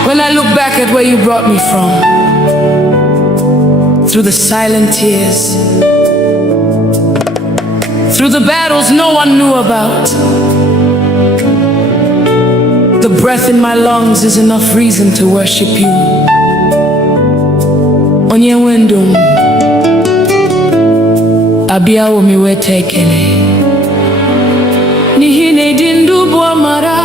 when I look back at where you brought me from, through the silent tears, through the battles no one knew about, the breath in my lungs is enough reason to worship you. Onye wendum, abia omi wetekele, nihine dindu buamara.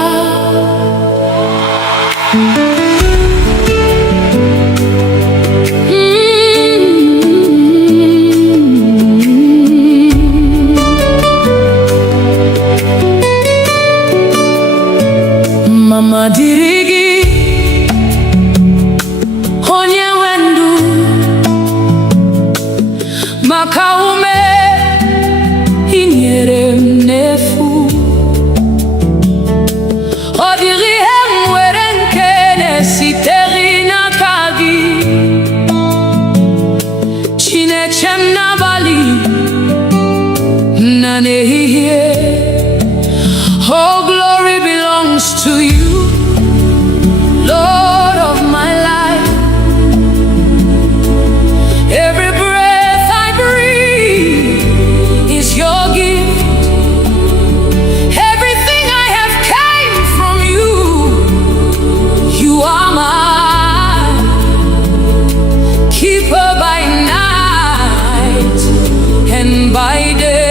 Mama dirigi, onye wendu, makaume inyere mnefu. Odiri emwere nkene siteri na kagi, chinechem na bali na nehihie. Oh, glory belongs to you, Lord of my life. Every breath I breathe is your gift. Everything I have came from you. You are my keeper by night and by day.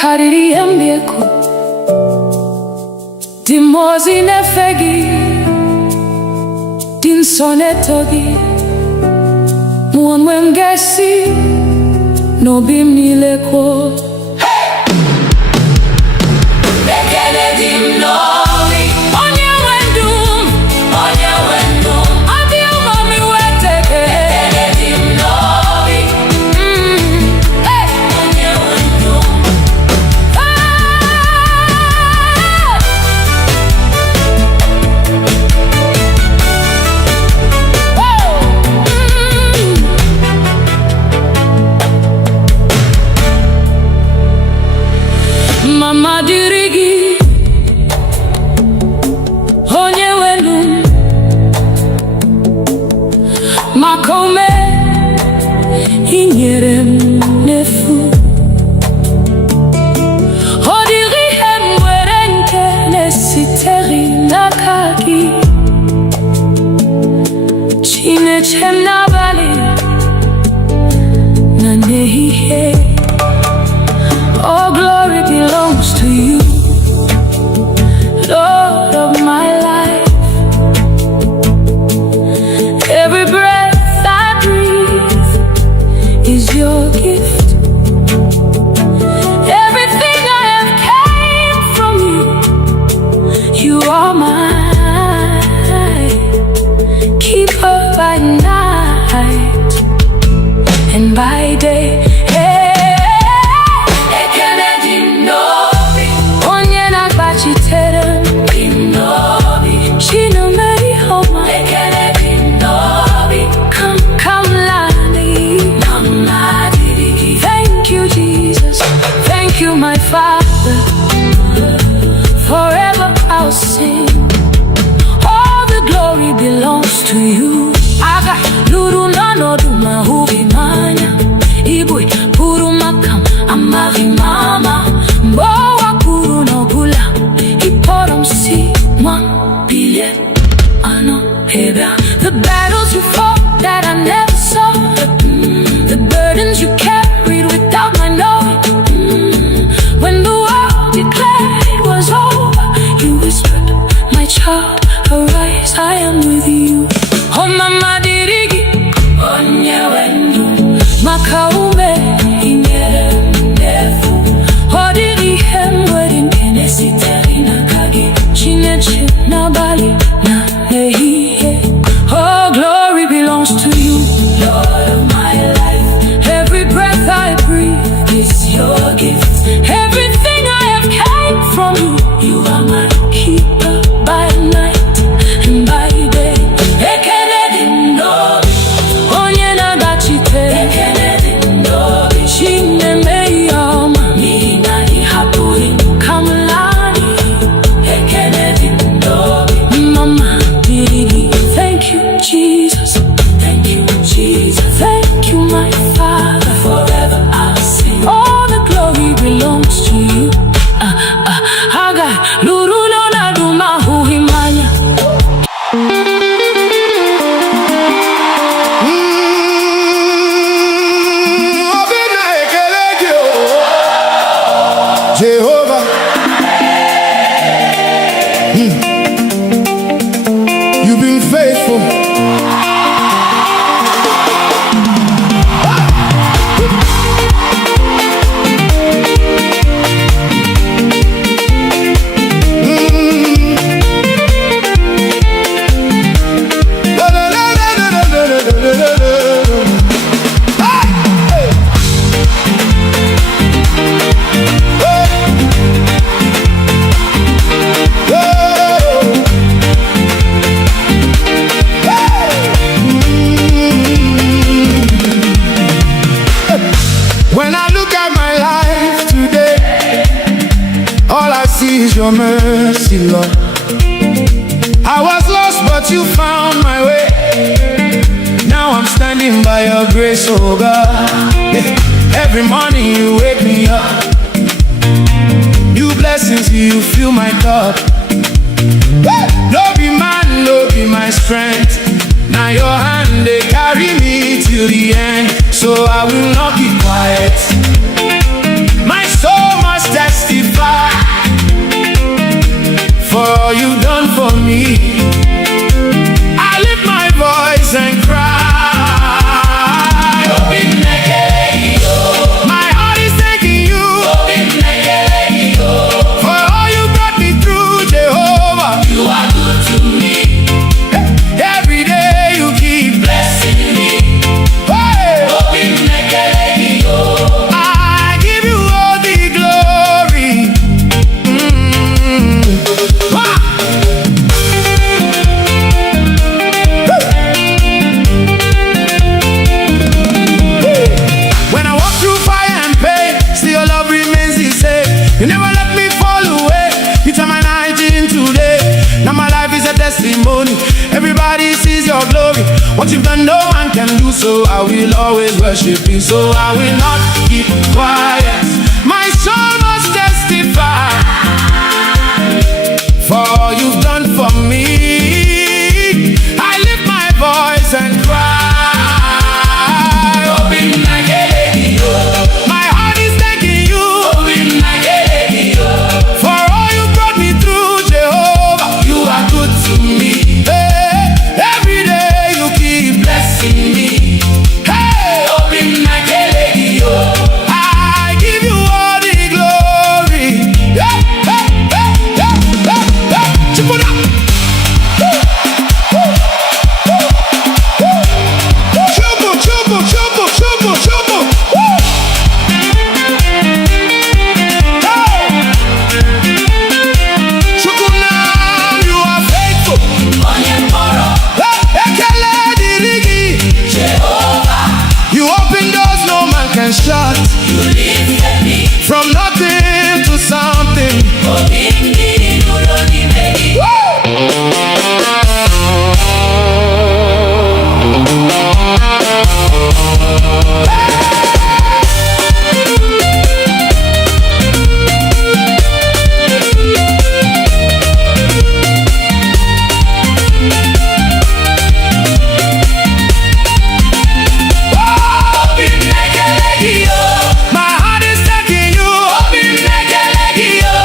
kariri embieko Dimozi nefegi Din sonetogi Mwanwe mgesi No bimnileko Bekele dimnovi Onye wendum Onye wendum Adi umami weteke Bekele dimnovi Hey Onye wendum kome inyere m n'efu. Ọ dịghị ihe m nwere nke na-esitere n'aka gị. Chineke m n'abalị na n'ehihie. All glory belongs to you, Lord of my life. Every breath I breathe is your gift. Everything I have came from you. You are mine, keeper by night and by day. My Father, forever I'll sing. All the glory belongs to you. Aga luru nano duma hubi manya. Igbo puru makam amari mama. Mbowa puru no bula. Iporom si man billion ano heba. The battles you fought that I never saw. The burdens you carried without my knowing. When the world declared it was over, you whispered, my child, arise, I am with you. Oh mama dirigi, onye wendu, makaume inyere mnefu. Oh diri hemweri mkenesi terina kagi, chineche na bali na nehiye. Oh glory belongs to you, Lord of my life. Every breath I breathe is your gift. Everything I have came from you. You are my keeper by night and by day. Ekeledi ndobi, onye nagachite. Ekeledi ndobi, chine meyoma. Mina ihapuri kamlani. Ekeledi ndobi, mama didi. Thank you, Jesus. Thank you, Jesus. Thank you, my Father. Forever I'll sing. All the glory belongs to you. Haga luru no na duma huhimanya. Obina ekelege o Jehovah. You've been faithful. When I look at my life today, all I see is your mercy, Lord. I was lost, but you found my way. Now I'm standing by your grace, oh God. Every morning you wake me up. New blessings, you fill my cup. No be man, no be my strength. Now your hand, they carry me till the end. So I will not be quiet. My soul must testify for all you've done for me. I lift my voice and cry. My heart is thanking you for all you brought me through, Jehovah. You are good to me. Every day you keep Blessing me. Hey! I give you all the glory. you, so I will always worship you, so I will not keep quiet. My soul must testify for all you've done for me. I lift my voice and cry. My heart is thanking you for all you brought me through, Jehovah. You are good to me. Hey, every day you keep blessing me. Hey, I give you all the glory. Hey, hey, hey, hey, hey, hey. Chipuna. Chubu, chubu, chubu, chubu, chubu. Chukunam, you are faithful. Ekele dirigi. You open doors no man can shut. From nothing to something. My heart is thanking you.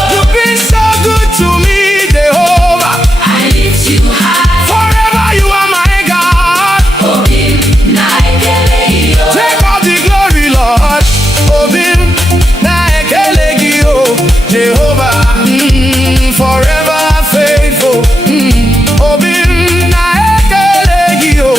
You've been so good to me, Jehovah. Forever you are my God. Take all the glory, Lord. Obim na ekelegio, Jehovah. Forever faithful. Obim na ekelegio.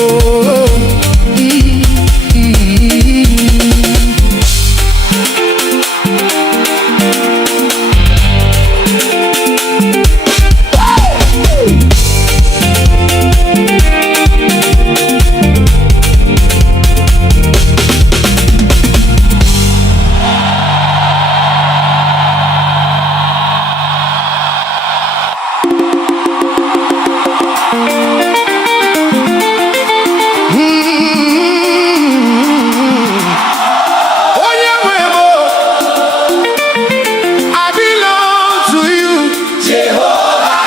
I belong to you, Jehovah.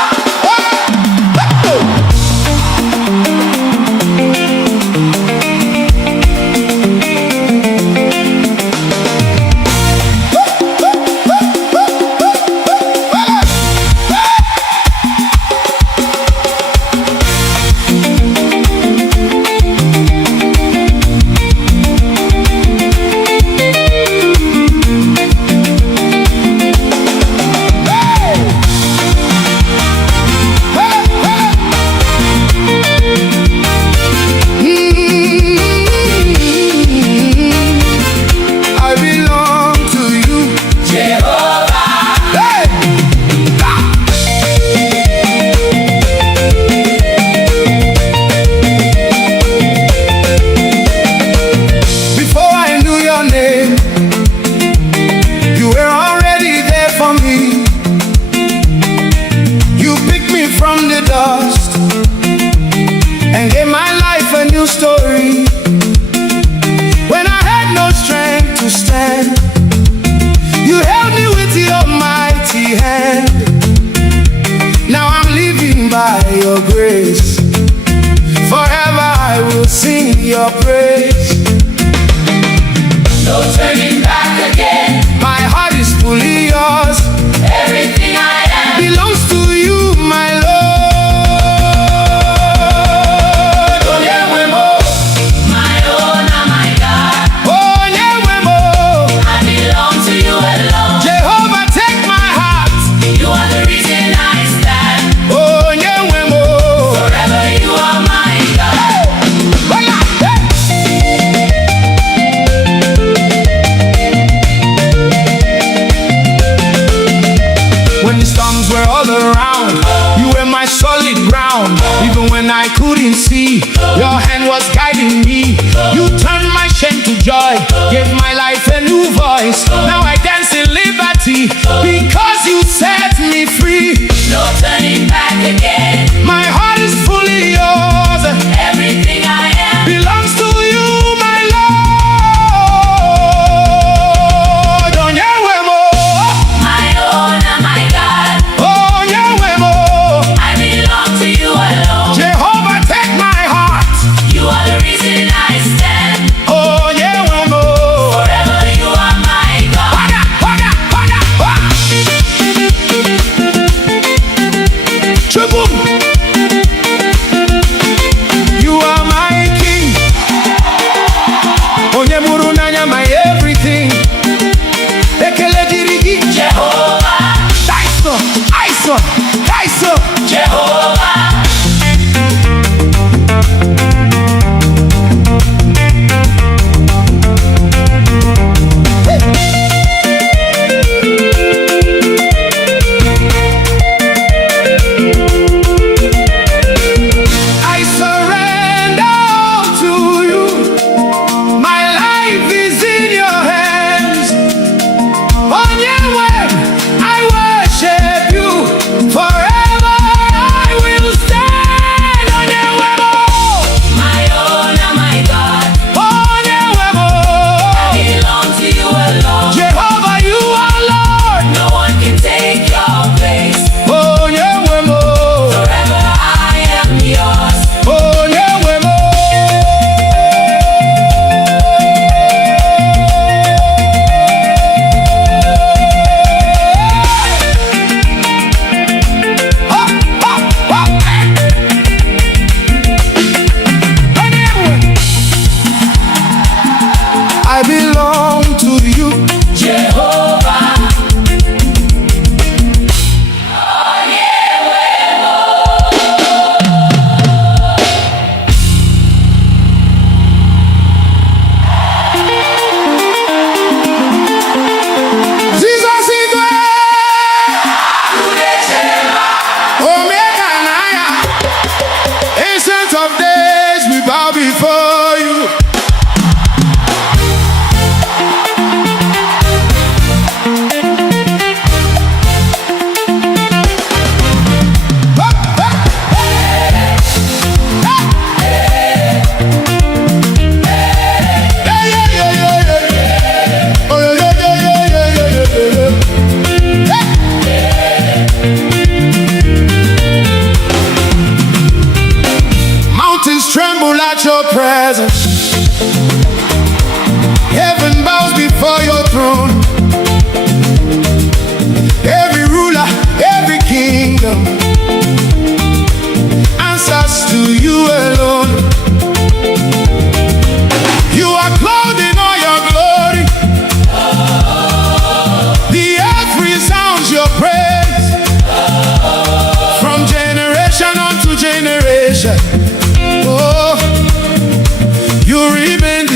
I belong to you, Jehovah. Hey! Before I knew your name, you were already there for me. You picked me from the dust and gave my life a new story. When I had no strength to stand, you held me with your mighty hand. Now I'm living by your grace. Forever I will sing your praise. No turning back again. My heart is fully yours. Everything I am Belongs to you, my Lord. my own and my God. Oh, Nyewemo. I belong to you alone. Jehovah, take my heart. You are the reason I stand. Oh, Nyewemo. Forever you are my God. Hola, hey.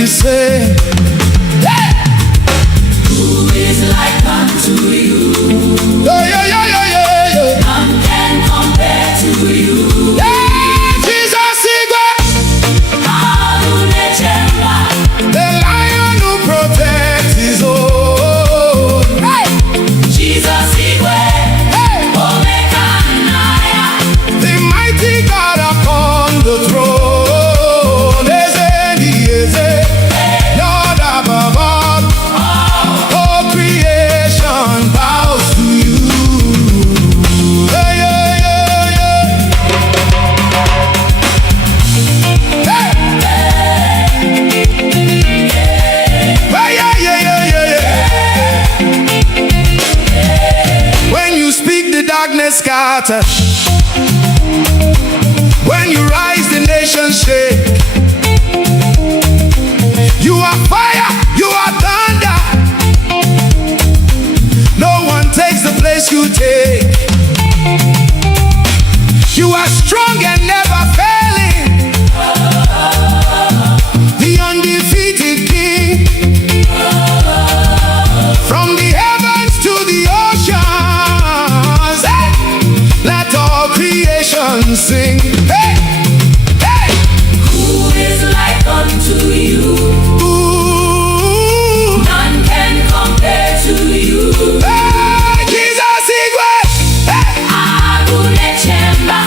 the same. Who is like unto you? Yeah, yeah, yeah, yeah, yeah, yeah. None can compare to you. Yeah, Jesus Igwe, Adunechemba, the lion who protects his own. Hey! Jesus Igwe, Hey! Omekanaya, The mighty God upon the throne. Eze ndi eze, Lord above all. All creation bows to you. Hey, yeah, yeah, yeah. Hey! Hey, yeah, yeah, yeah, yeah, yeah. When you speak, the darkness scatter. When you rise, the nations shake. You are fire, you are thunder. No one takes the place you take. You are strong and never failing. The undefeated King. From the heavens to the oceans, hey! Let all creation sing. Hey! Hey! who is like unto you? Ooh! None can compare to you. Hey! Jesus Igwe! Hey! Adunechemba,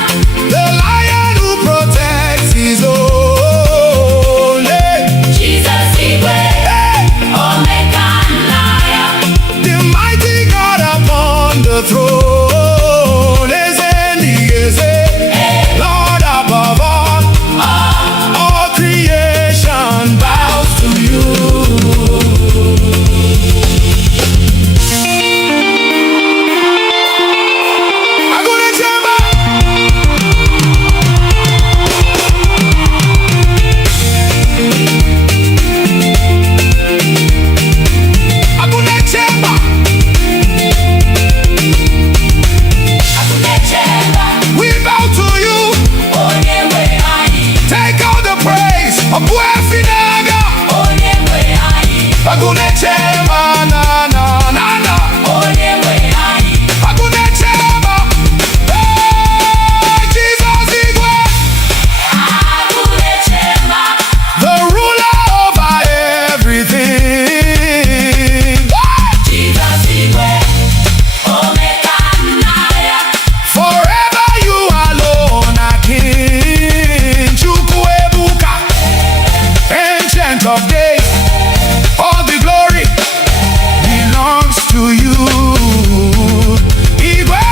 The lion who protects his own. Hey! Jesus Igwe, Hey! Omekanaya, The mighty God upon the throne. Eze ndi eze, Lord above all. All creation bows to you. Agunechemba. Agunechemba. Adunechemba, We bow to you. Onyewe anyị, Take all the praise. Obuefinaga. Onyewe anyị, Agunechemba na na na na. Onyewe anyị, Agunechemba. Hey, Jesus Igwe, Adunechemba, the ruler over everything. Jesus Igwe, Omekanaya, Forever you alone are King. Chukwuebuka, Ancient of Days. All the glory belongs to you. Igwe.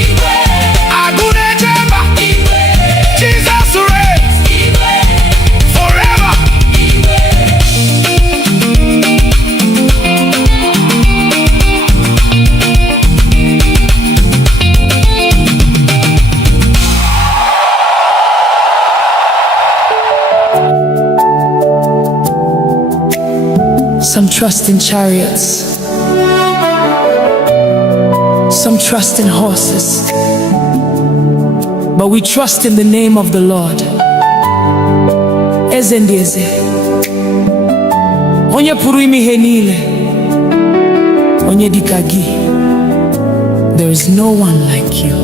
Igwe, Agunechemba. Igwe, Jesus reigns Igwe, forever. Igwe. Some trust in chariots, some trust in horses, but we trust in the name of the Lord. Eze ndi eze, onye pụrụ ime ihe niile, onye dịka gị. There is no one like you.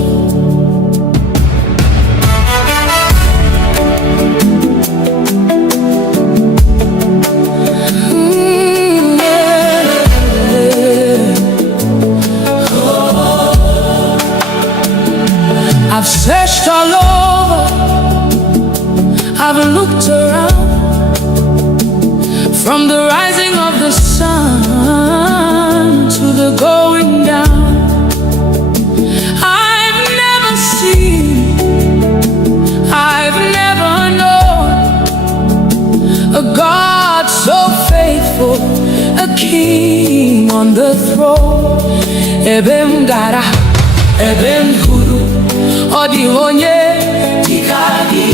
I've searched all over, I've looked around, from the rising of the sun to the going down. I've never seen, I've never known a God so faithful, a king on the throne. Ebem gara, ebem huru, odi onye dikagi.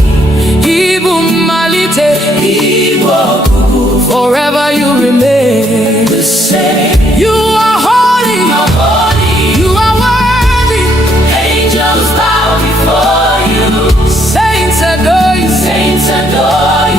Ibu malite, Ibu kubu. Forever you remain the same. You are holy, you are worthy. Angels bow before you, Saints adore you, saints adore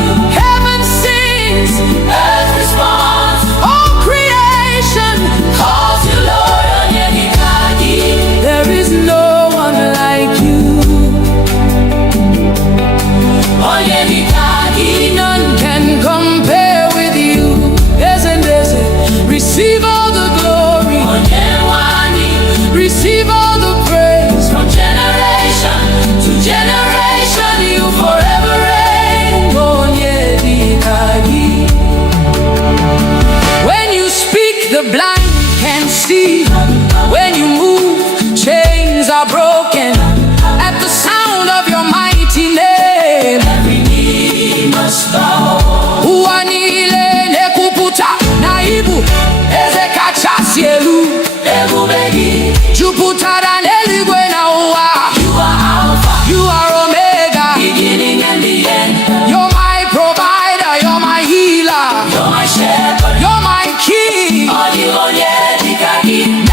jupụtara n'eluigwe na ụwa. You are Alpha, You are Omega. beginning and the end. You're my provider, you're my healer, You're my shepherd, you're my king.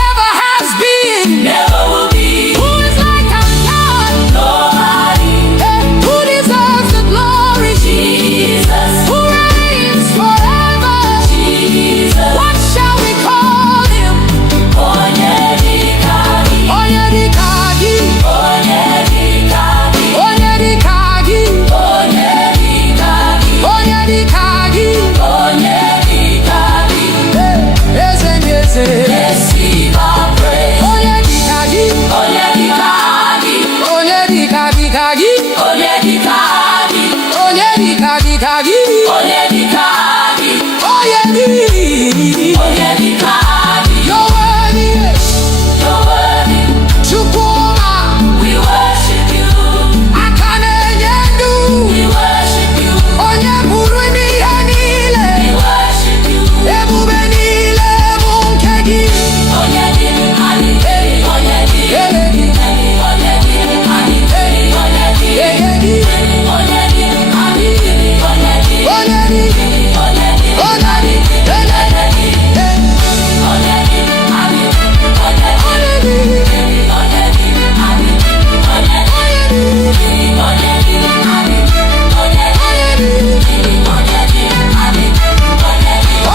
Never has been, never will be. who is like our God? Nobody, Who deserves the glory? Jesus, Who reigns forever? Jesus. What shall we call him? Onyedikagi, Onyedikagi, Onyedikagi, Onyedikagi, Onyedikagi, Onyedikagi. Onyedikagi. Eze n'eze. Receive our praise. Onyedikagi, Onyedikagi, Onyedikagi, Onyedikagi, Onyedikagi, Onyedikagi, Onyedi. Onyedikagi. You're worthy, You're worthy, Chukwuma. we worship you, Akane nyendu. we worship you, Onye pụrụ n'ihe niile. we worship you. Ebube niile bụ nke gị. Onyedikagi, Onyedikagi, Eledi, Onyedikagi, Onyedikagi, eyedi, Onyedikagi, onyedi, onyedi,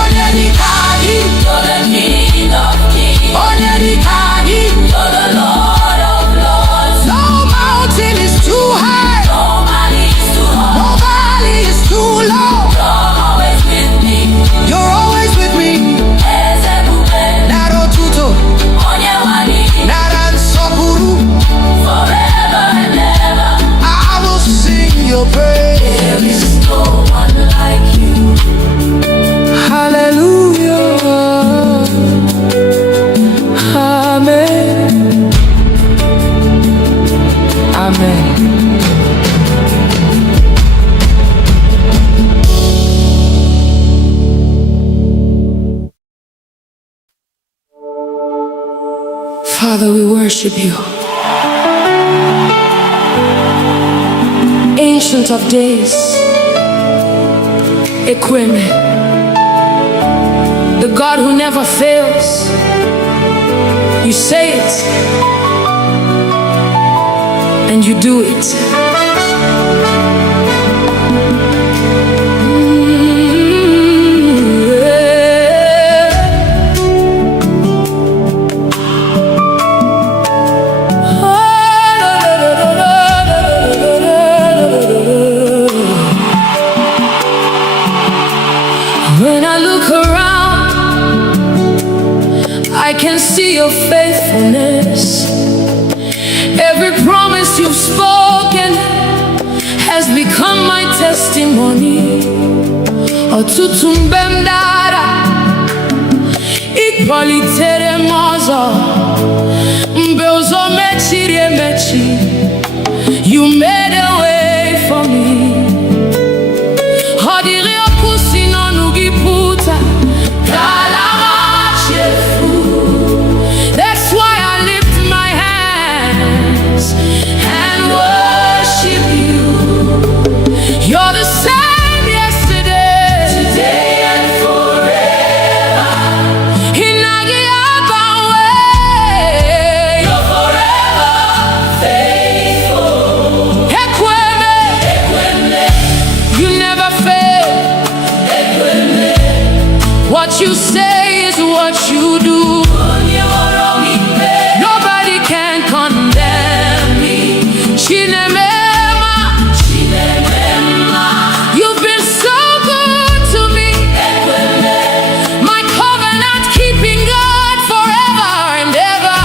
onyedikagi, onyedikagi. No mountain is too high, no valley is too low. You're always with me. Naro tuto, nara nsọpụrụ. I will sing your praise. Hallelujah. Amen. Amen. Father, we worship you. Ancient of days, Equime, the God who never fails. You say it, and you do it. When I look around, I can see your faithfulness. Every promise you've spoken has become my testimony. Ọtụtụ mgbe m dara, ị kpọlitere m ọzọ. Mgbe ụzọ mechiri emechi, you made a way for me. Ọ dịrị okwu si n'ọnụ gị pụta, ka ala chefu. That's why I lift my hands and worship you. You're the same yesterday, today and forever. Inagi abawe. You're forever faithful. Ekweme, you never fail. What you say is what you do. Nobody can condemn me. Chinemema, you've been so good to me. My covenant keeping God forever and ever.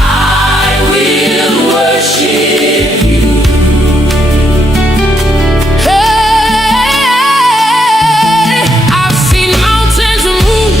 I will worship you. Hey, I've seen mountains move.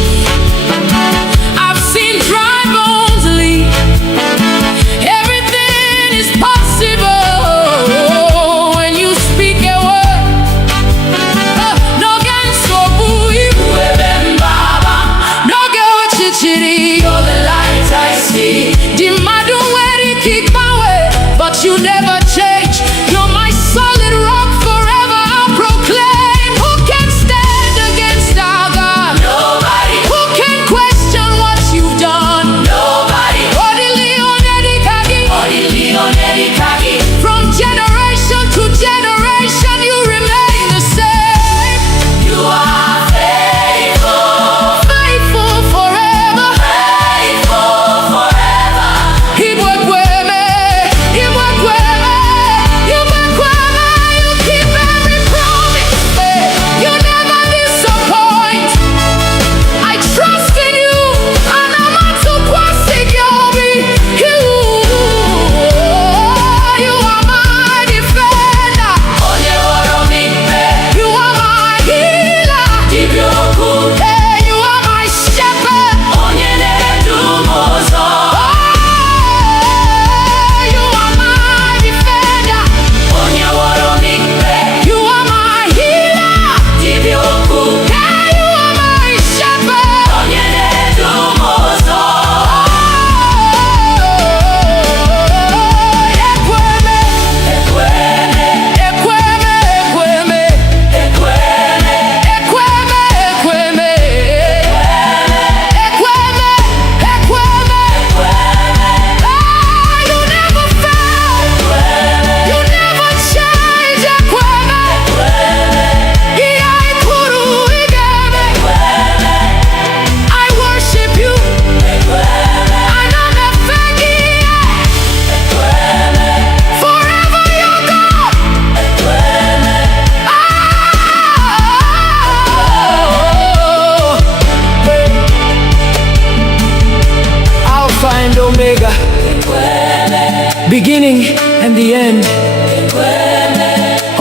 beginning and the end.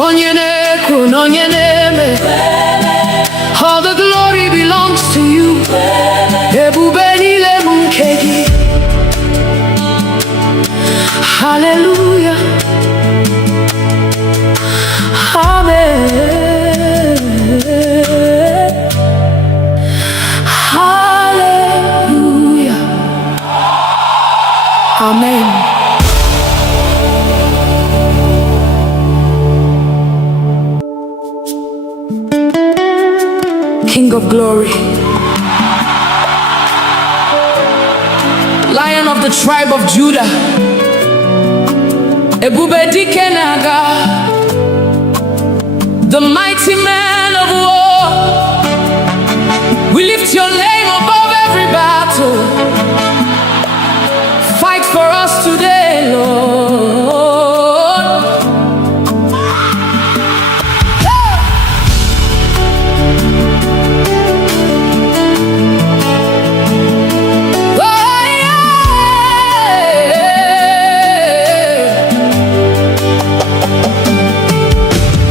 Onye na-ekwu na onye na-eme, all the glory belongs to you. Ebube niile bụ nke gị. Hallelujah. Amen. Hallelujah. Amen. King of glory, Lion of the tribe of Judah, Ebube dike na-aga, the mighty man of war. We lift your name above every battle. Fight for us today, Lord.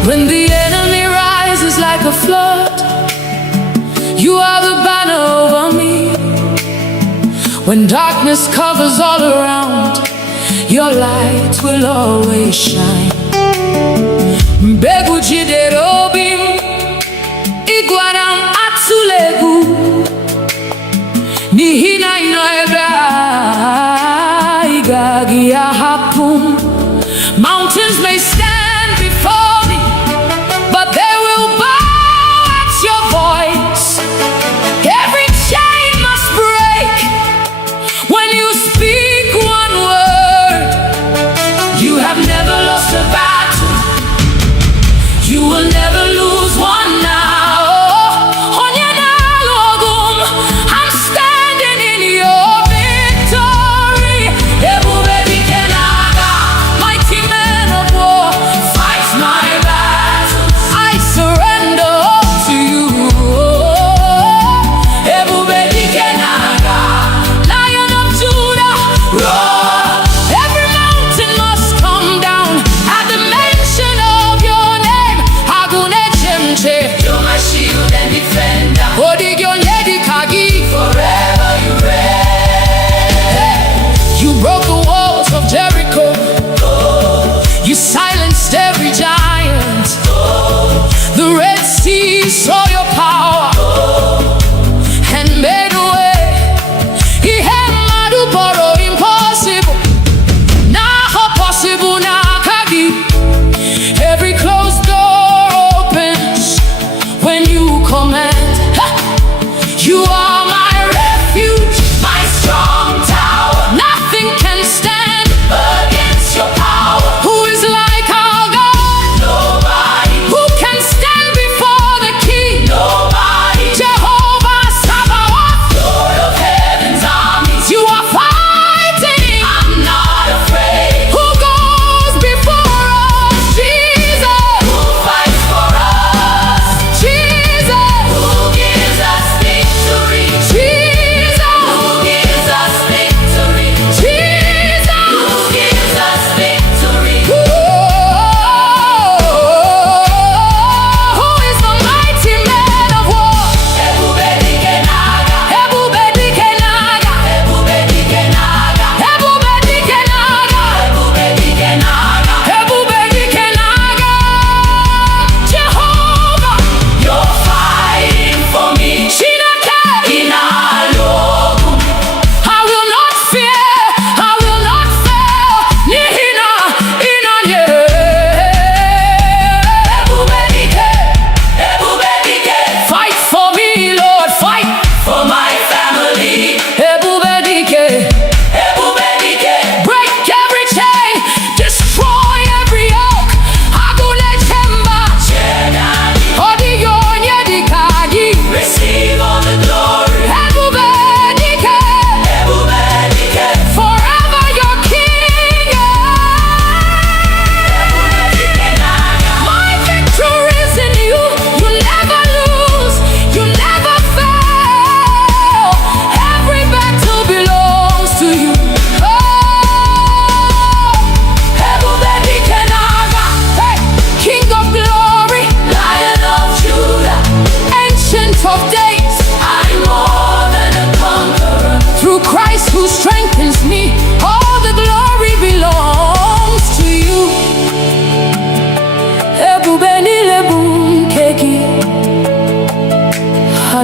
When the enemy rises like a flood, you are the banner over me. When darkness covers all around, your light will always shine. Mbegu jidere obi m, ịgwara m atụla egwu, n'ihi na ị nọ ebe a, ị gaghị ahapụ m. Mountains may stand before me, but they will bow at your voice. Every chain must break when you speak one word. You have never lost a battle. You will never lose one now. Onye na-alụ ọgụ m, I'm standing in your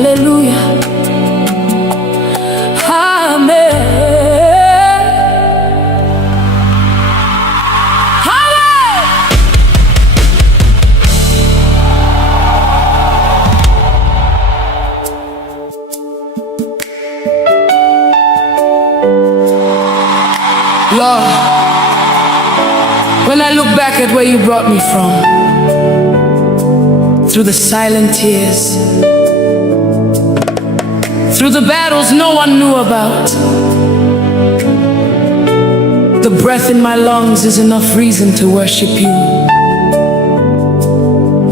hallelujah, amen. Lord, when I look back at where you brought me from, through the silent tears, through the battles no one knew about, the breath in my lungs is enough reason to worship you.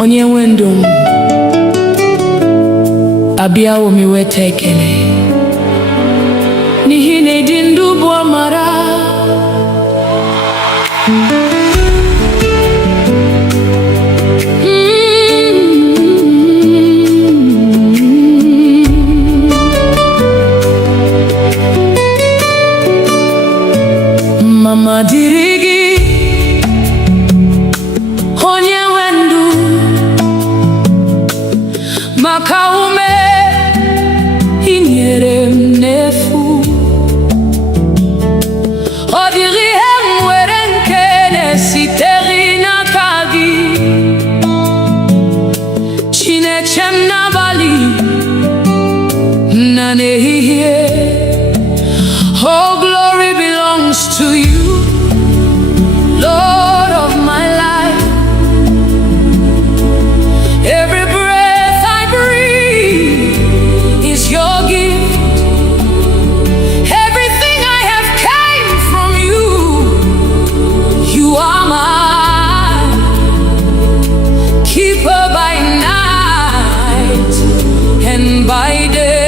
Onye wendum, abia umiwete ekele, nihine dindu buamara. Mama dirigi onye wendu maka ume inyere m n'efu, ọ dịghị ihe m nwere nke na-esitere n'aka gị. Chineke m n'abalị na n'ehihie, oh glory belongs to you, Lord of my life. Every breath I breathe is your gift. Everything I have came from you. You are mine, keeper by night and by day.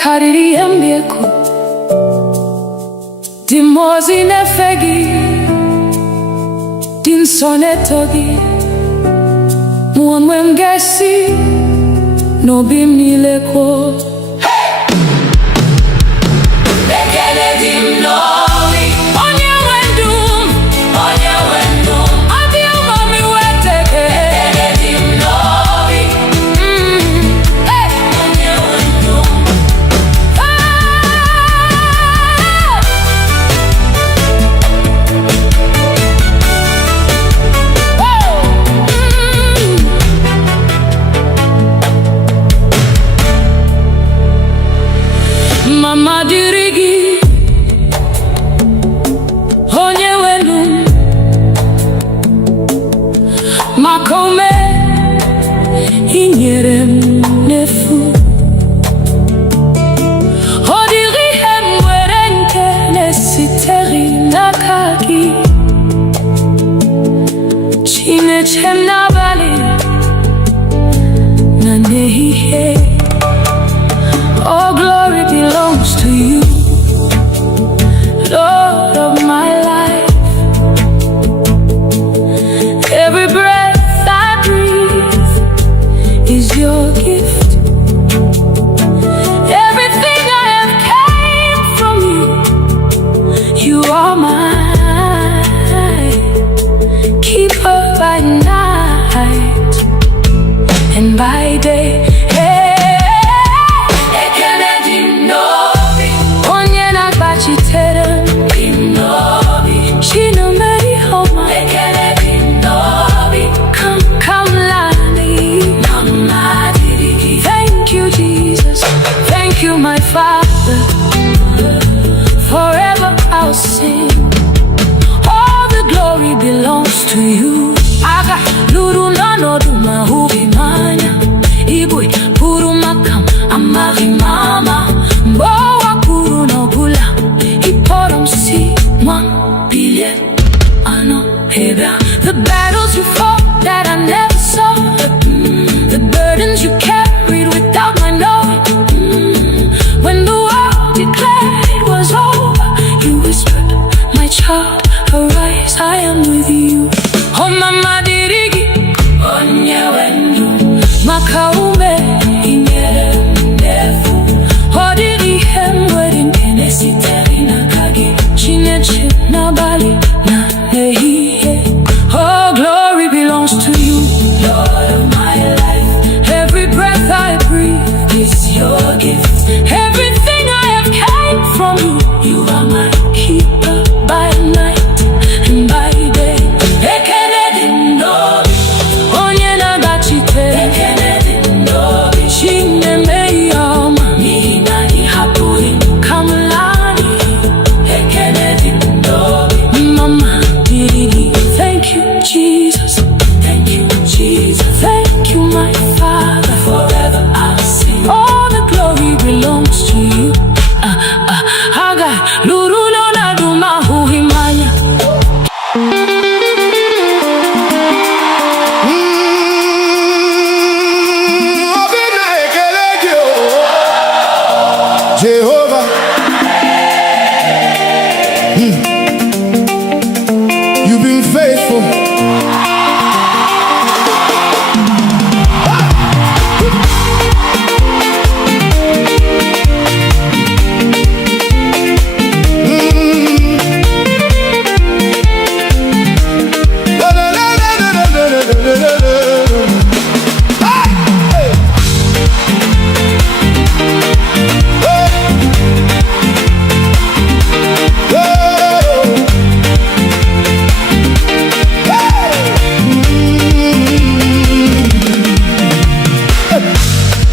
karịrị ihe m ga-ekwu. Dị mmụọ ozi na-efe gị, dị nsọ na-eto gị. Mụ onwe m ga-esi n'obi m niile kwuo, ekele dị m n'obi. Onye nwe ndụ m, onye nwe ndụ m. kome inyere m n'efu. Ọ dịghị ihe m nwere nke na-esitere n'aka gị. Chineke m n'abalị na n'ehihie. All glory belongs to you, Lord of my life. Every breath I breathe is your gift. Everything I have came from you. You are mine, keeper by night and by day. My Father, forever I'll sing. All the glory belongs to you. Aga luru nano duma hubi manya. Igbo puru makam amari mama. Mbowa puru no bula. Iporom si 1 billion. Ano heba. The battles you fought that I never saw. The burdens you carried without my knowing. When the world declared it was over, you whispered, my child, arise, I am with you. Oh mama dirigi, onye wendu, makaume inyere ndefu. Oh diri hemweri nkenesi terina kagi, chineche nabali na nehiye. Oh glory belongs to you, Lord of my life. Every breath I breathe is your gift. Everything I have came from you. You are my keeper by night and by day. Ekenedi ndobi, onye nagachite. Ekenedi ndobi, chinemeyoma. Nina ihapuri kamlani. Ekenedi ndobi, mama didi. Thank you, Jesus. Thank you, Jesus. Thank you, my Father. Forever I'll sing. All the glory belongs to you. Haga luru no na duma huhimanya. Obina ekelege o Jehovah. You've been faithful.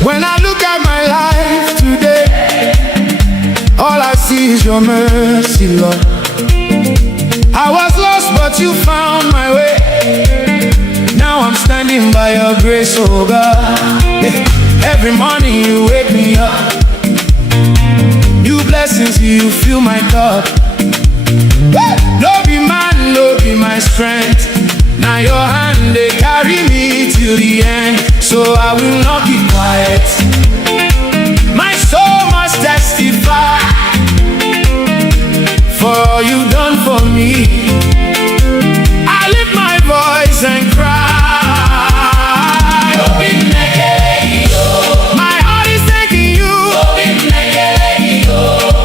When I look at my life today, all I see is your mercy, Lord. I was lost, but you found my way. Now I'm standing by your grace, oh God. Every morning you wake me up. New blessings, you fill my cup. No be man, no be my strength. Now your hand, they carry me till the end. So I will not be quiet. My soul must testify for all you've done for me. I lift my voice and cry. My heart is thanking you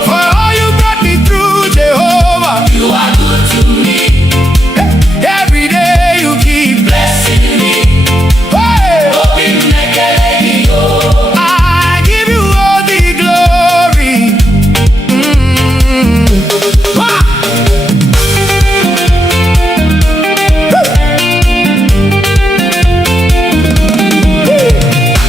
for all you brought me through, Jehovah. You are good to me. Every day you keep blessing me. I give you all the glory.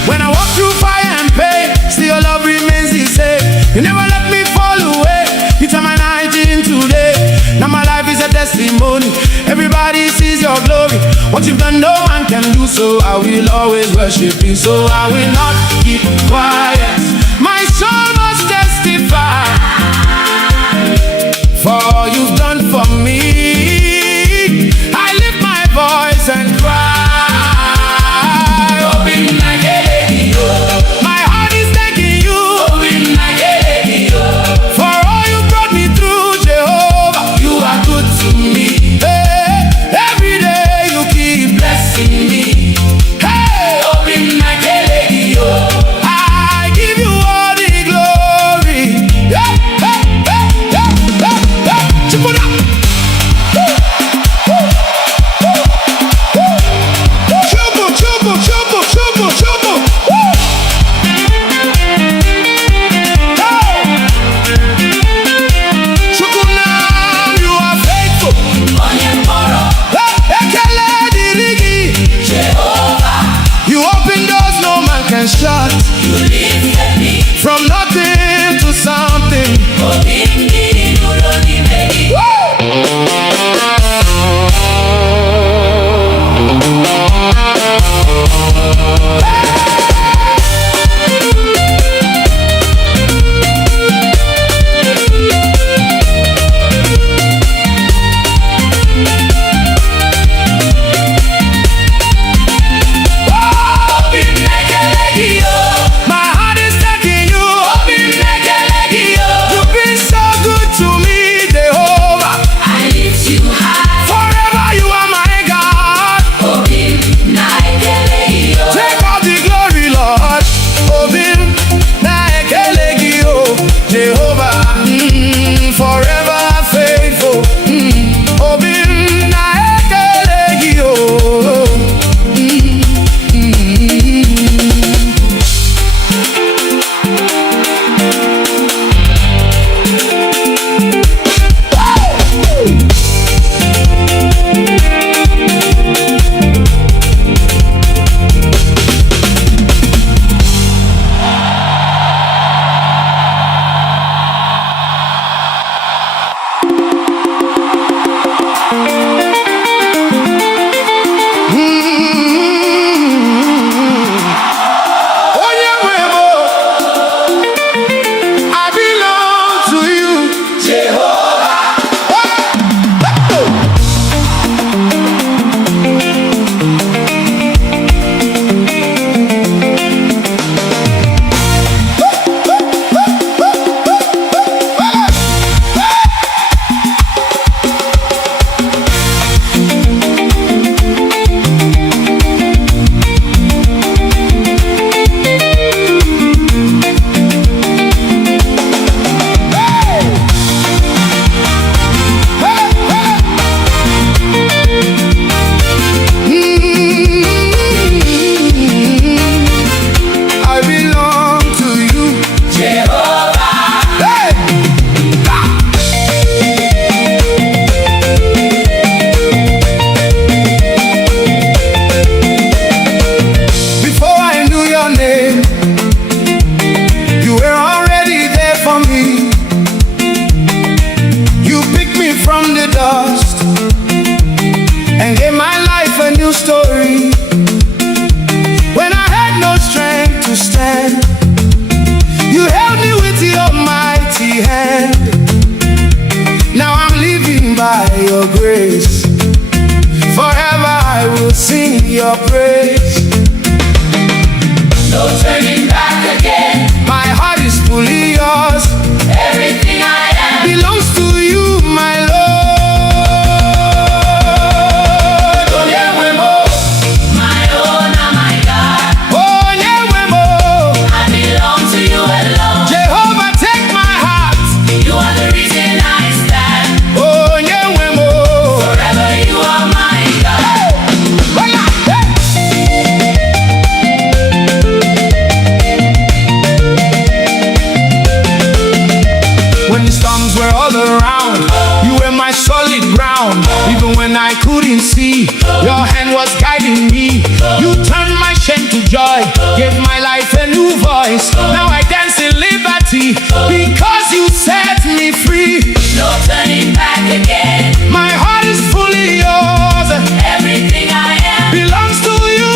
When I walk through fire and pain, still your love remains the same. You never let me fall away. You turn my night into day. Now my life is a testimony. Everybody sees your glory. What you've done, no man can do. so I will always worship you, so I will not keep quiet. My soul must testify for all you've done for me. I lift my voice and cry. My heart is thanking you for all you brought me through, Jehovah. You are good to me. Hey, every day you keep blessing me. Hey, I give you all the glory. Hey, hey, hey, hey, hey, hey. Chipuna. Chubu, chubu, chubu, chubu, chubu. Chukunam, you are faithful. Ekele dirigi. You open doors no man can shut. From nothing to something. My heart is thanking you. You've been so good to me, Jehovah. Forever you are my God. Take all the glory, Lord. Obim na ekelegio, Jehovah. Forever faithful. Obim na ekelegio. I belong to you, Jehovah. I belong to you, Jehovah. Hey! Before I knew your name, you were already there for me. You picked me from the dust and gave my life a new story. When I had no strength to stand, you held me with your mighty hand. Now I'm living by your grace. Forever I will sing your praise. No turning back again. My heart is fully yours. Everything I am Belongs to you, my Lord. my own and my God. Oh, Nyewemo. I belong to you alone. Jehovah, take my heart. You are the reason I stand. Oh, Nyewemo. Forever you are my God. Hola, hey. When the storms were all around, you were my solid ground. Even when I couldn't see, your hand was guiding me. You turned my shame to joy, gave my life a new voice. Now I dance in liberty because you set me free. No turning back again. My heart is fully yours. Everything I am Belongs to you,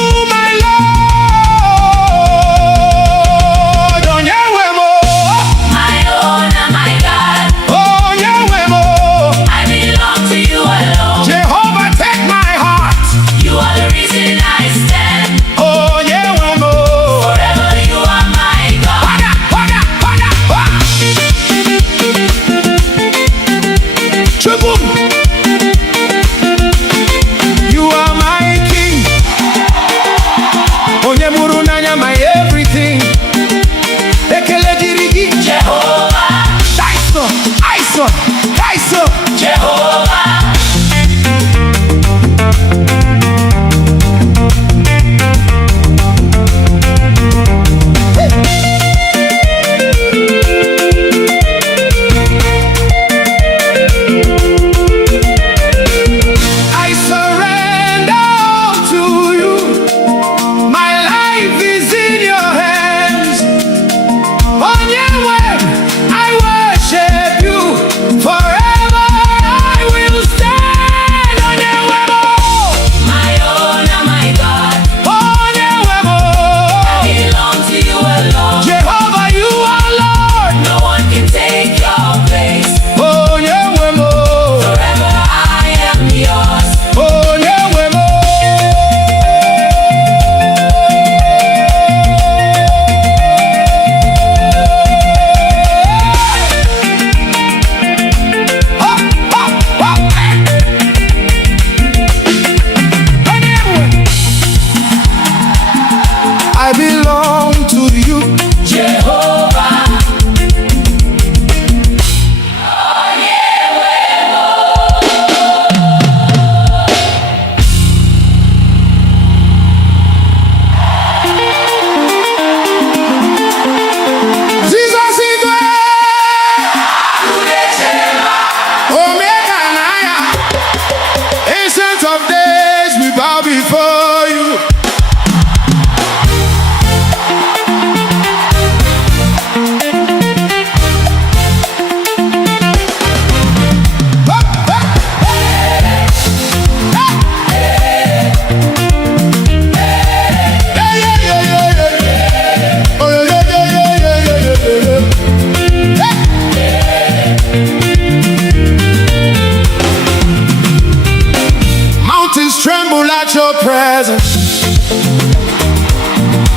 your presence.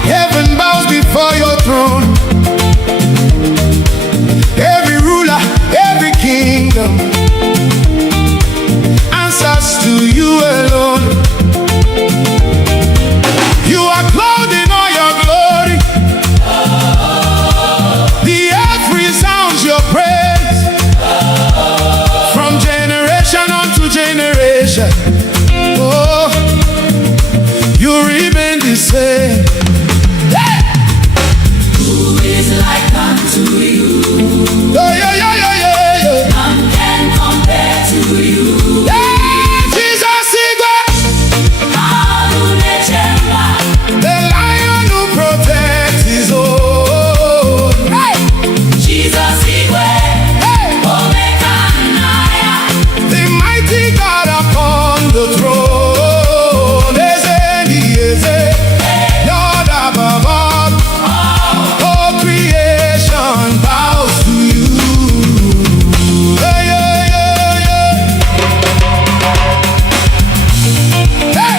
Heaven bows before your throne. Every ruler, every kingdom answers to you alone. You are clothed in all your glory. The earth resounds your praise. From generation unto generation, oh, you remain the same. Who is like unto you? Yeah, yeah, yeah, yeah, yeah, yeah. None can compare to you. Yeah, Jesus Igwe, the lion who protects his own. Hey! Jesus Igwe, Hey! The mighty God upon the throne. Eze, Lord above all, all creation bows to you. Hey, yeah, yeah, yeah. Hey!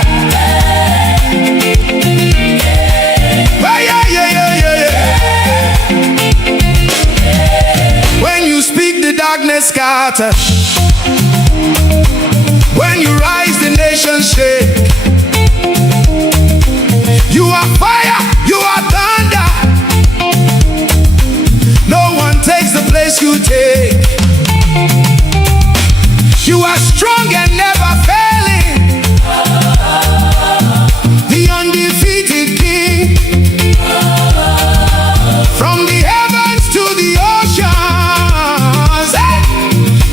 Hey, yeah, yeah, yeah, yeah. When you speak, the darkness scatters. When you rise, the nations shake. You are fire, you are thunder. No one takes the place you take. You are strong and never failing, the undefeated King. From the heavens to the oceans, hey,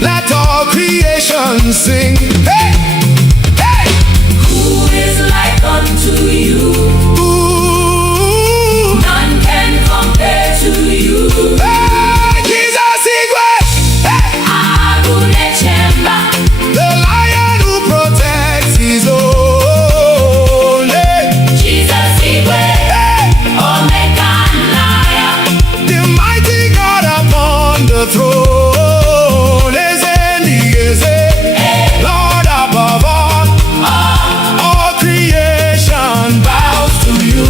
let all creation sing. Hey, hey. who is like unto you? Ooh. None can compare to you. Hey, Jesus Igwe, hey, Agunechemba, the lion who protects his own. Hey, Jesus Igwe, hey, Omekanaya, the mighty God upon the throne. Lord above all creation bows to you.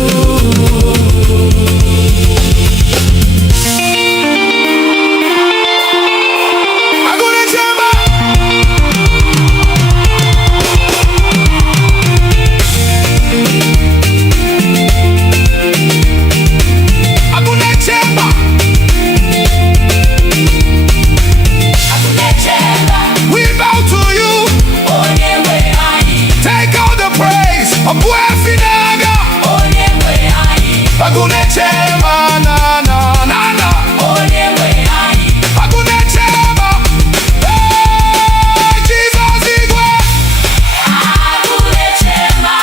Agunechemba. Agunechemba. Agunechemba, We bow to you. Onyewe anyị, Take all the praise. Obuefinaga. Onyewe anyị, Agunechemba, na na na na. Onyewe anyị, Agunechemba. Hey, Jesus Igwe, Agunechemba,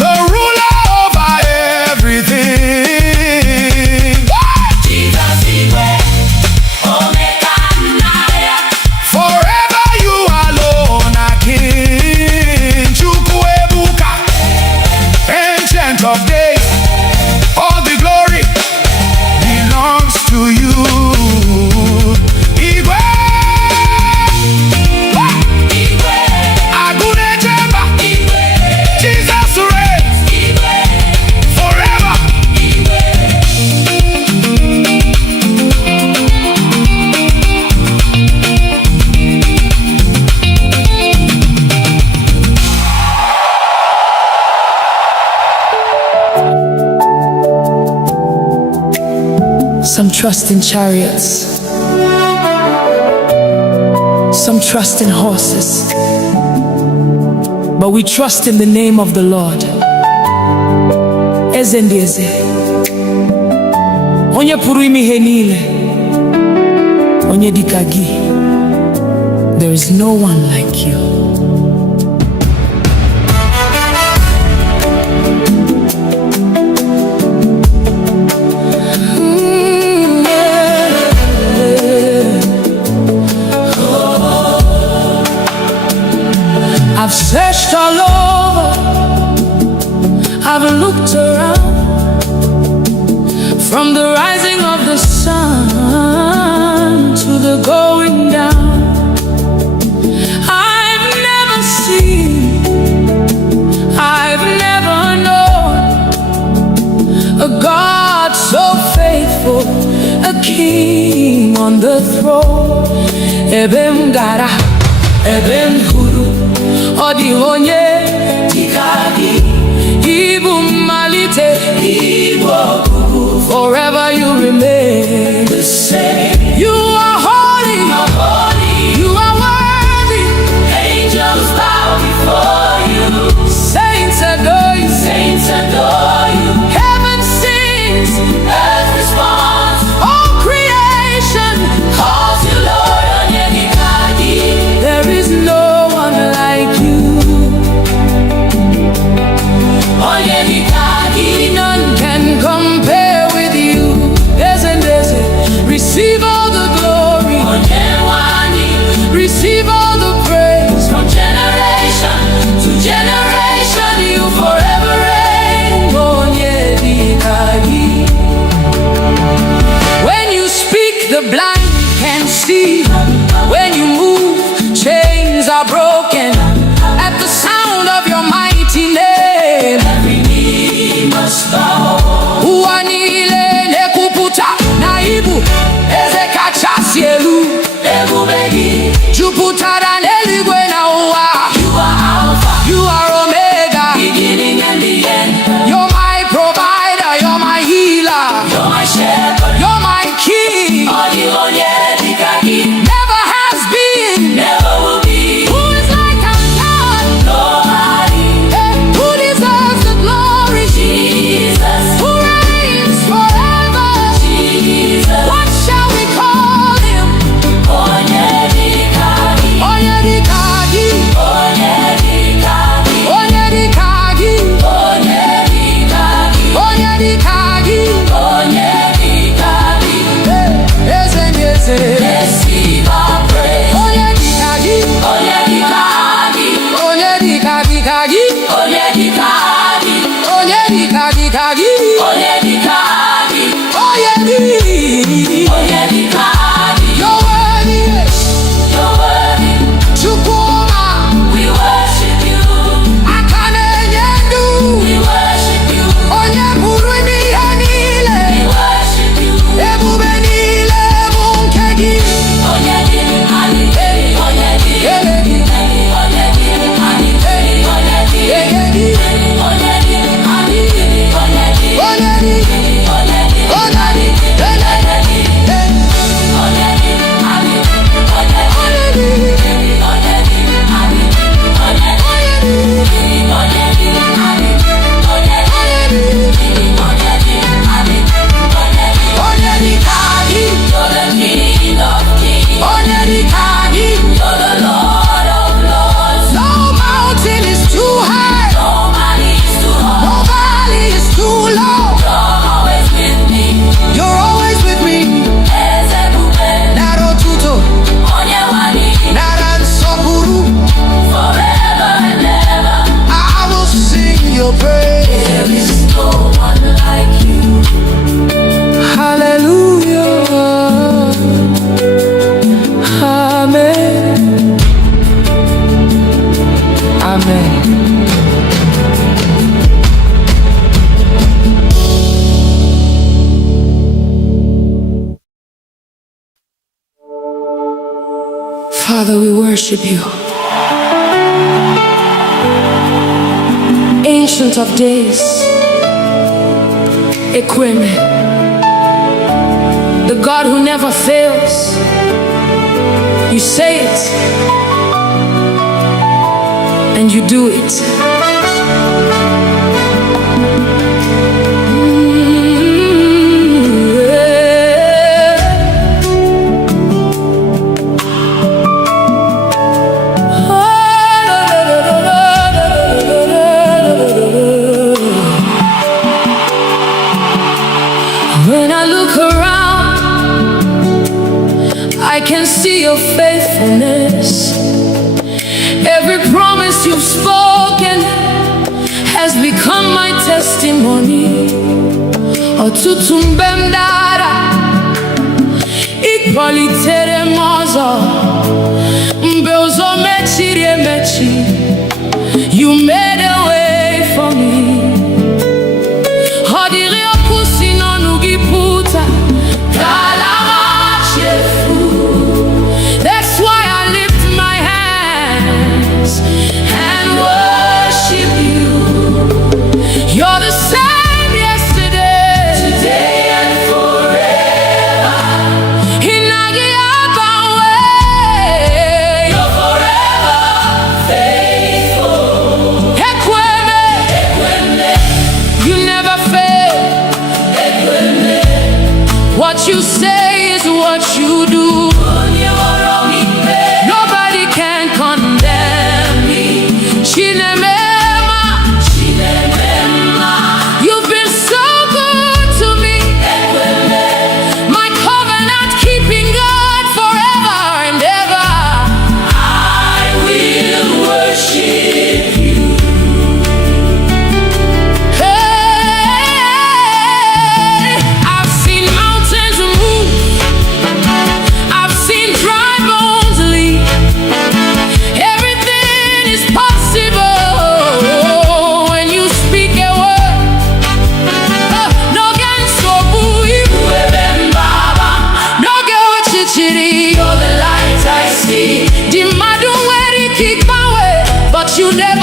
the ruler over everything. Jesus Igwe, Omekanaya, Forever you alone are King. Chukwuebuka, Ancient of Days. All the glory belongs to you. Igwe, Igwe, Agunechemba, Igwe, Jesus reigns Igwe, forever. Igwe. Some trust in chariots, some trust in horses, but we trust in the name of the Lord. Eze ndị eze, onye pụrụ ime ihe niile, onye dịka gị. There is no one like you. I've searched all over, I've looked around, from the rising of the sun to the going down. I've never seen, I've on the throne. Ebem gara, ebem huru, odi onye dikagi. Ibu malite, Igbo kuku. Forever you remain the same. You are holy, you are worthy. Angels bow before you. Saints adore you, saints adore you. Heaven sings, earth responds. All creation calls you Lord. There is no one like you. None can compare with you. Receive all the glory. Receive all the praise. From generation to generation, you forever reign. When you speak, the blind can see. When you move, chains are broken. At the sound of your mighty name, every knee must bow. Uanile nekuputa naibu ezekacha sielu ebubegi juputara neligwe na uwa. You are Alpha, you are Omega, beginning and the end. You're my provider, you're my healer, you're my shepherd, you're my king. Never has been, never will be. Who is like our God? Nobody. Who deserves the glory? Jesus. Who reigns forever? Jesus. What shall we call him? Onyedikagi. Onyedikagi. Onyedikagi. Onyedikagi. Onyedikagi. Onyedikagi. Onyedikagi. Receive our praise. Onyedikagi. Onyedikagi. Onyedikagi. Onyedikagi. Onyedikagi. Onyedikagi. Onyedikagi. You're worthy. You're worthy. Chukuma. We worship you. Akane yendu. We worship you. Onyeburu ni yanile. We worship you. Ebubenile munkegi. Onyedikagi. Onyedikagi. Father, we worship you. Ancient of days, Equime, the God who never fails. You say it, and you do it. I can see your faithfulness. Every promise you've spoken has become my testimony. Otutumbemdara ikpolitere mozo mbeuzo mechiri emechi. You made a way for me. Hodiri okusi no nugiputa kalama chefu.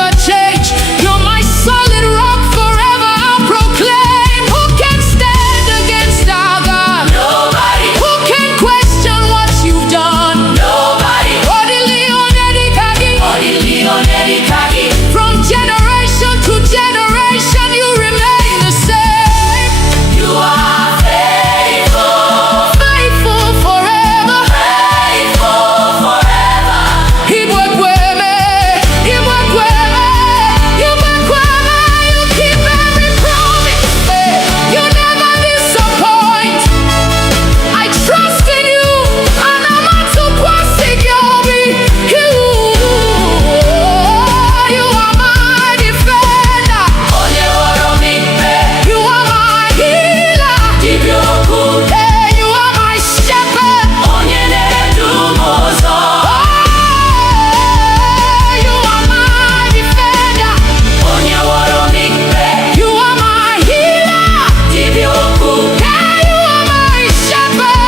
never change. You're my solid rock, forever I'll proclaim. Who can stand against our God? Nobody. Who can question what you've done? Nobody. From generation to generation, you remain the same. You are faithful, faithful forever, faithful forever. Igbo, you keep every promise. You never disappoint. I trust in you, and I'm not too possible. You are my defender. You are my healer. Hey, you are my shepherd. Oh, you are my defender. You are my healer. Hey, you are my shepherd.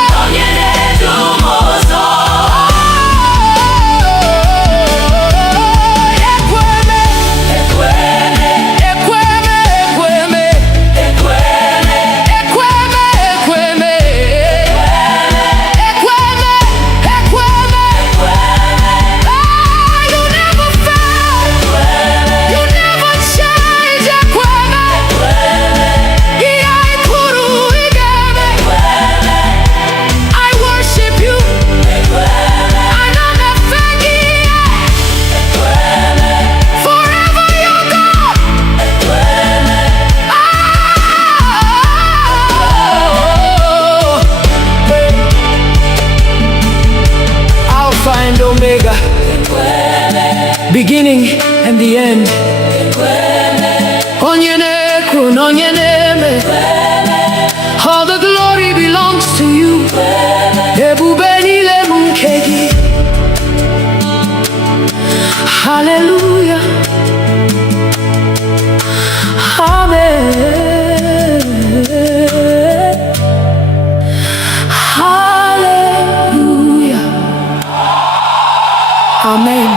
Omega, beginning and the end. All the glory belongs to you. Hallelujah. Amen. Hallelujah. Amen.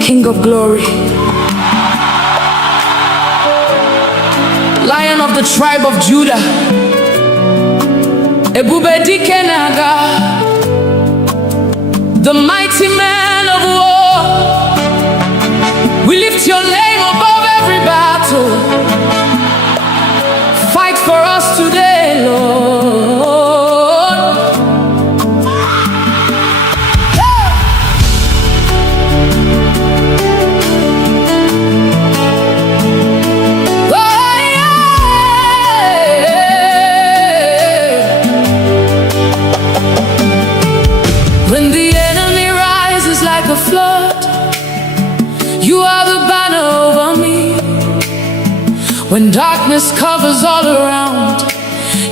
King of glory, Lion of the tribe of Judah, Ebube Dike Naga, the mighty man of war. We lift your name above every battle. Fight for us today, Lord. When the enemy rises like a flood, you are the banner over me. When darkness covers all around,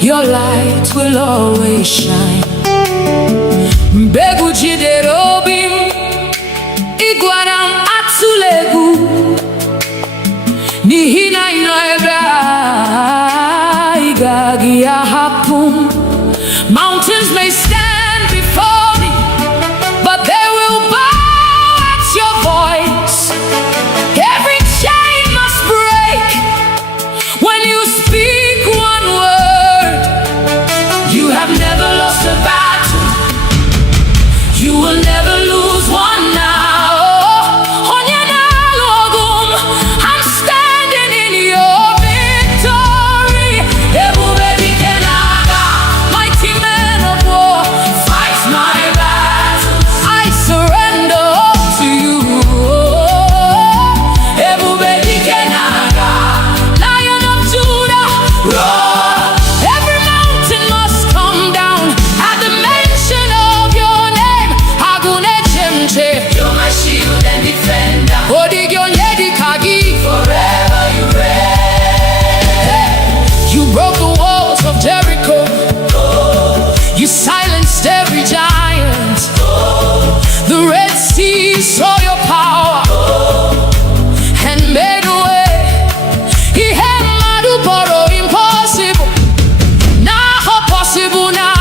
your light will always shine. Mbegu jiderobim, iguanam atulegu, nihina inoebra, igagi ahapum. Mountains may stand before me, but they will bow at your voice. Every chain must break when you speak one word. You have never lost a battle. You will never lose one now. I'm standing in your victory. Ebube Dike Naga, mighty man of war, fight my battles. I surrender all to you. Ebube Dike Naga, Lion of Judah, roar. Every mountain must come down at the mention of your name. Agune Chemche, you're my shield and defender. Odigyo Nyedikagi, forever you reign. You broke the walls of Jericho. You silenced every giant. The Red Sea saw your power and made a way. He had madu poro impossible. Now possible now.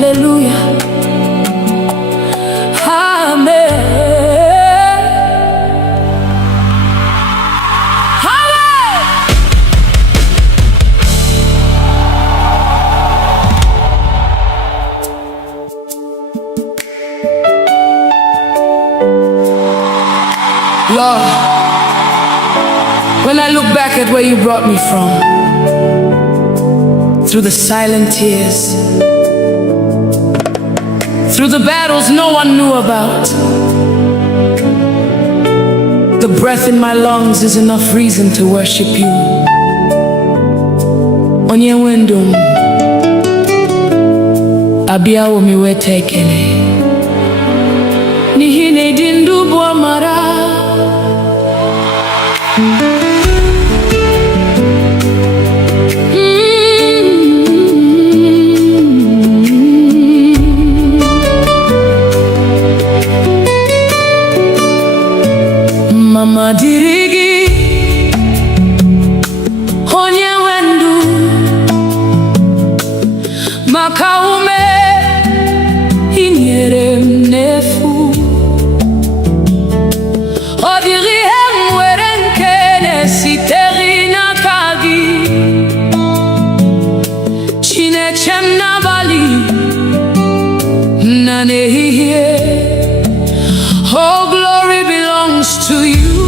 hallelujah, amen. Lord, when I look back at where you brought me from, through the silent tears, through the battles no one knew about, the breath in my lungs is enough reason to worship you. Onye wendum, abia omi wetekele, nihine dindu buamara. Mama dirigi onye wendu maka ume inyere m n'efu, ọ dịghị ihe m nwere nke na-esitere n'aka gị. Chineke m n'abalị na n'ehihie, oh glory belongs to you,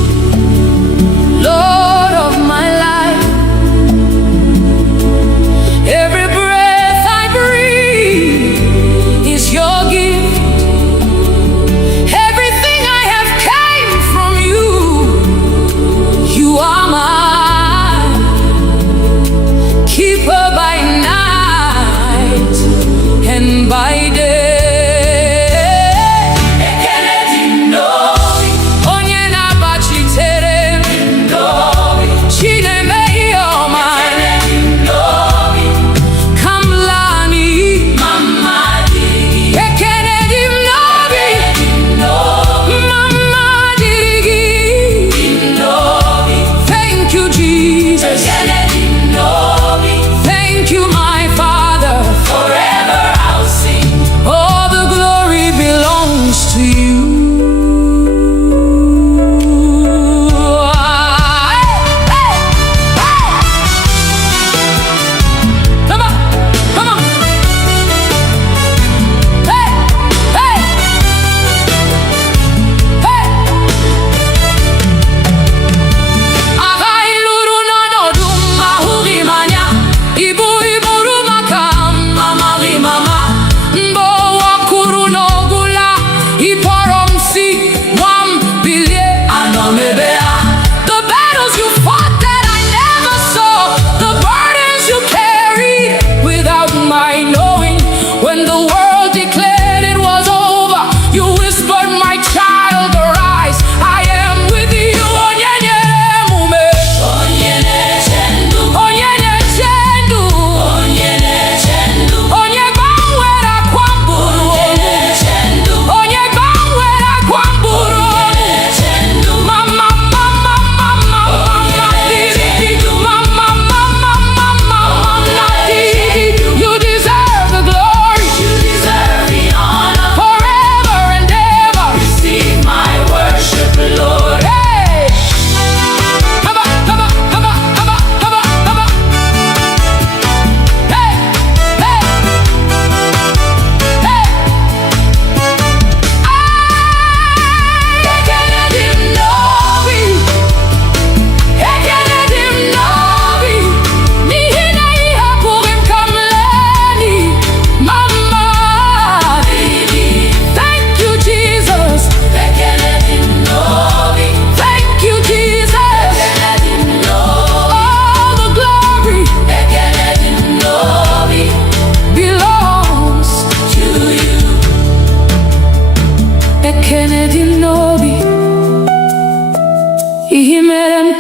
Lord of my life. Every breath I breathe is your gift. Everything I have came from you. You are mine, keeper by night and by day.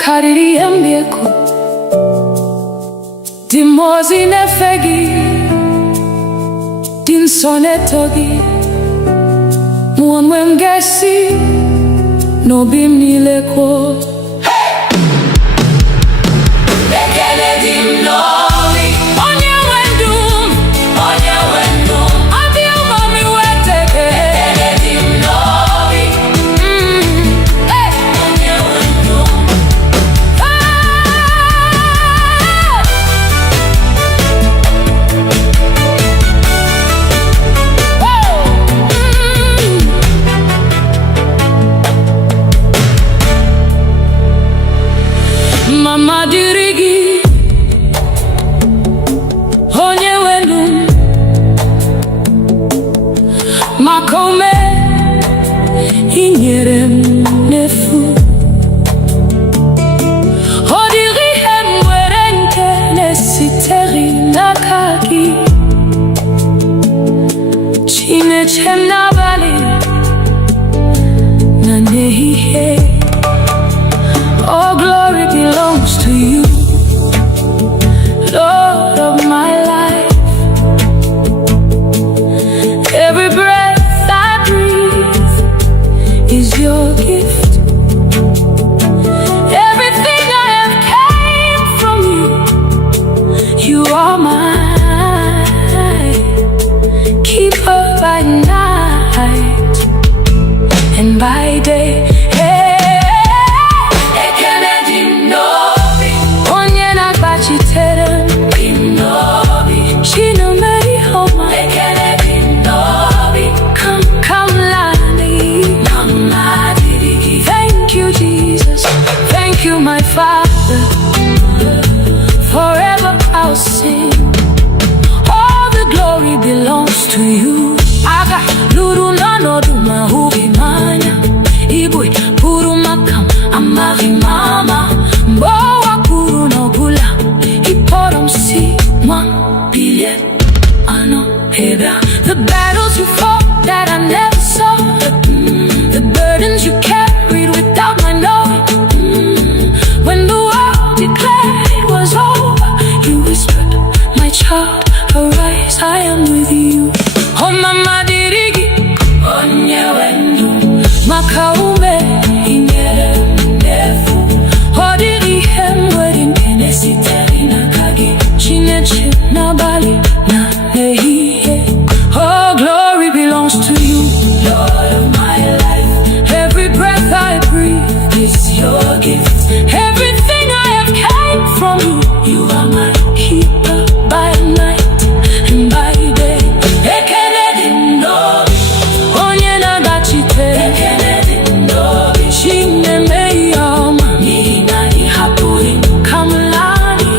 karịrị ihe m na-ekwu, dị mmụọ ozi na-efe gị, dị nsọ na-eto gị. Mụ onwe m ga-esi n'obi m niile kwuo, ekele dị m n'obi onye nwe ndụ m, onye nwe ndụ m. mama dịrị gị, onye welu maka ome i nyere m n'efu. Ọ dịghị ihe m nwere nke na-esitere n'aka gị. Chineche m n'abalị na n'ehihie. All glory belongs to you, Lord of my life. Every breath I breathe is your gift. Everything I have came from you. You are mine, keeper by night and by day. My Father, forever I'll sing. All the glory belongs to you. Aga luru nano duma hubi manya. Igbo puru makam amari mama. Mbowa puru no bula. Iporom si man billion ano heba. The battles you fought that I never saw. The burdens you carried without my knowing. When the world declared it was over, you whispered, my child, arise, I am with you. Oh mama dirigi, onye wenu, makaume inyere mnefu. Oh diri hem wedding enesiteri na kagi, chineche na bali na nehiye. Oh glory belongs to you, Lord of my life. Every breath I breathe is your gift. Everything I have came from you. You are my keeper by night and by day. Ekenedi ndobi, onye nagachite. Ekenedi ndobi, chine meyoma. Nina ihapuri kamlani.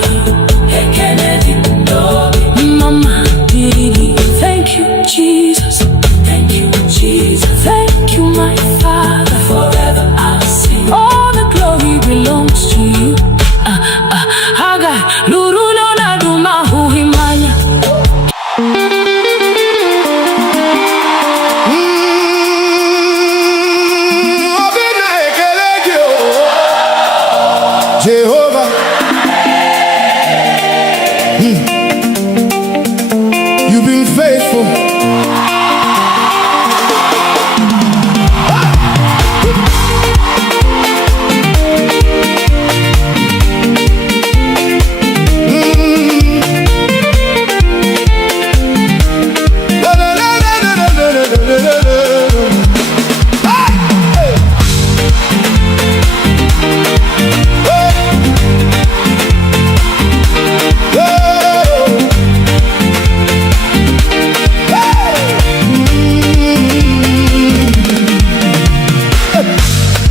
Ekenedi ndobi, mama diri. Thank you Jesus, thank you Jesus, thank you my Father. Forever I'll sing. All the glory belongs to you. Haga luru no na duma huhimanya. Obina ekelege o Jehovah. You've been faithful.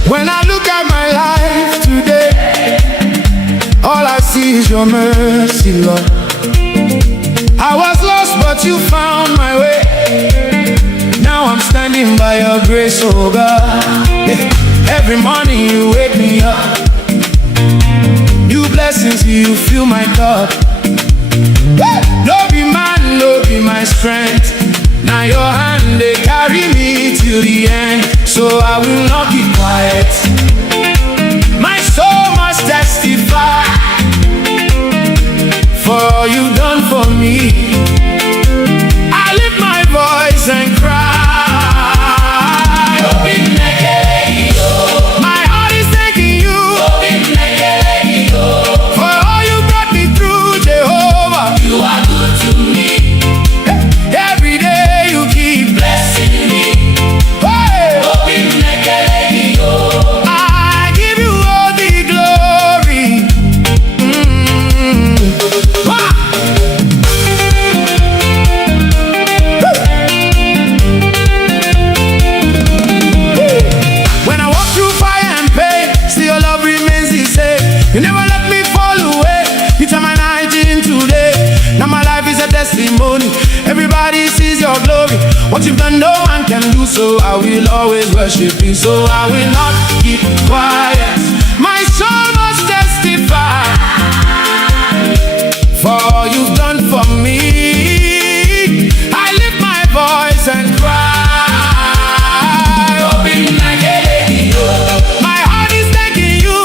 When I look at my life today, all I see is your mercy, Lord. I was lost, but you found my way. Now I'm standing by your grace, oh God. Every morning you wake me up. New blessings, you fill my cup. No be man, no be my strength. Now your hand, they carry me till the end. So I will not be quiet. My soul must testify for all you've done for me. I lift my voice and cry. My heart is thanking you for all you brought me through, Jehovah. You are good to me. Every day you keep Blessing me. Hey! I give you all the glory. away. You turn my night in today. Now my life is a testimony. Everybody sees your glory. What you've done, no man can do. So I will always worship you. So I will not keep quiet. My soul must testify for all you've done for me. I lift my voice and cry. My heart is thanking you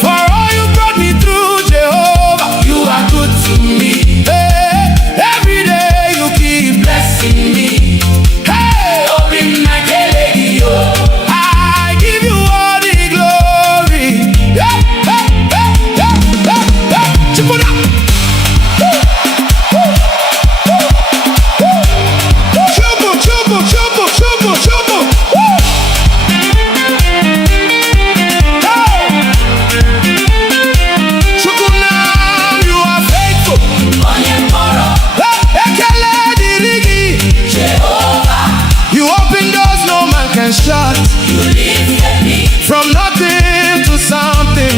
for all you brought me through, Jehovah. You are good to me. Hey, every day you keep blessing me. Hey, I give you all the glory. Hey, hey, hey, hey, hey, hey. Chipuna. Chubu, chubu, chubu, chubu, chubu. Shot. You lifted me from nothing to something.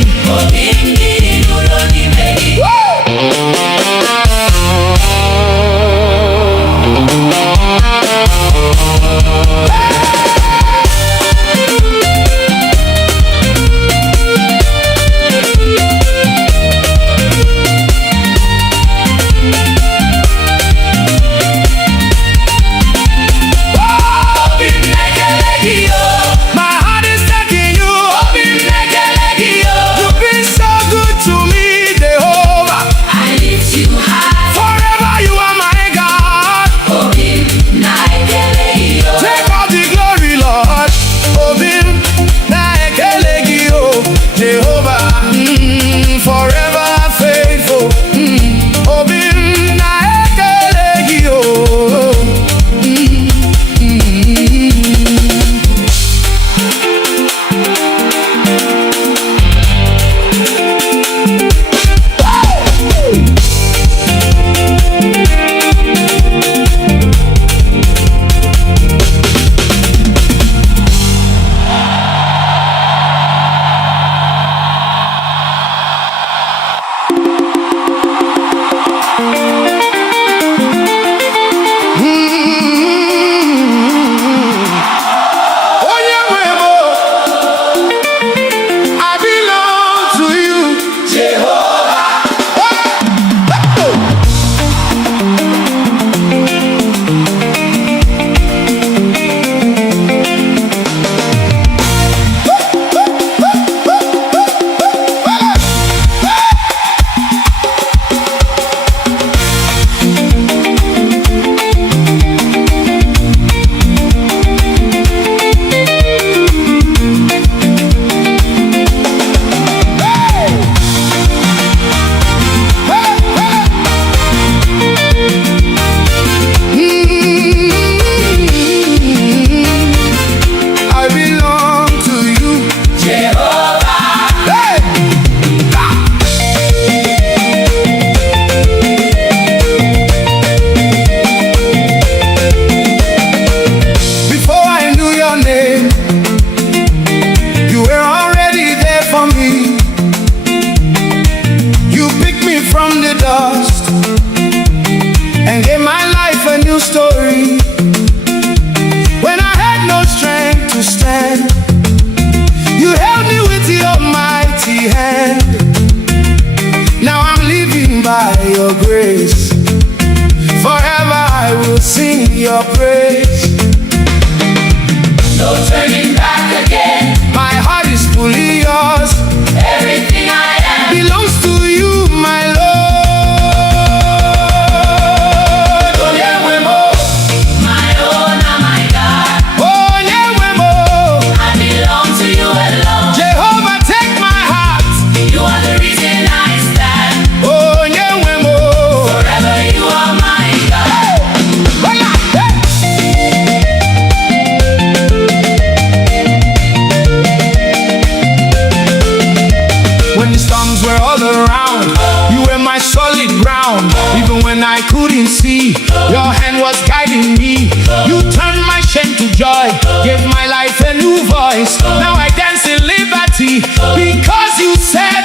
Your praise. No turning back again. My heart is fully yours. Everything I am belongs to you, my Lord. My own and my God. I belong to you alone. Jehovah, take my heart. You are the reason I stand. Forever you are my God. When the storms were all around, you were my solid ground. Even when I couldn't see, your hand was guiding me. You turned my shame to joy, gave my life a new voice. Now I dance in liberty because you said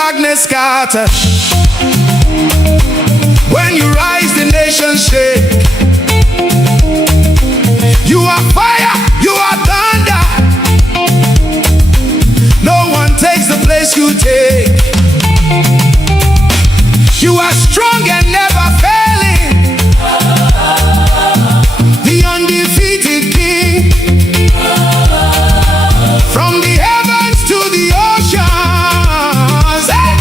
darkness scatter. When you rise, the nation shake. You are fire, you are thunder. No one takes the place you take. You are strong and never failing, the undefeated King. From the heavens to the oceans, hey,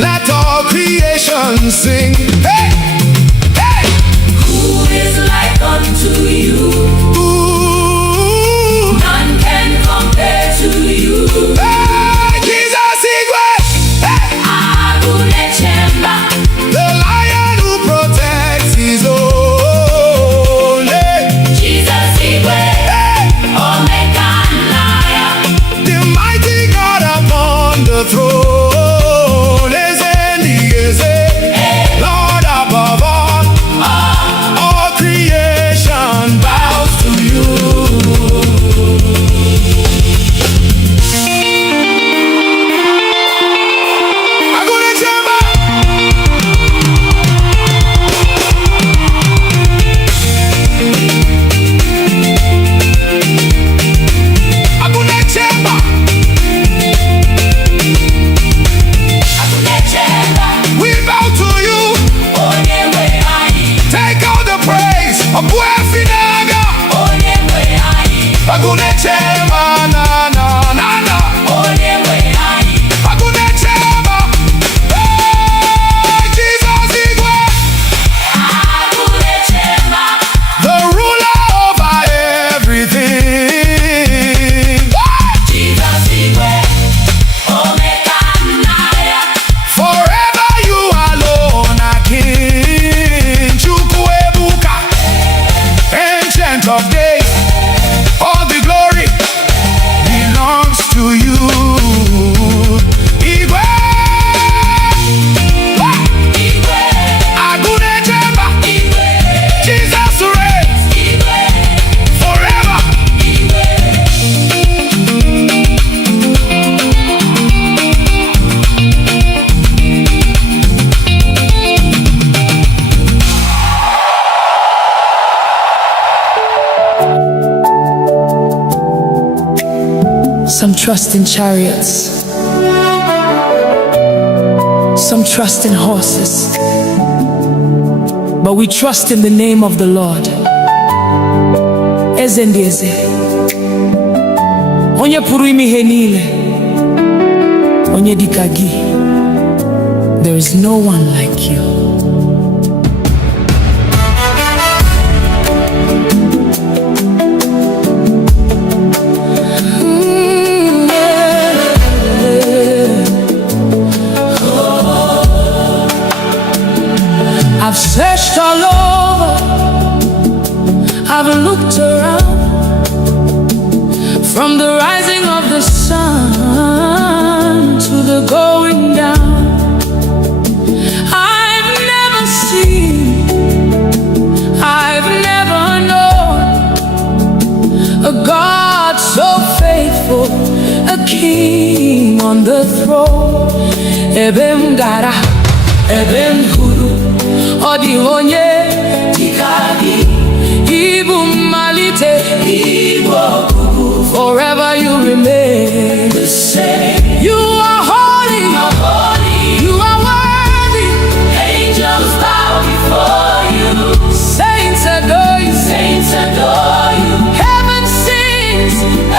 let all creation sing. Hey, hey. Who is like unto you? Ooh. None can compare to you. Hey, Jesus Igwe. Hey. The lion who protects his own. Jesus Igwe. Hey. Omega Naya. The mighty God upon the throne. Lord above all creation bows to you. Of days, all the glory belongs to you. Igwe, Igwe. Agune Jemba, Igwe. Jesus reigns Igwe. forever. Some trust in chariots, some trust in horses, but we trust in the name of the Lord. Eze ndị eze, onye pụrụ ime ihe niile, onye dịka gị. There is no one like you. I've searched all over, I've looked around, from the rising of the sun to the going down. I've never seen, I've never known a God so faithful, a king on the throne. Ebem gara, ebem huru, odi onye tikagi, Ibu malite, Igbo kuku. Forever you remain the same. You are holy, you are worthy. Angels bow before you. Saints adore you, Saints adore you. heaven sings,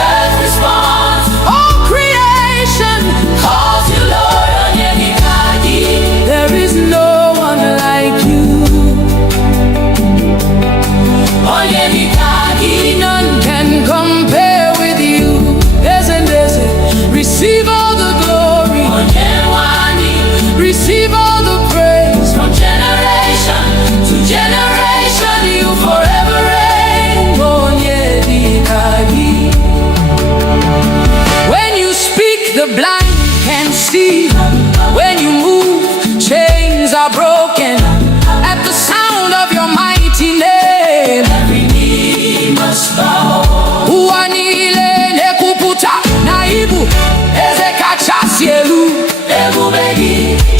Earth responds. all creation Calls you Lord Onyenikadi. there is no one like you. Onyenikadi. None can compare with you. There's a receive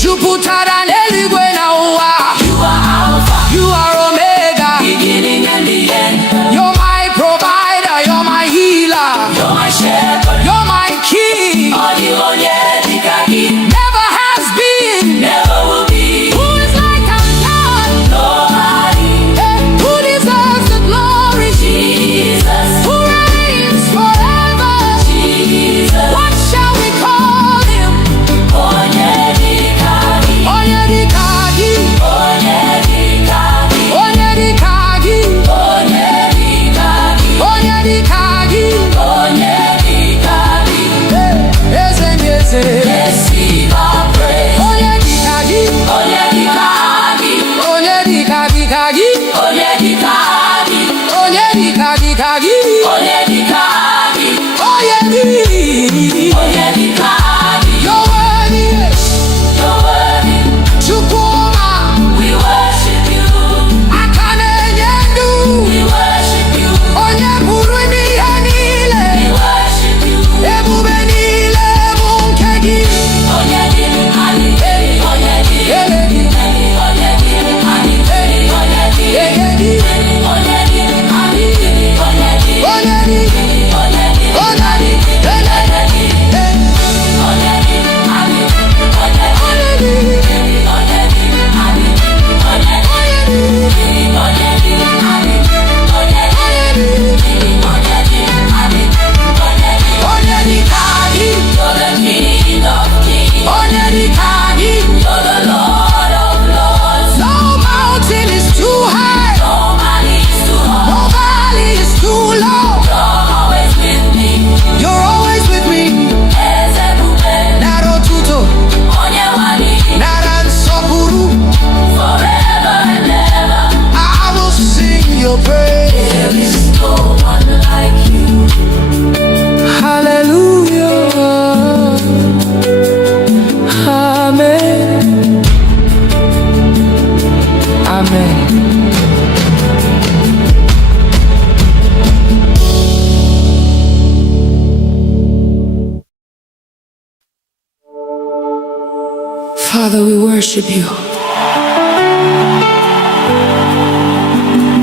jupụtara n'eluigwe na ụwa. You are Alpha, You are Omega. beginning and the end. You're my provider, you're my healer, You're my shepherd, you're my king. Never has been, never will be. who is like our God? Nobody, Who deserves the glory? Jesus, Who reigns forever? Jesus. What shall we call him? Onyedikagi, Onyedikagi, Onyedikagi, Onyedikagi, Onyedikagi, Onyedikagi. Onyedikagi. Eze. Receive our praise. Onyedikagi, Onyedikagi, Onyedikagi, Onyedikagi, Onyedikagi, Onyedikagi, Onyedikagi. Onyedikagi. You're worthy, You're worthy, Chukwuma. we worship you. Akanenyendu. We worship you. Onye pụrụ ime ihe niile. We worship you. Ebube niile bụ nke gị. Onyedikagi, Onyedikagi, Eledi, Onyedikagi, Onyedikagi, Egedi, Onyedikagi, Onyedi, Onedi, Eledi, Onyedikagi, You're the King of Kings. Onyedikagi. You're the Lord of Lords. No mountain is too high, No man is too hard. no valley is too low. You're always with me. You're always with me. Ezebube, Nara otuto, Onyewani, nara nsọpụrụ. forever and ever. I will sing your praise. There is no one like you. Hallelujah. Amen. Amen. Father, we worship you.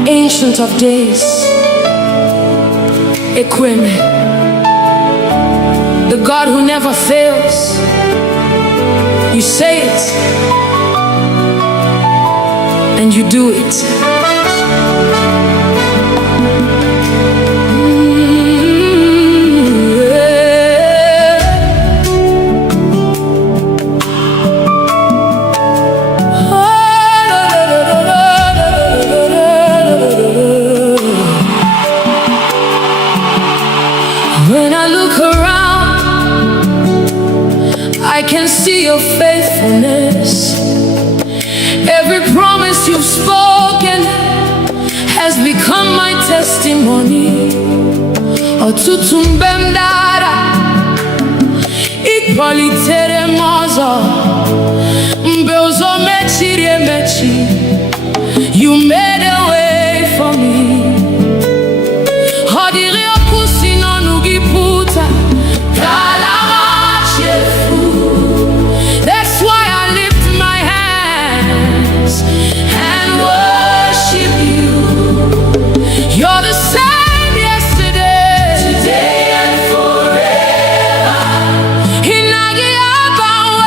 Ancient of days, Equime, the God who never fails. You say it, and you do it. When I look around, I can see your faithfulness. Every promise you've spoken has become my testimony. Ọtụtụ mgbe m dara, ị kpọlitere m ọzọ. Mgbe ụzọ mechiri emechi, you made a way for me. Ọ dịrị okwu si n'ọnụ gị pụta, ka ala machefu. That's why I lift my hands and worship you. You're the same yesterday, Today and forever. ị naghị agbanwe.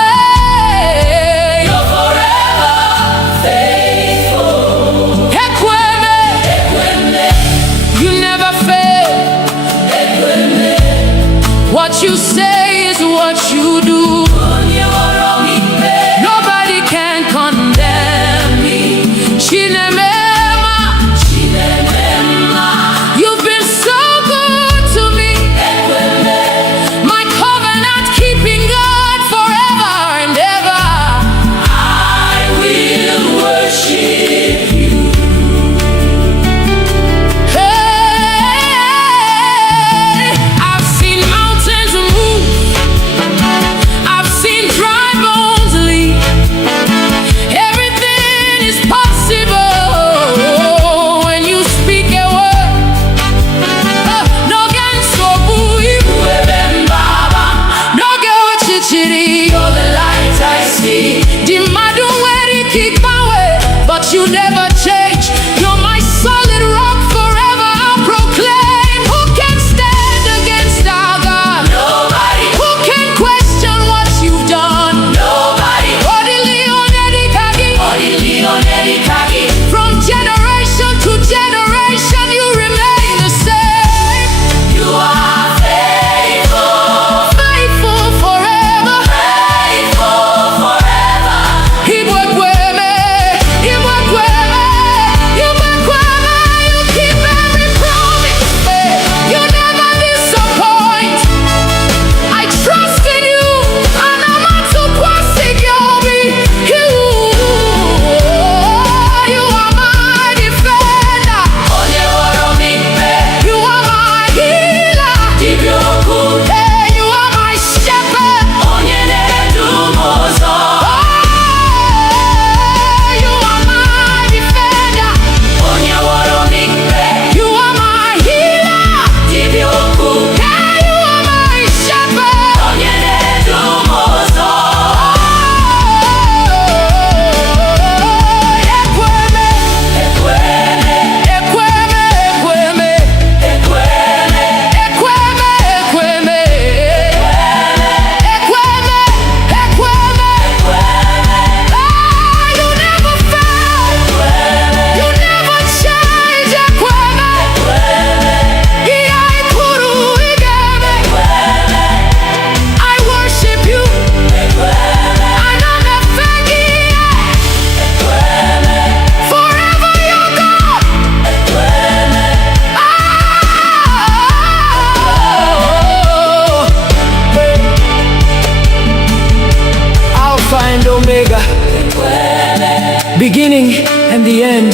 you never change. You're my solid rock, forever I'll proclaim. Who can stand against our God? Nobody. Who can question what you've done? Nobody. From generation to generation, you remain the same. You are faithful. Faithful forever. Faithful forever. Igbo, you keep every promise. You never disappoint. I trust in you, and I'm not too possible. You are my defender. Onye woro mi pe. You are my healer. Dibịa okwu. Hey, you are my shepherd. Onye na-edu m ụzọ. You are my defender. Onye woro mi pe. You are my healer. Dibịa okwu. Hey, you are my shepherd. Onye na-edu m ụzọ. Ekweme, Ekweme. ekweme, ekweme, Ekweme. ekweme, ekweme, Ah, you never fail. You never change. Ekweme, iya ikuru igeme. I worship you. I know that forever you're God. Alpha and Omega, beginning and the end.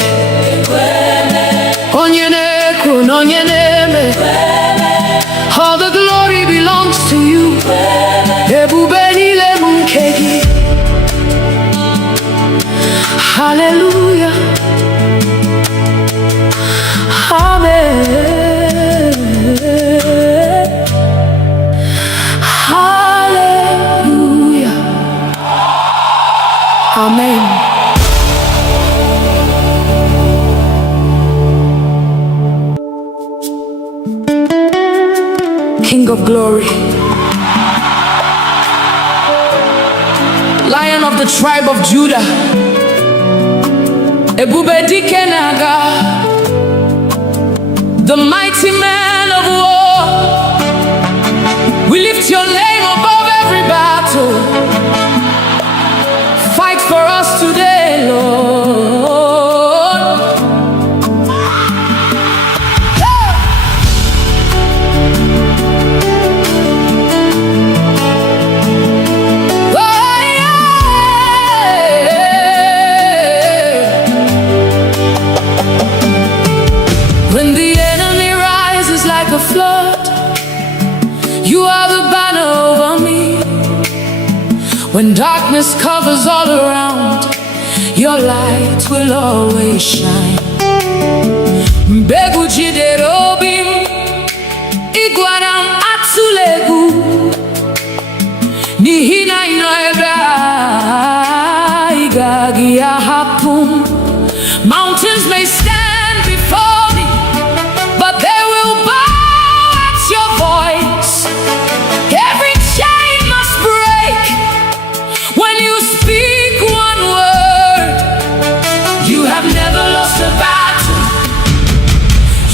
Onye na-ekwu na onye na-eme. All the glory belongs to you. Ebube niile bụ nke gị. Hallelujah. Amen. Hallelujah. Amen. King of glory, Lion of the tribe of Judah, Ebube dike na-aga, the mighty man of war. We lift your name above every battle. Fight for us today, Lord. Oh, yeah. When the enemy rises like a flood, you are the banner over me. When darkness covers all around, your light will always shine. Mbegu jidere obi m, ịgwara m atụla egwu, n'ihi na ị nọ ebe a, ị gaghị ahapụ m. Mountains may stand before me, but they will bow at your voice. Every chain must break when you speak one word. You have never lost a battle.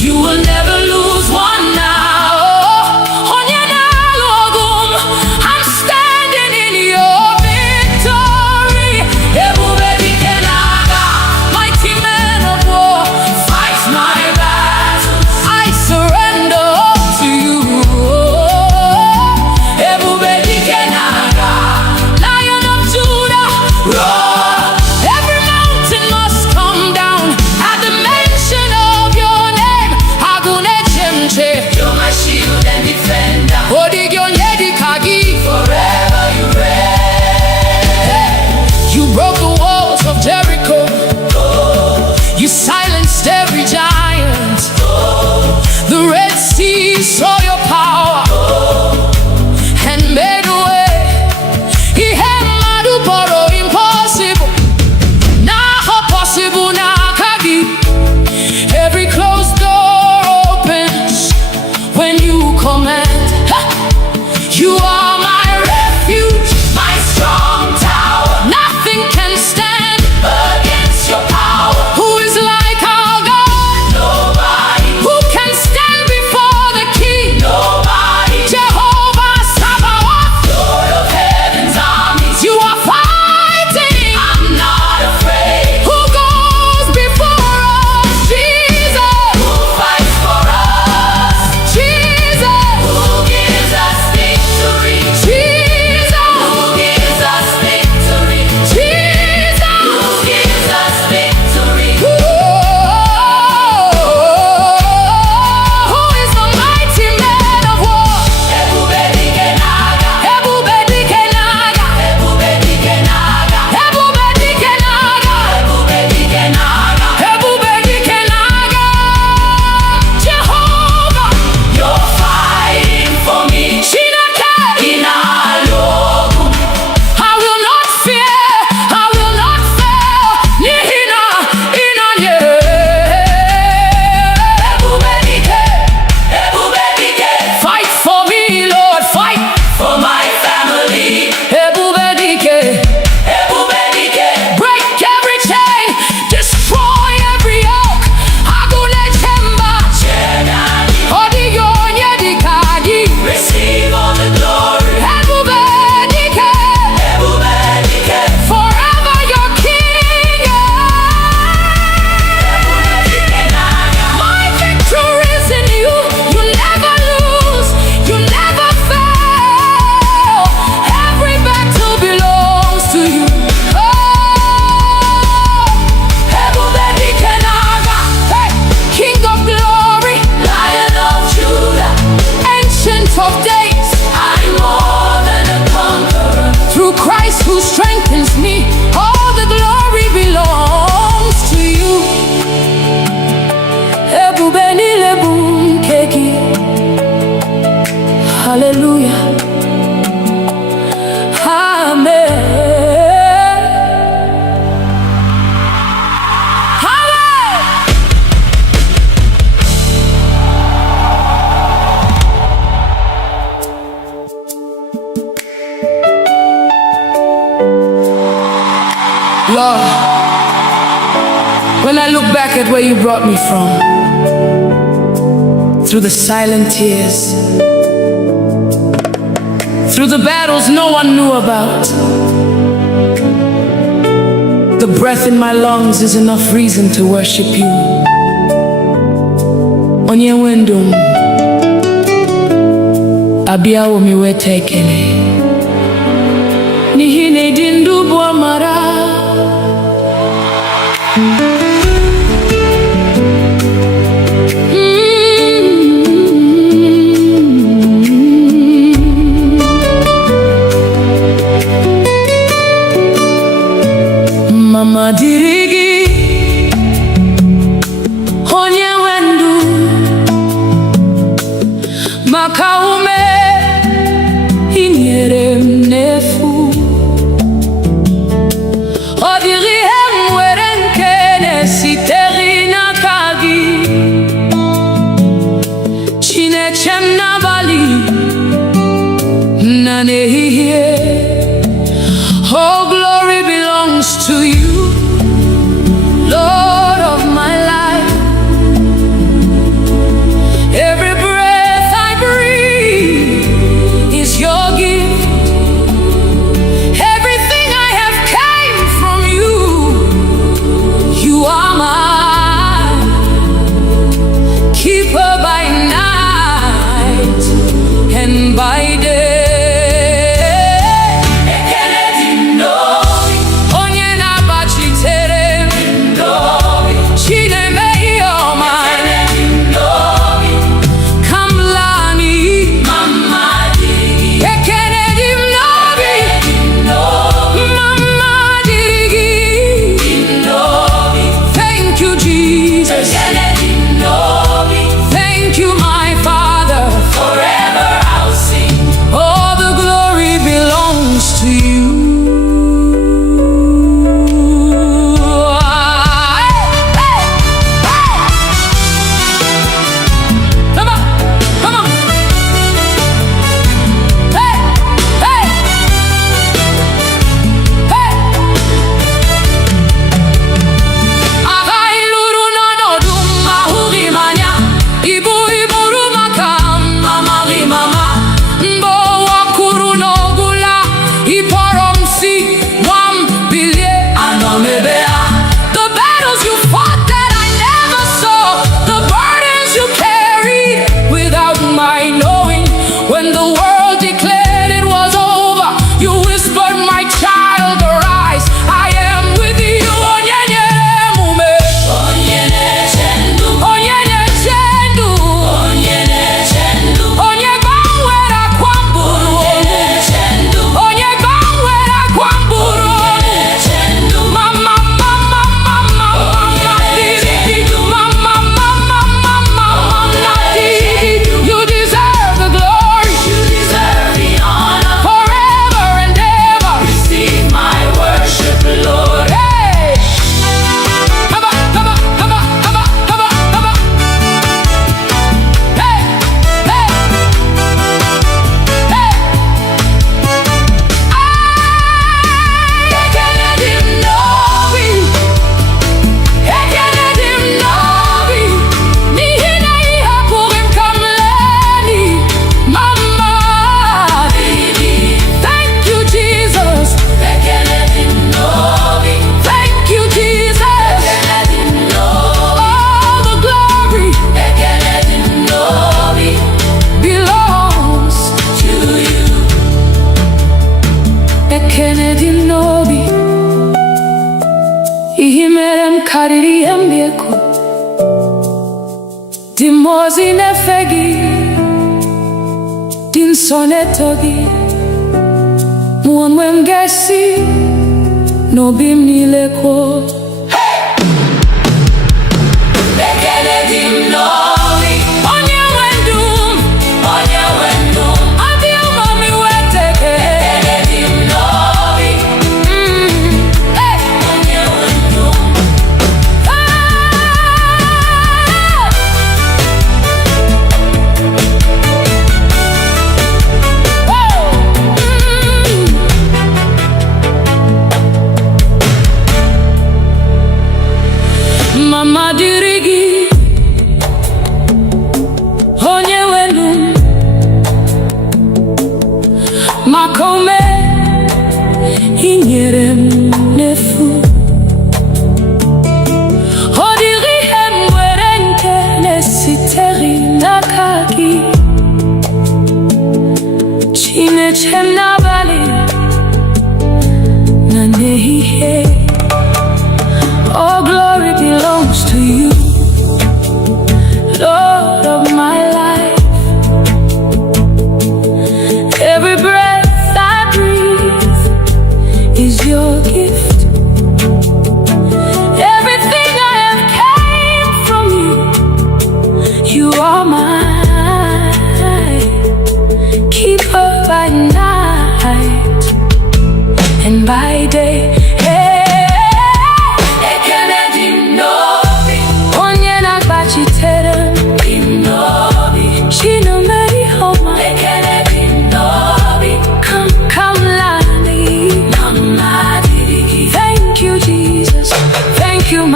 You will never lose one now. Onye na-alụ ọgụ m, I'm standing in your who strengthens me. All the glory belongs to you. Ebubeni lebum keki. Hallelujah. Amen. Lord, when I look back at where you brought me from, through the silent tears, through the battles no one knew about, the breath in my lungs is enough reason to worship you. Onye wendum abia omiweta ekele n'ihi na ịdị ndụ bụ amara. Mama dirigi onye wendu maka ume inyere m n'efu. Ọ dịghị ihe m nwere nke na-esitere n'aka gị. Chineke m n'abalị na n'ehihie. Oh, glory belongs to you, Lord of my life. Every breath I breathe is your gift. Everything I have came from you. You are mine, keeper by night and by day. karịrị ihe m ga-ekwu. Dị mmụọ ozi na-efe gị, dị nsọ na-eto gị, mụ onwe m ga-esi n'obi m niile kwuo ekele dị m n'obi onye nwe ndụ onye nwe ndụ adị ụmụ m iweta ekele dị m n'obi onye nwe ndụ mama dịrị gị onye wenu maka ome i nyere m n'efu ọ dịghị ihe m nwere nke na-esitere n'aka gị Chineke m n'abalị na n'ehihie. All glory belongs to you, Lord of my life. Every breath I breathe is your gift. Everything I have came from you. You are mine, keeper by night and by day.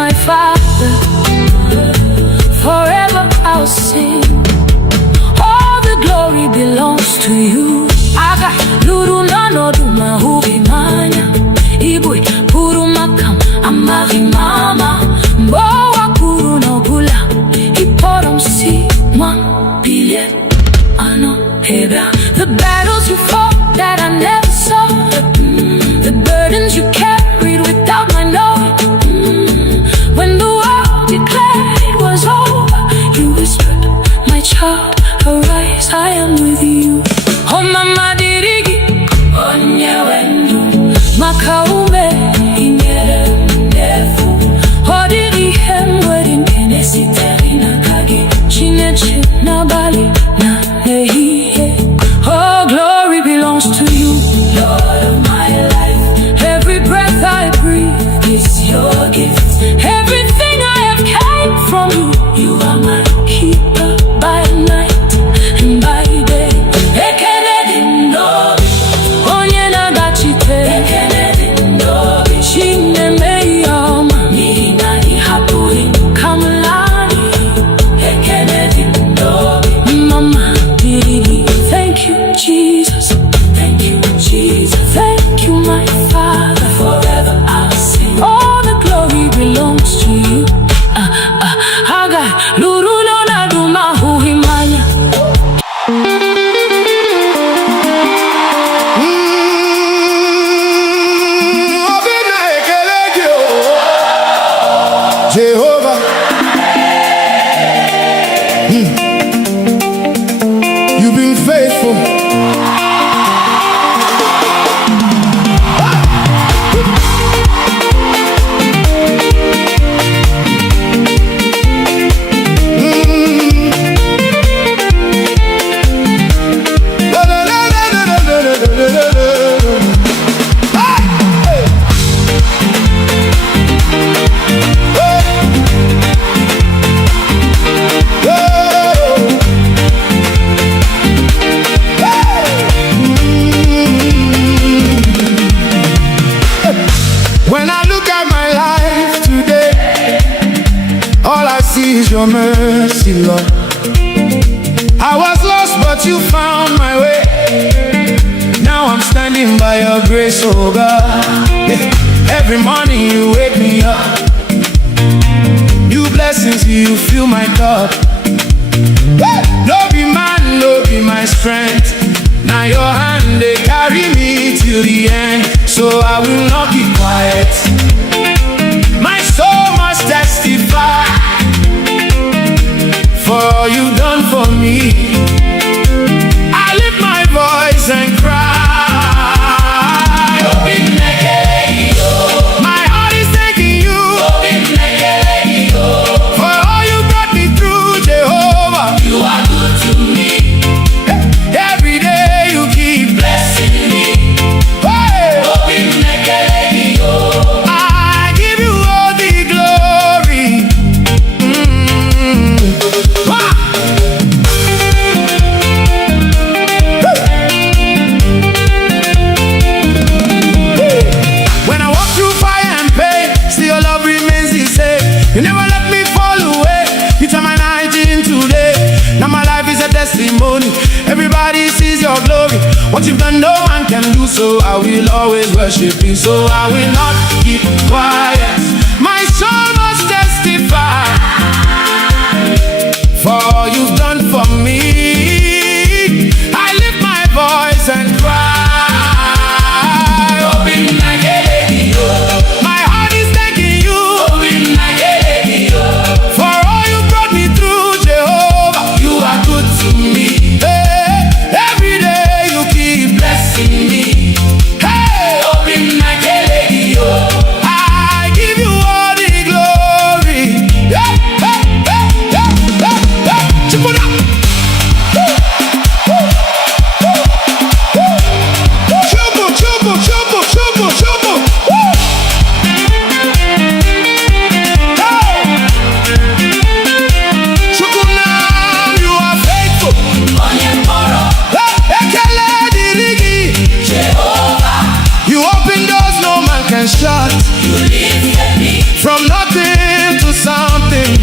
My Father, forever I'll sing. All the glory belongs to you. Aga luru nano duma hubi manya Igbo puru makam amari mama Mbowa puru no bula Iporom si man billion ano heba. The battles you fought that I never saw, the burdens you carried without my knowing. When the world declared it was over, you whispered, my child, arise, I am with you. Oh mama dirigi, onye wendu, makaume inyere ndefu. Oh diri hemwedi kenesi terina kagi, chineche na bali na nehiye. Oh glory belongs to you, Lord of my life. Every breath I breathe is your gift. Everything I have came from you. You are my keeper by night and by day. Ekele dị n'obi onye na-agbachite. Ekele dị n'obi Chineke ya ọma n'ihi na ị hapụghị ka m laa n'iyi. Ekele dị n'obi mama dịrị gị. Thank you Jesus, thank you Jesus, thank you my Father. Forever I'll sing. All the glory belongs to you. Haga luru no na duma huhimanya. Obina ekele gị o Jehovah. You've been faithful. When I look at my life today, all I see is your mercy, Lord. I was lost, but you found my way. Now I'm standing by your grace, oh God. Every morning you wake me up. New blessings, you fill my cup. No be man, no be my strength. Now your hand, they carry me till the end. So I will not keep quiet. My soul must testify for all you've done for me. I lift my voice and cry. You never let me fall away. You turn my night into day. Now my life is a testimony. Everybody sees your glory. What you've done, no man can do. So I will always worship you. So I will not keep quiet. My soul must testify for all you've done for me. I lift my voice and cry. My heart is thanking you for all you brought me through, Jehovah. You are good to me. Hey, every day you keep blessing me. Hey, I give you all the glory. Hey, hey, hey, hey, hey, hey. Chipuna. Chubu, chubu, chubu, chubu, chubu. Shot. You lifted me from nothing to something.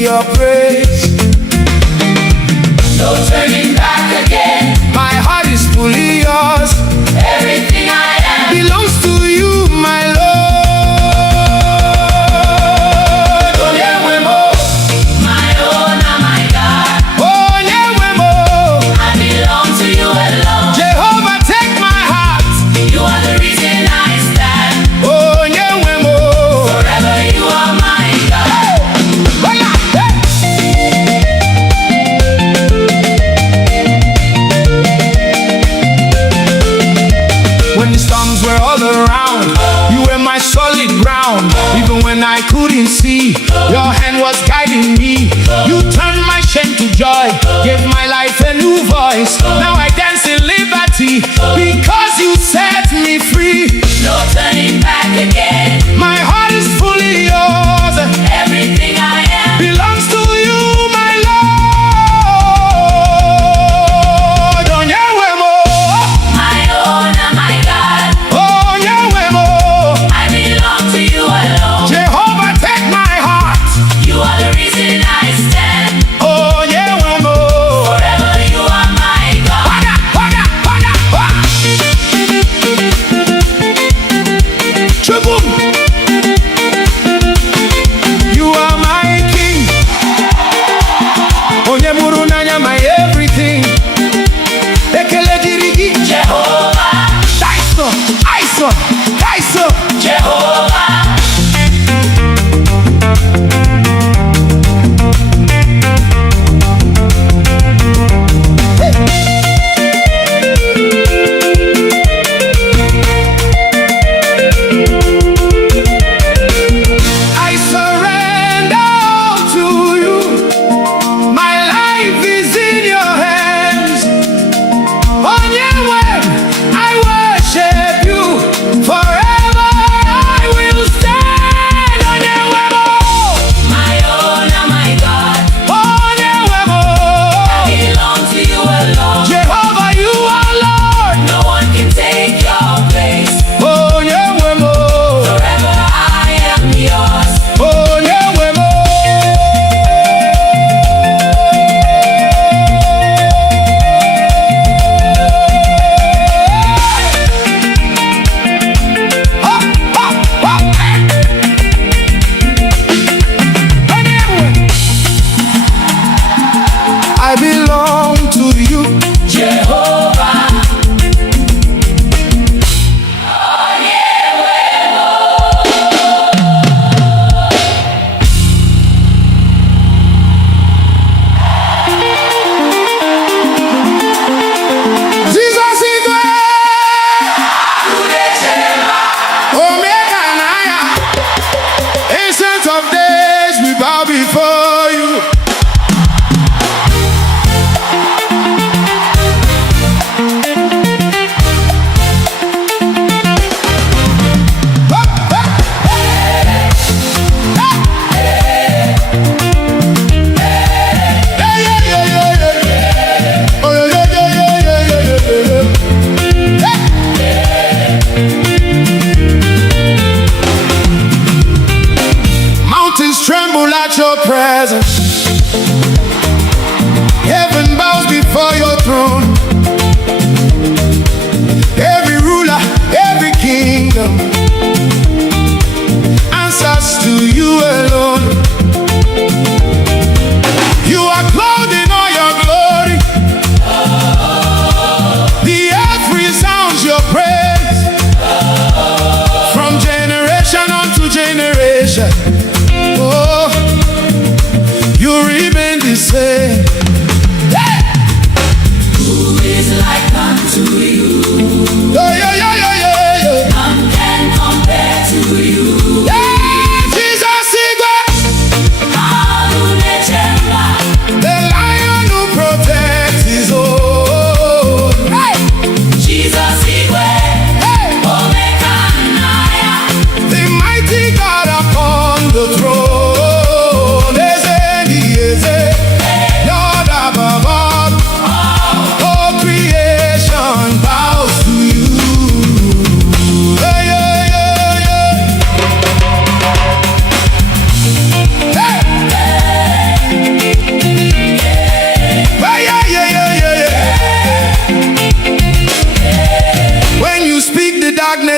Your praise. No turning back again. My heart is fully yours. Everything I am belongs to you, my Lord. My own and my God. I belong to you alone. Jehovah, take my heart. You are the reason I stand. Forever you are my God.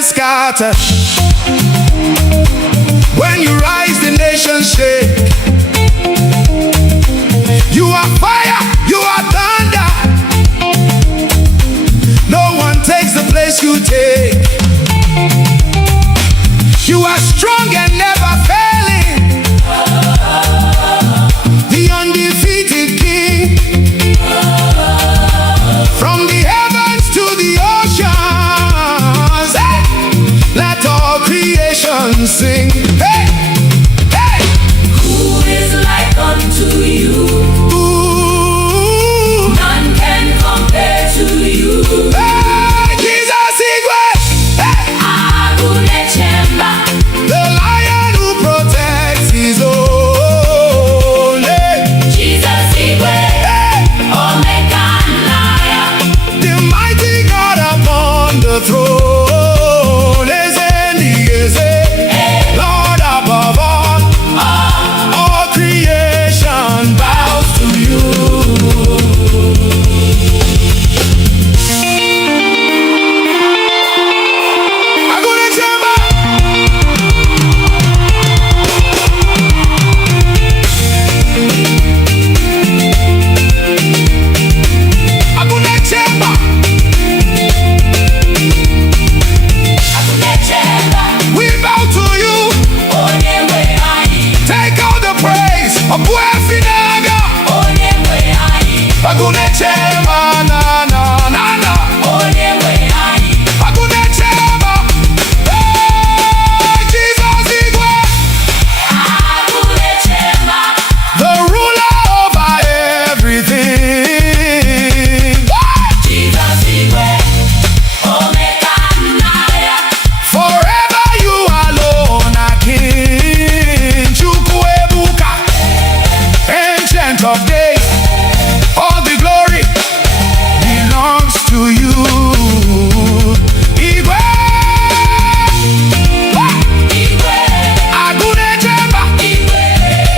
darkness scatter. When you rise, the nations shake. You are fire, you are thunder. No one takes the place you take. You are strong and never failing, the undefeated King. From the heavens to the oceans, let all creation sing. Hey, hey. Who is like unto you? Ooh. None can compare to you. Hey, Jesus Igwe. Hey. The lion who protects his own. Hey. Jesus Igwe. Hey. Omega and liar. The mighty God upon the throne. Lord above all creation bows to you. Agune chema. Agune chema. We bow to you. Take all the praise. Obuefinaga. Agune chema na na na na. Agune chema. Hey, Jesus Igwe. The ruler over everything. Forever you alone are King. Chukwuebuka, Ancient of Days. All the glory belongs to you. Igwe. Agune Jemba.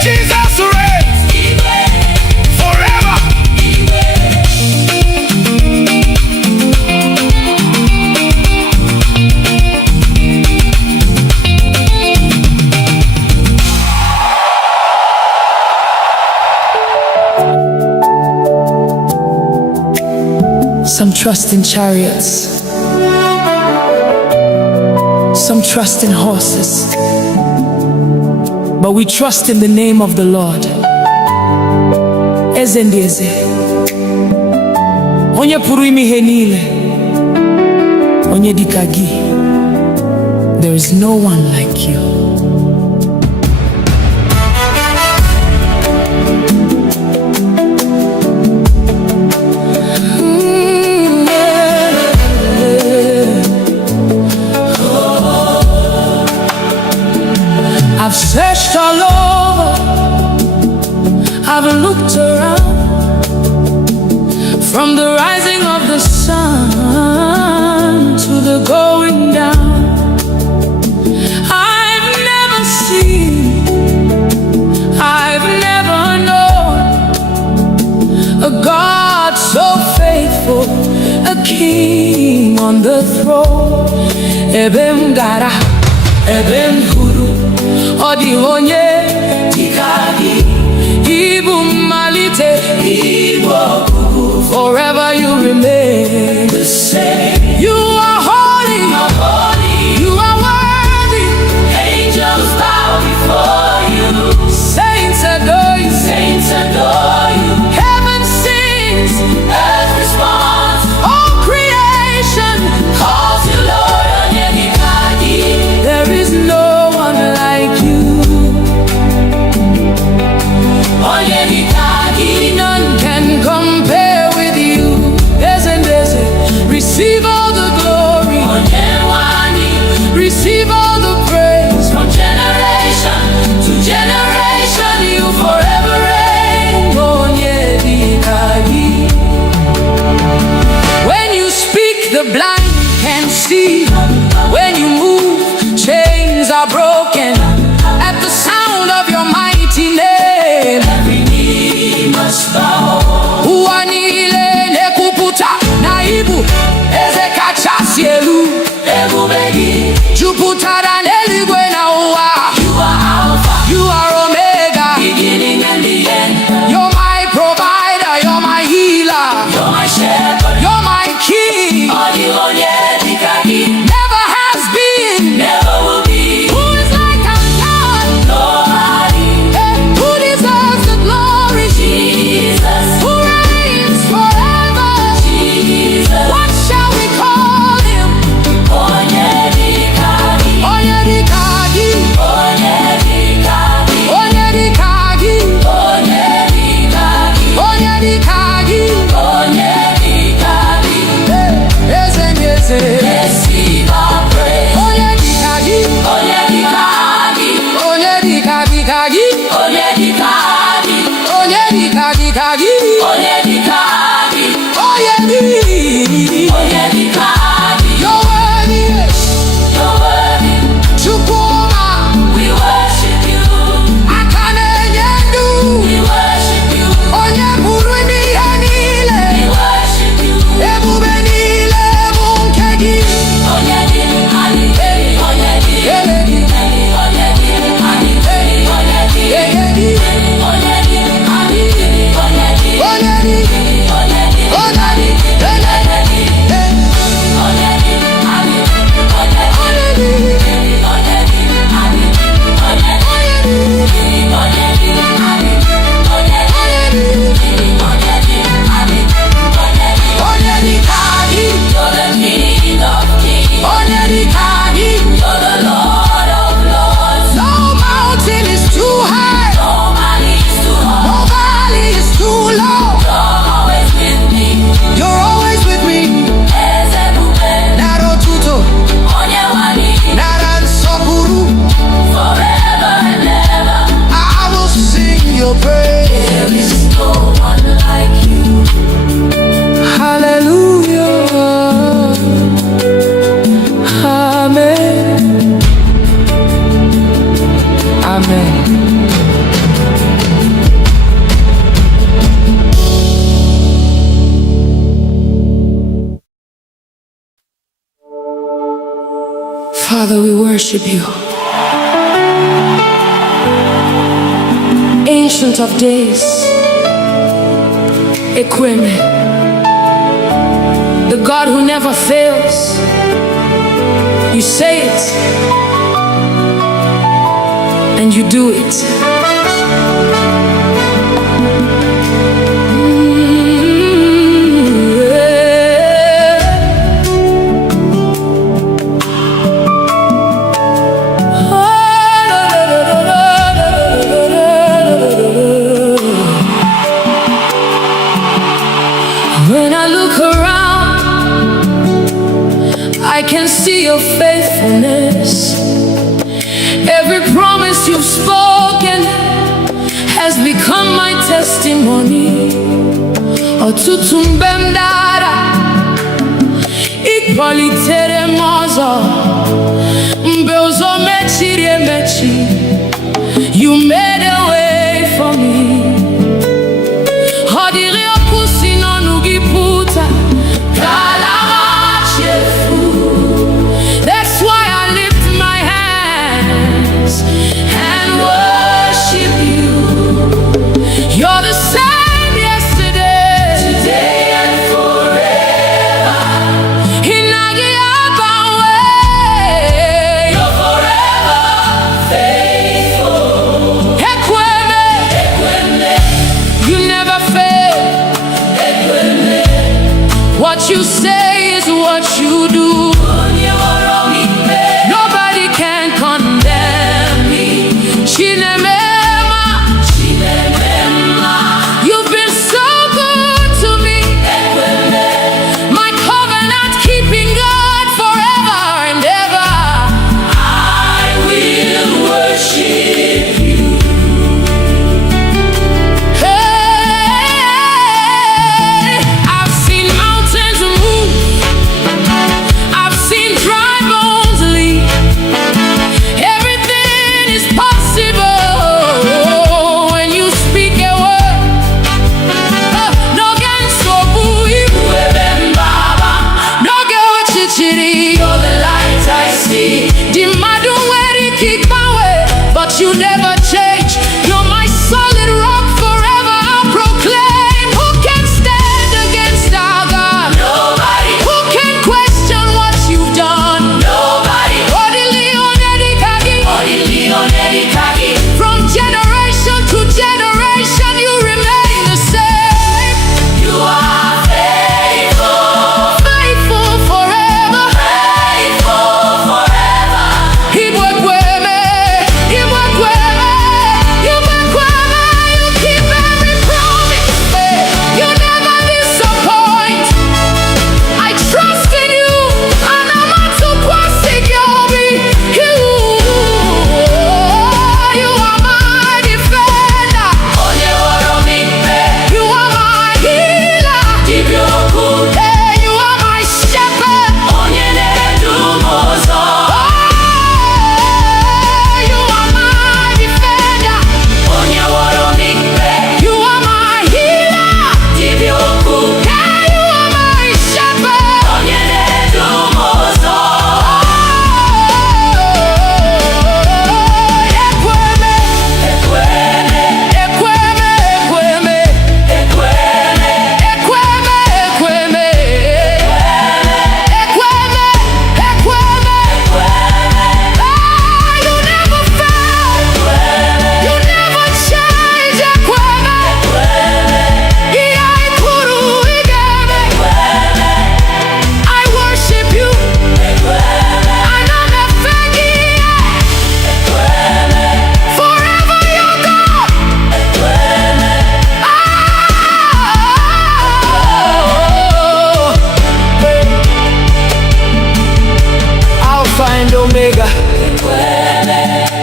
Jesus reigns forever. Some trust in chariots, some trust in horses, but we trust in the name of the Lord. Eze ndị eze, onye pụrụ ime ihe niile, onye dịka gị. There is no one like you. I've searched all over, I've looked around, from the rising of the sun to the going down. I've never seen, I've never known a God so faithful, a king on the throne. Ebem gara, ebem huru, odi onye tikagi, ibu malite, ibu kuku. Forever you remain the same. You are holy, you are worthy. Angels bow before you. Saints adore you, Saints adore you. heaven sings, Earth responds. all creation Calls you Lord Onyedikaji. there is no one like you. Onyedikaji. None can compare with you. You're my shepherd. You're my king. Never has been. Never will be. Who is like our God? Nobody. Hey, who deserves the glory? Jesus. Who reigns forever? Jesus. What shall we call him? Onyedikagi. Onyedikagi. Onyedikagi. Onyedikagi. Onyedikagi. Onyedikagi. Onyedikagi. Eze eze. Receive our praise. Onyedikagi. Onyedikagi. Onyedikagi kagi. Onyedikagi. Onyedikagi. Onyedikagi. Onyedi. Onyedikagi. You're worthy. You're worthy. Chukwuma. We worship you. Akane nyendu. We worship you. Onye buru n'ihe niile. We worship you. Ebube niile bụ nke gị. Onyedikagi. Onyedikagi. Eledi. Onyedikagi. Onyedikagi. Eyedi. Onyedikagi. Onyedi. Onyedi. Eledi. Onyedikagi. You're the King of Kings. Onyedikagi. You're the Lord of Lords. No mountain is too high. No valley is too No hard. valley is too low. You're always with me. You're always with me. Ezebube. Naro tuto, Onyewani. naran sokuru. Forever and ever. I will sing your praise. There is no one like you. Hallelujah. Amen. Amen. Father, we worship you. Ancient of days, Equime, the God who never fails. You say it, and you do it. When I look around, I can see your faithfulness. Every promise you've spoken has become my testimony. Ọtụtụ mgbe m dara, ị kpọlitere m ọzọ. Mgbe ụzọ mechiri emechi, you made a way for me. Ọ dịrị okwu si n'ọnụ gị pụta, ka ala chefu. That's why I lift my hands and worship you. You're the same yesterday, Today and forever. Inagi Abawe. You're forever faithful. Ekweme, Ekweme. you never fail. Ekweme. What you say is what you do. Onyeworomikpe. Nobody can condemn me. Chinemema, Chinemema. you've been so good to me. Ekweme. My covenant keeping God forever and ever. I will worship you. Hey, I've seen mountains move. I've seen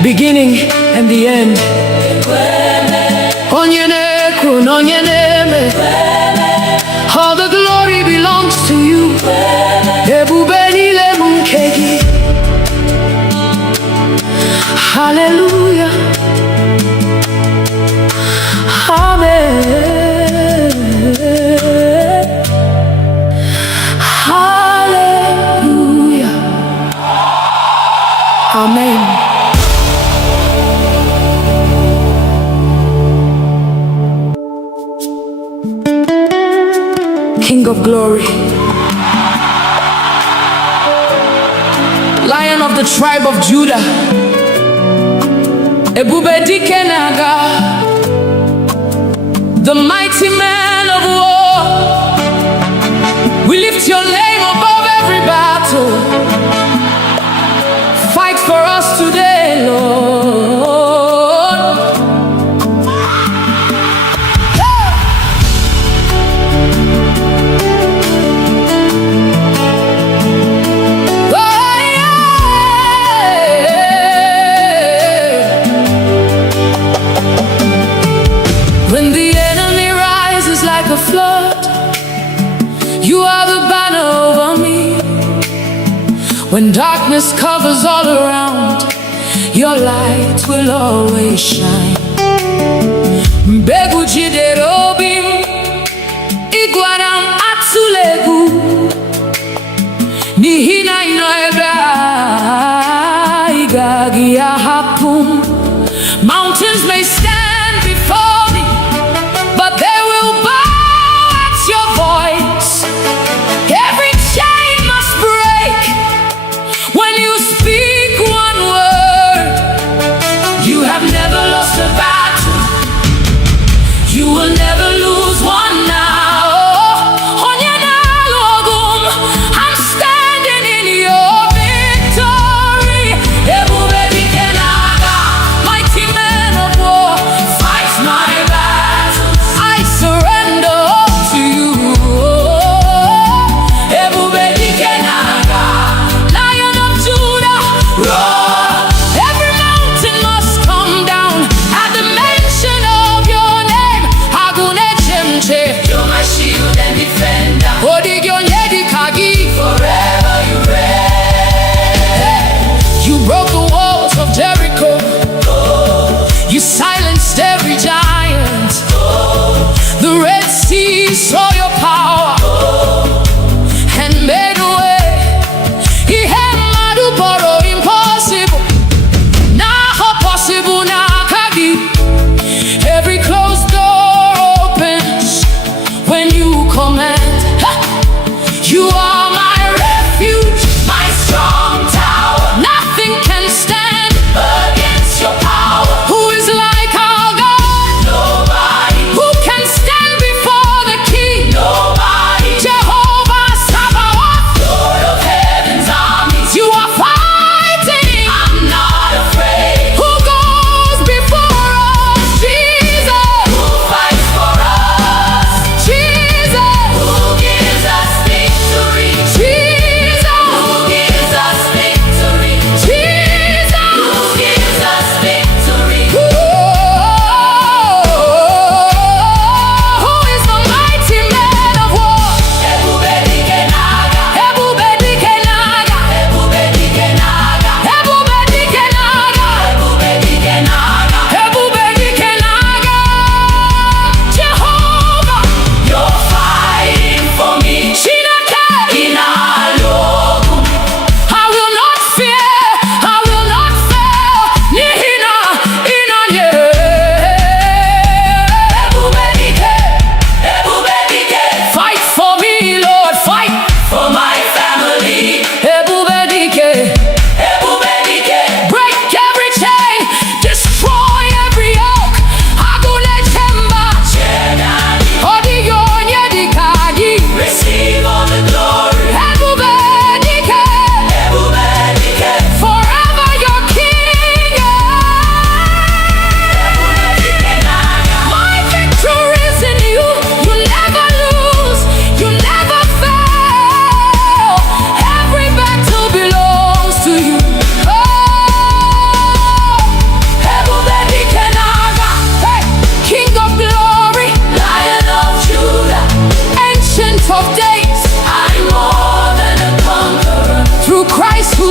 beginning and the end. Onye na-ekwu na onye na-eme, all the glory belongs to you. Ebube niile bụ nke gị. Hallelujah. Amen. Hallelujah. Amen. King of glory, Lion of the tribe of Judah, Ebube dike na-aga, the mighty man of war. We lift your name above every battle. Fight for us today, Lord. When the enemy rises like a flood, you are the banner over me. When darkness covers all around, your light will always shine. Mbegu jidere obi m, ịgwara m atụla egwu, n'ihi na ị nọ ebe a, ị gaghị ahapụ m. Mountains may stand before me, but they will bow at your voice. Every chain must break when you speak one word. You have never lost a battle. You will never lose one now. Onye na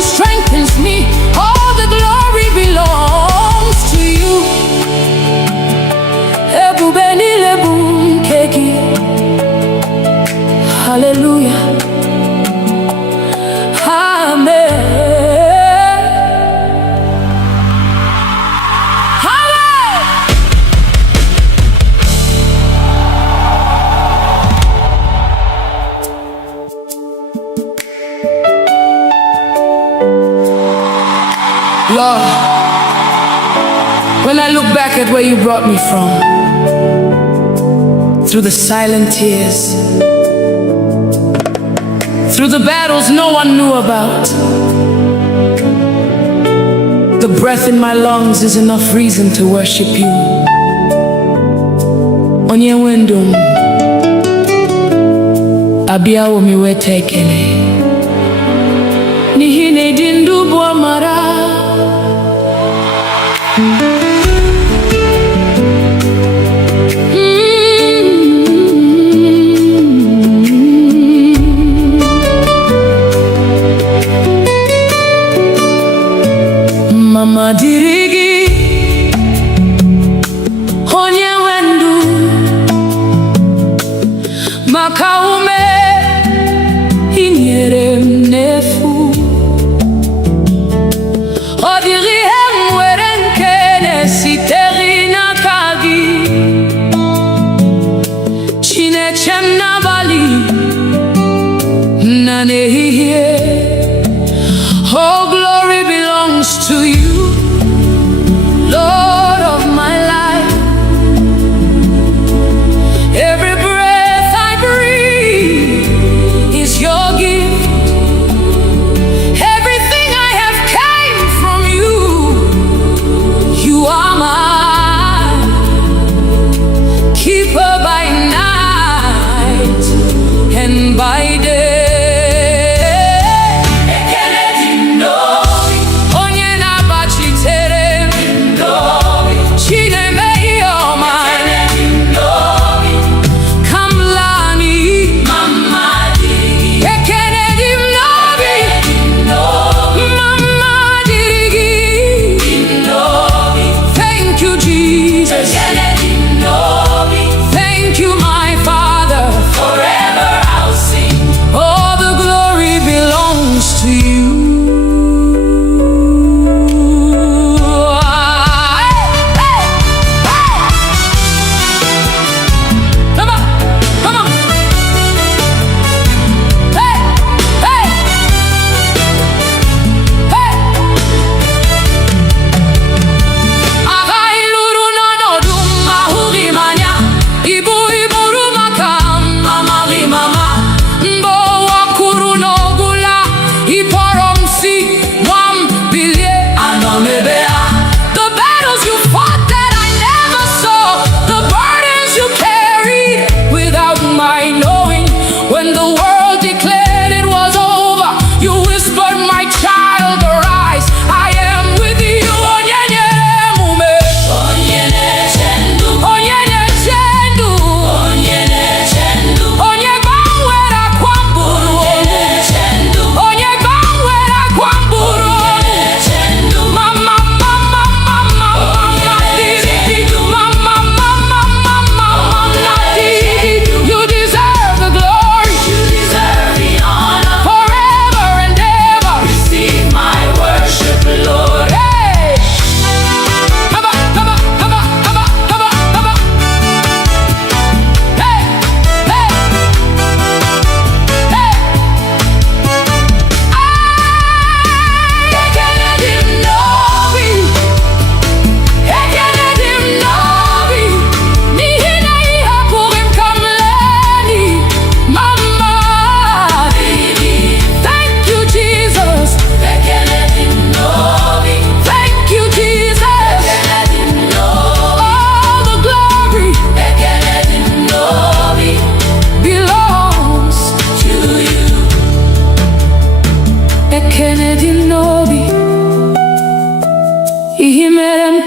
who strengthens me. All the glory belongs to you. Ebubeni lebum keki. Hallelujah. Amen. Lord, when I look back at where you brought me from, through the silent tears, through the battles no one knew about, the breath in my lungs is enough reason to worship you. Onye wendum abia omiwete ekele n'ihi na ịdị ndụ bụ amara. Mama dịrị gị onye nwe ndụ maka ume i nyere m n'efu. Ọ dịrị ihe m nwere nke na-esitere n'aka gị. Chineke m n'abalị na n'ehihie. Oh, glory belongs to you, Lord of my life. Every breath I breathe is your gift. Everything I have came from you. You are my keeper by night and by day.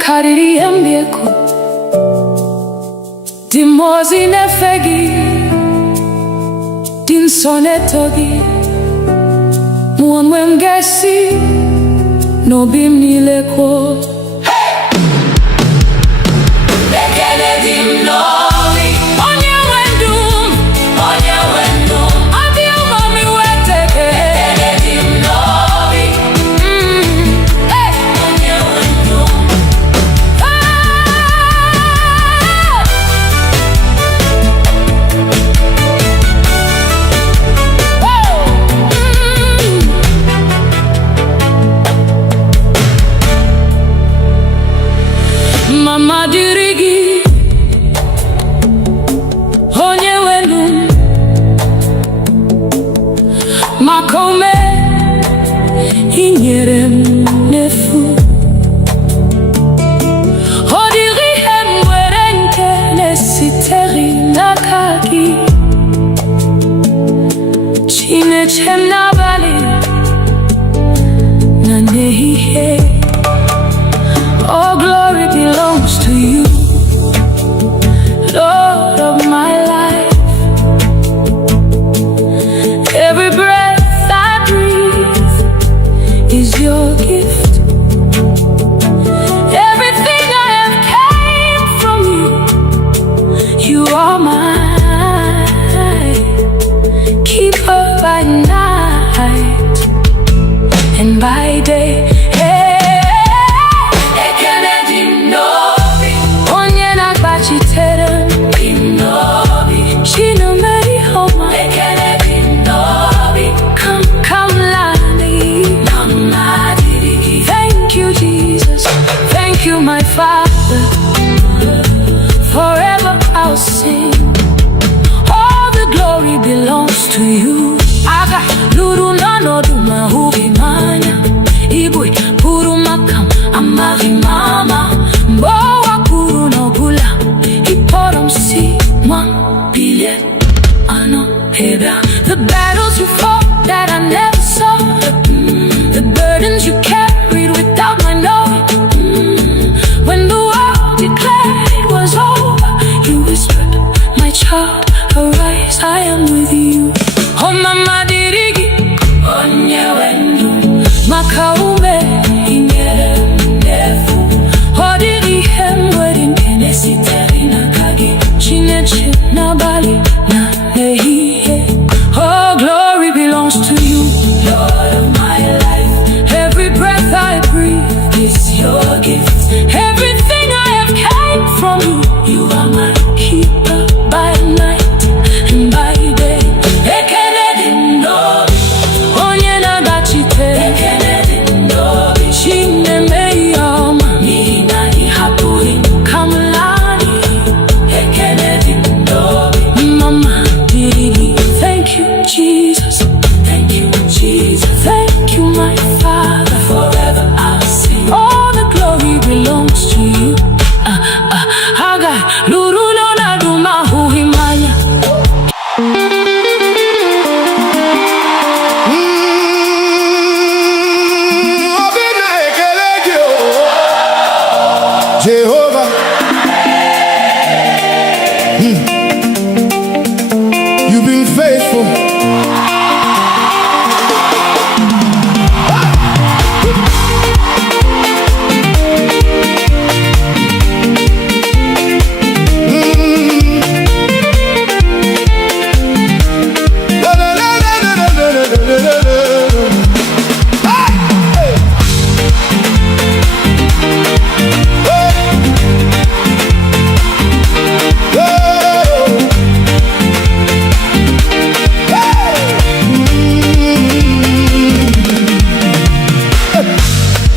karịrị ihe m ga-ekwu. Dị mmụọ ozi na-efe gị, dị nsọ na-eto gị, mụ onwe m ga-esi n'obi m niile kwuo. Ekele dị m n'obi, onye nwe ndụ m, onye nwe ndụ m. Abịa ụmụ m iweta ekele dị m n'obi, onye nwe ndụ m. Mama dịrị gị, onye nwe ndụ m, maka ume i nyere m n'efu. Ọ dịghị ihe m nwere nke na-esiteghị n'aka gị. Chineke m n'abalị na n'ehihie. All glory belongs to you, Lord of my life. Every breath I breathe is your gift. Everything I have came from you. You are mine, keeper by night and by day. My Father, forever I'll sing. All the glory belongs to you. Aga luru nano duma hubi manya. Igbo puru makam amari mama. Mbowa puru no bula. Iporom si man billion ano heba. The battles you fought that I never saw. The burdens you carried without my knowing. When the world declared it was over, you whispered, my child, arise, I am with you. Oh mama dirigi, onye wendu, makaume inyere mnefu. Oh diri hemwedi nkene siteri na kagi, chineche na bali na nehiye. Oh glory belongs to you, Lord of my life. Every breath I breathe is your gift. Everything I have came from you. You are my keeper by night and by day. Ekele dị n'obi, onye na-agbachite. Ekele dị n'obi, Chineme ihe ọma. N'ihi na ị hapụghị ka m laa n'iyi. Ekele dị n'obi, mama dịrị gị. Thank you, Jesus. Thank you, Jesus. Thank you, my Father. Forever I'll sing. All the glory belongs to you. Haga luru no na duma huhimanya. Obina ekele gị o, Jehovah. You've been faithful.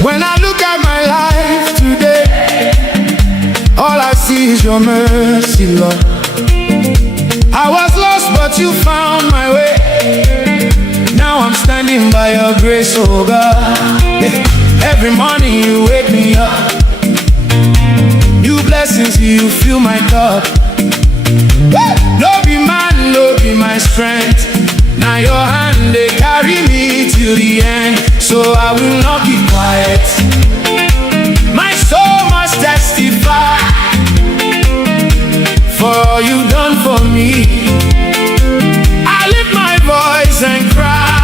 When I look at my life today, all I see is your mercy, Lord. I was lost, but you found my way. Now I'm standing by your grace, oh God. Every morning you wake me up. New blessings, you fill my cup. No be man, no be my strength. Now your hand, they carry me till the end. So I will not be quiet. My soul must testify for all you've done for me. I lift my voice and cry.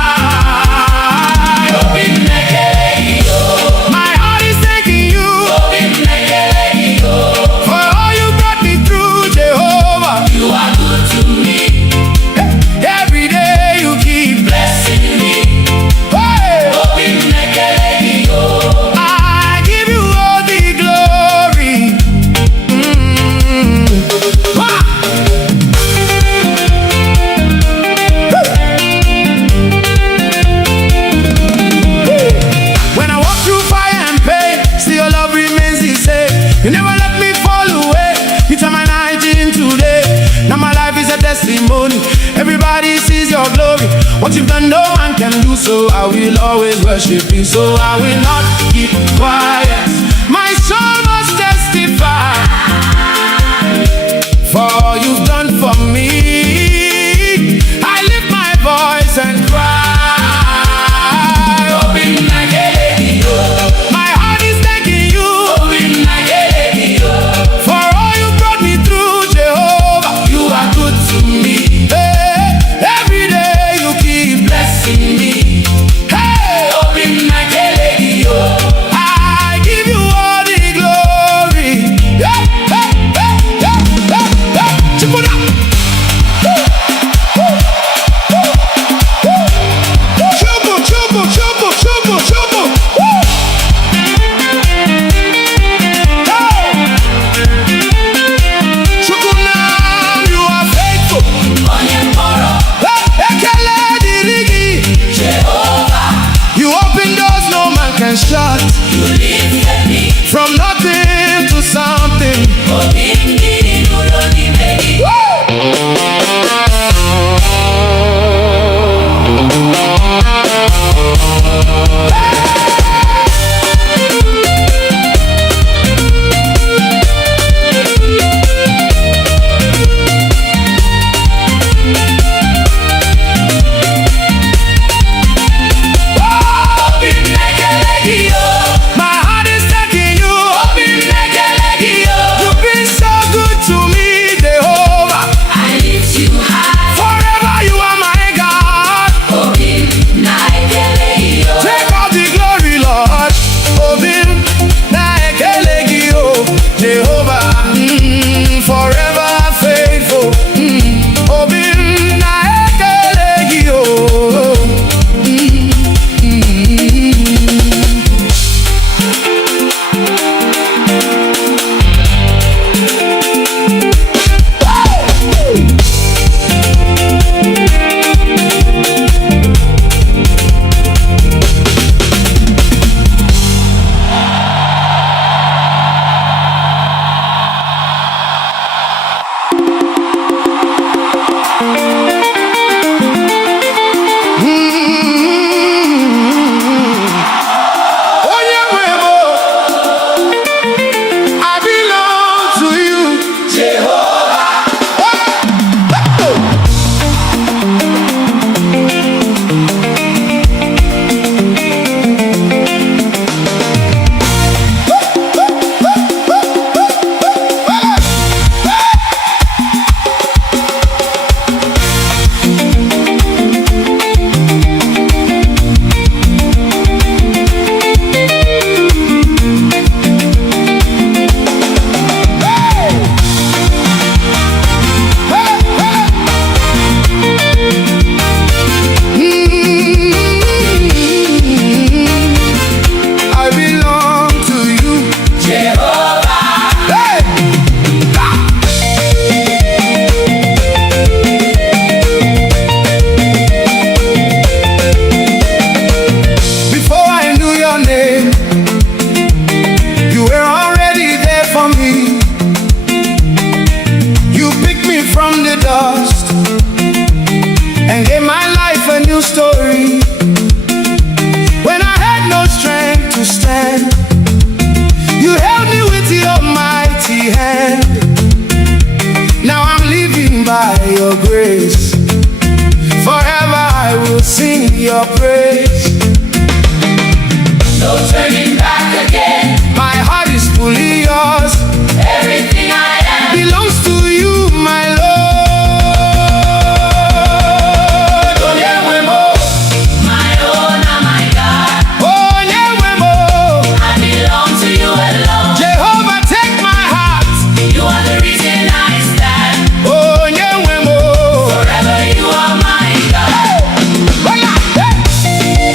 so I will always worship you, so I will not keep quiet. My soul must testify for all you've done for me. I lift my voice and cry. My heart is thanking you for all you brought me through, Jehovah. You are good to me. Hey, every day you keep blessing me. Hey, I give you all the glory. Yeah, hey, hey, yeah, yeah, yeah. Chipuna. Chubu, chubu, chubu, chubu, chubu. Chukunam, you are faithful. Ekele dirigi. You open doors no man can shut. From nothing to something. My heart is thanking you. You've been so good to me, Jehovah. Forever you are my God. Take all the glory, Lord. Obin na ekelegio, Jehovah. Forever faithful. Obin na ekelegio. I belong to you, Jehovah. I belong to you, Jehovah. Hey! Before I knew your name, you were already there for me. You picked me from the dust and gave my life a new story. When I had no strength to stand, you held me with your mighty hand. Now I'm living by your grace. Forever I will sing your praise. No turning back again. My heart is fully yours. Everything I am Belongs to you, my Lord. my own and my God. Oh, Nyewemo. I belong to you alone. Jehovah, take my heart. You are the reason I stand. Oh, Nyewemo. Forever you are my God. Hey!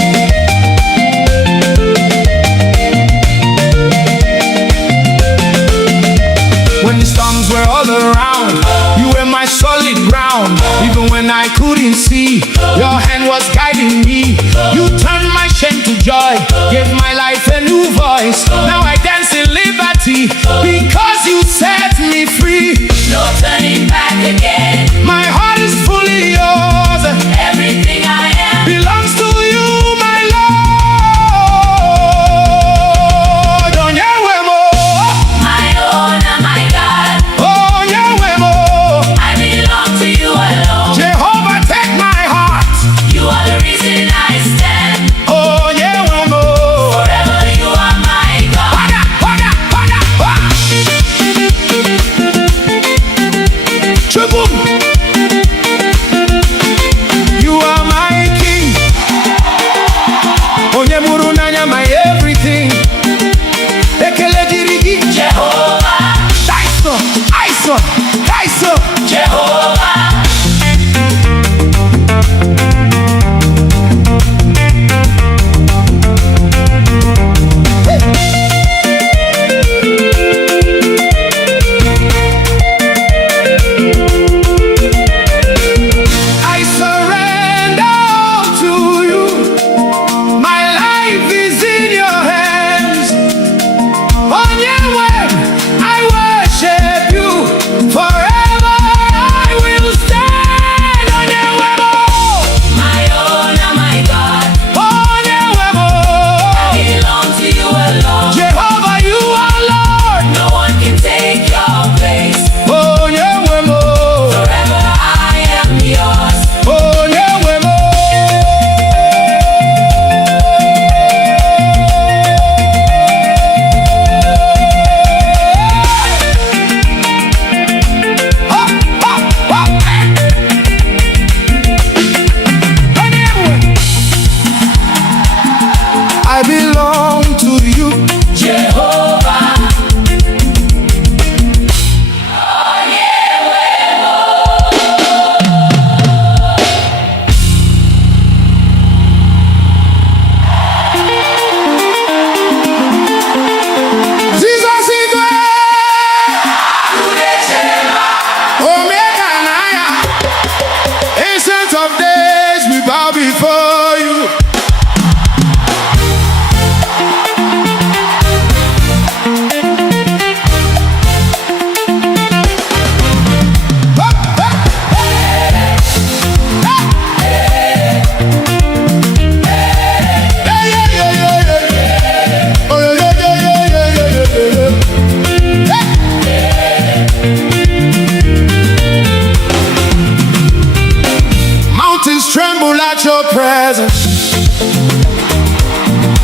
presence.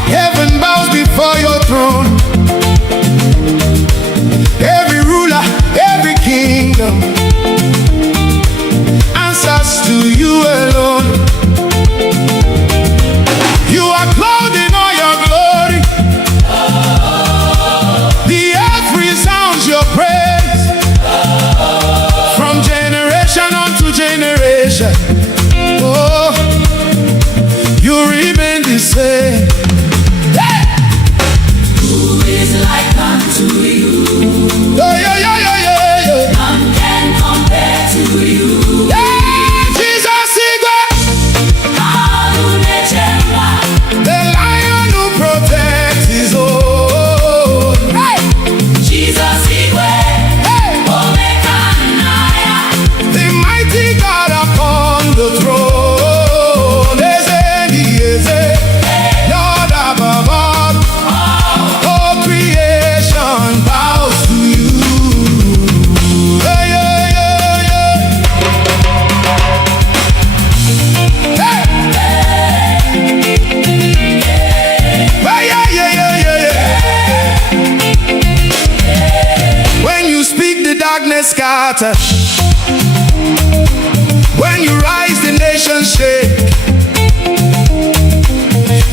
Heaven bows before your throne. Every ruler, every kingdom answers to you alone. You are clothed in all your glory. The earth resounds your praise. From generation unto generation, oh, you remain the same. Hey! Who is like unto you? Yeah, yeah, yeah, yeah, yeah, yeah. None can compare to you. Yeah, Jesus Igwe, Alunechemba, the lion who protects his own. Hey! Jesus Igwe, Hey! Omekanaya, The mighty God upon the throne. Eze, Lord above all. All creation bows to you. Hey, yeah, yeah, yeah. Hey! Hey, yeah, yeah, yeah, yeah. When you speak, the darkness scatters. When you rise, the nations shake.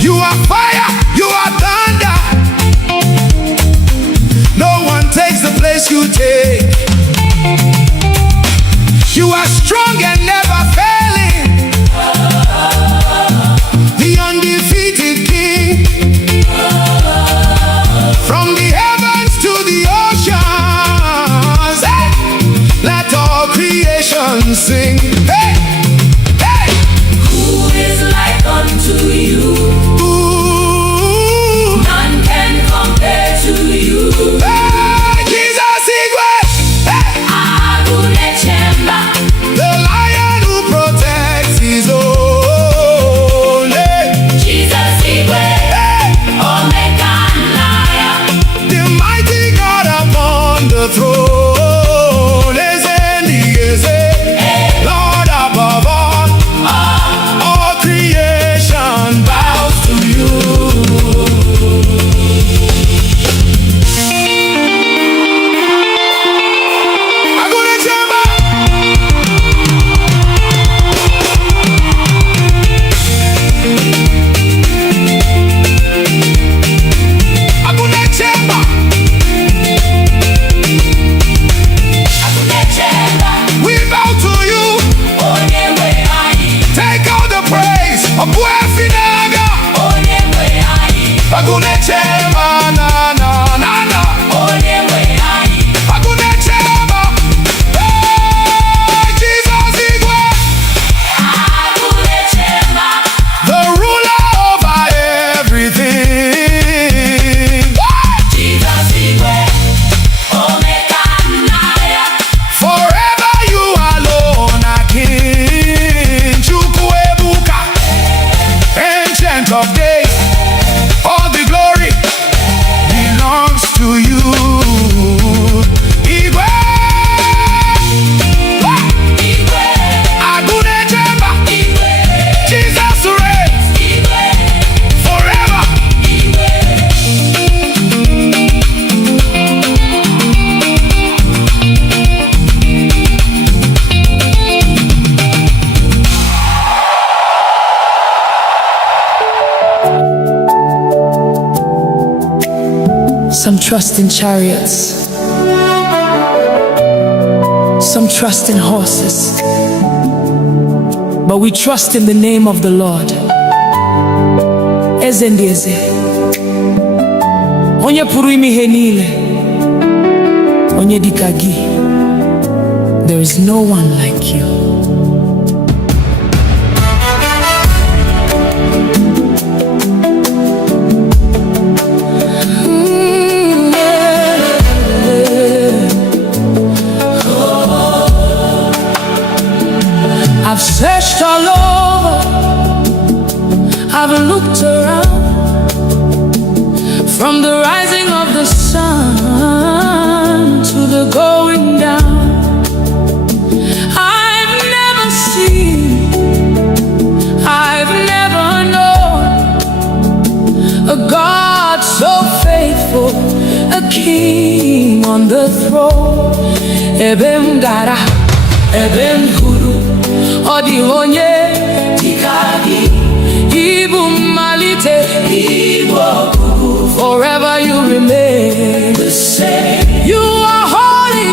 You are fire, you are thunder. No one takes the place you take. You are strong and never failing. The undefeated King. From the heavens to the oceans, hey! Let all creation sing. Hey! Hey! who is like unto you? Ooh! None can compare to you. Hey! Jesus Igwe! Hey! Alunechemba, The lion who protects his own. Hey! Jesus Igwe, Hey! Omekanaya, The mighty God upon the throne. Lord above all creation bows to you. Agunechemba. Agunechemba. Alunechemba, We bow to you. Onyewe anyị, Take all the praise. Obuefinaga. Onyewe anyị, Agunechemba na na na na. Onyewe anyị, Agunechemba. Hey, Jesus Igwe, Alunechemba, the ruler over everything. Jesus Igwe, Omekanaya, Forever you alone are King. Chukwuebuka, Ancient of Days. All the glory belongs to you. Igwe, Igwe, Agunechemba, Igwe, Jesus reigns Igwe, forever. Igwe. Some trust in chariots, some trust in horses, but we trust in the name of the Lord. Eze ndị eze, onye pụrụ ime ihe niile, onye dịka gị. There is no one like you. I've searched all over, I've looked around, from the rising of the sun to the going down. I've never seen, I've never king on the throne. Ebem gara, ebem huru, odi onye dikagi. Ibu malite, Igbo kuku. Forever you remain the same. You are holy,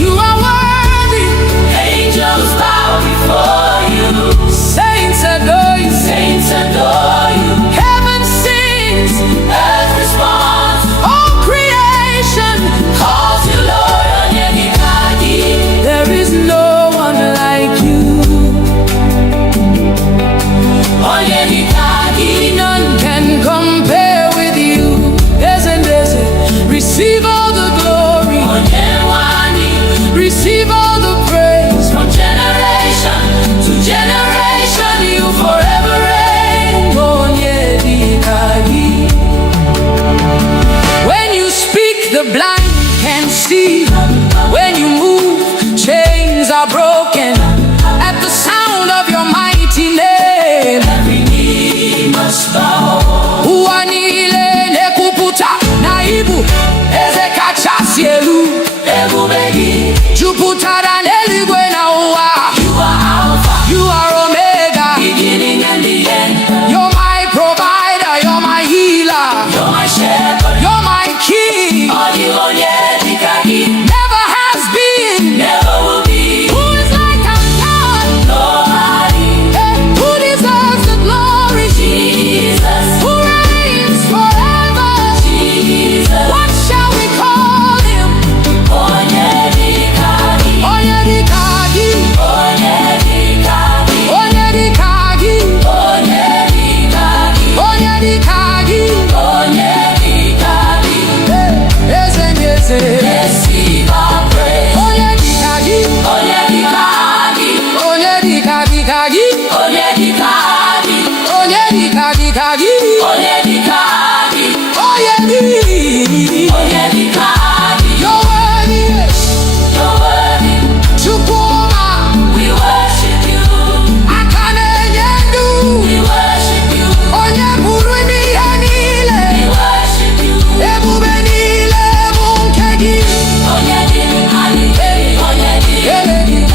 you are worthy. Angels bow before you. Saints adore you, saints adore you. Heaven sings, earth responds. All creation calls you Lord. There is no one like you. None can compare with you. Receive all the glory. Receive all the praise. From generation to generation, you forever reign. When you speak, the blind can see. When you move, chains are broken. At the sound of your mighty name, every knee must bow. Uanile nekuputa naibu ezekachasielu ebubegi juputara neligwe na uwa. You are Alpha, you are Omega, beginning and the end. You're my provider, you're my healer, you're my shepherd, you're my king. Never has been, never will be. Who is like our God? Nobody. Who deserves the glory? Jesus. Who reigns forever? Jesus. What shall we call him? Onyedikagi. Onyedikagi. Onyedikagi. Onyedikagi. Onyedikagi. Onyedikagi. Onyedikagi. Receive our praise. Onyedikagi. Onyedikagi. Onyedikagi. Onyedikagi. Onyedikagi. Onyedikagi. Onyedikagi. You're worthy. You're worthy. Chukuma. We worship you. Akane yendu. We worship you. Onyeburu yanile. We worship you. Ebubenile munkegi. Onyedikagi. Onyedikagi.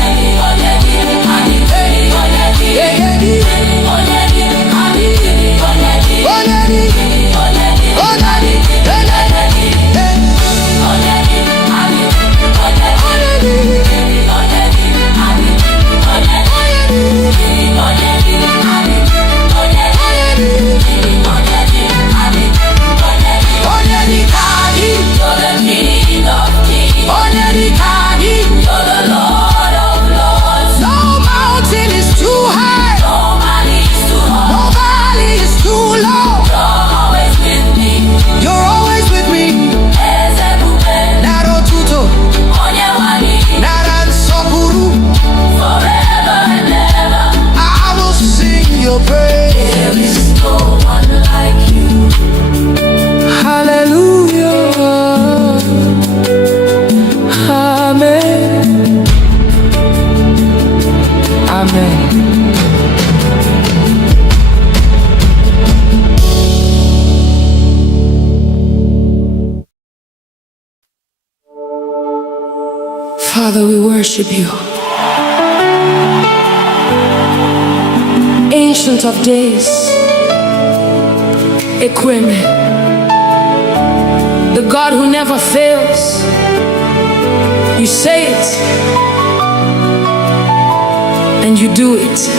Father, we worship you. Ancient of days, Equime, the God who never fails. You say it, and you do it.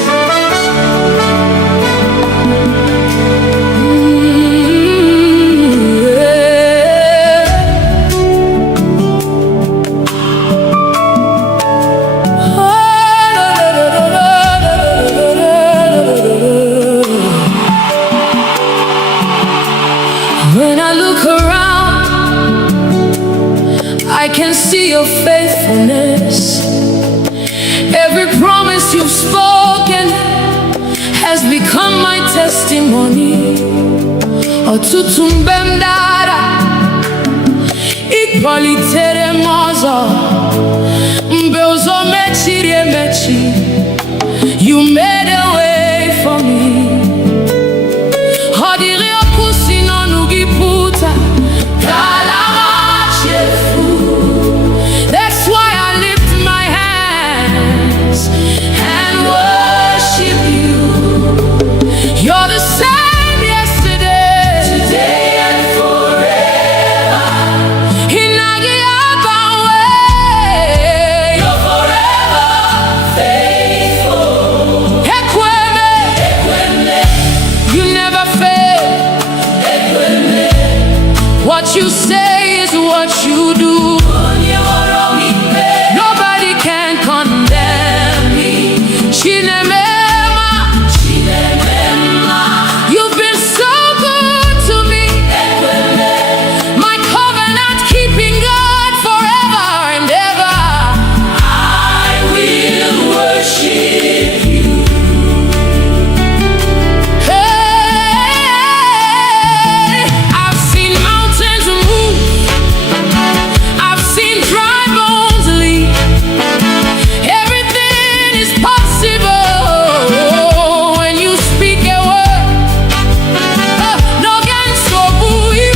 I can see your faithfulness. Every promise you've spoken has become my testimony. Otutumbemdara ikpolitere mozo mbeuzo mechiri emechi. You made a way for me. Hodiri okusi no nugiputa kala What you say is what you do. Nobody can condemn me. You've been so good to me. My covenant keeping God forever and ever. I will worship you. Hey, I've seen mountains move. I've seen dry bones leave. Everything is possible when you speak a word. No gan so bui,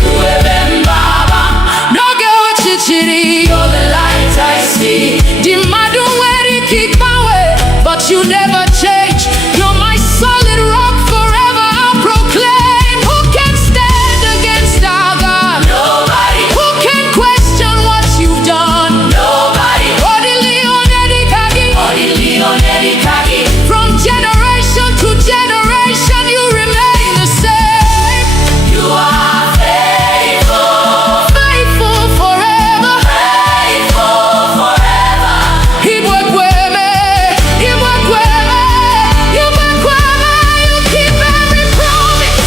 no go chichiri. You're the light I see. The madu where kick my way, but you never change. You're my solid rock forever. I'll proclaim. Who can stand against our God? Nobody. Who can question what you've done? Nobody. From generation to generation, you remain the same. You are faithful, faithful forever, faithful forever. Igbo, you keep every promise.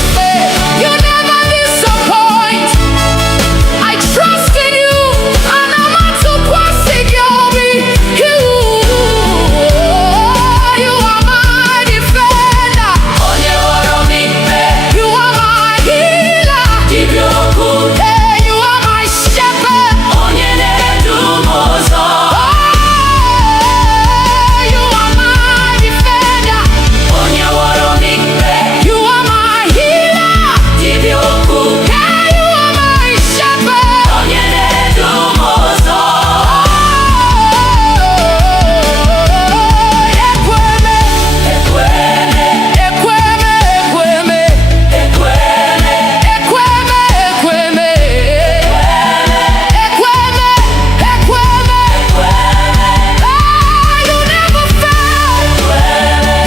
You never disappoint. I trust in you, and I'm not too possible. You are my defender. You are my healer. Hey, you are my shepherd. Oh, you are my defender. You are my healer. Hey, you are my shepherd. You never fail.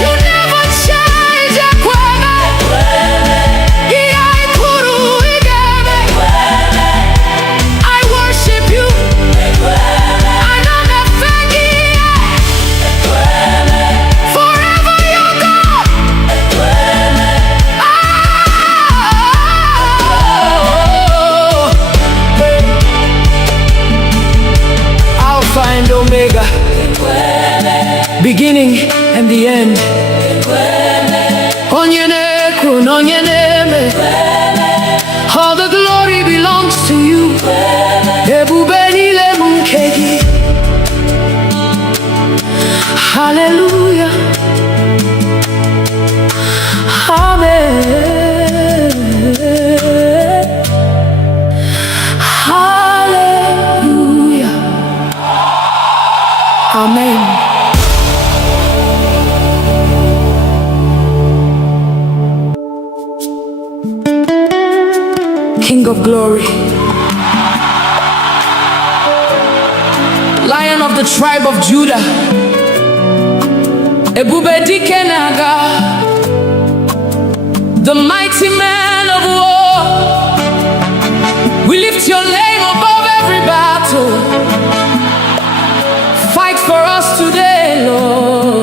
You never change. I worship you. Forever you're God. Alpha and Omega, beginning and the end. All the glory belongs to you. Hallelujah. Amen. Hallelujah. Amen. King of glory, Lion of the tribe of Judah, Ebube Dike Naga, the mighty man of war. We lift your name above every battle. Fight for us today, Lord.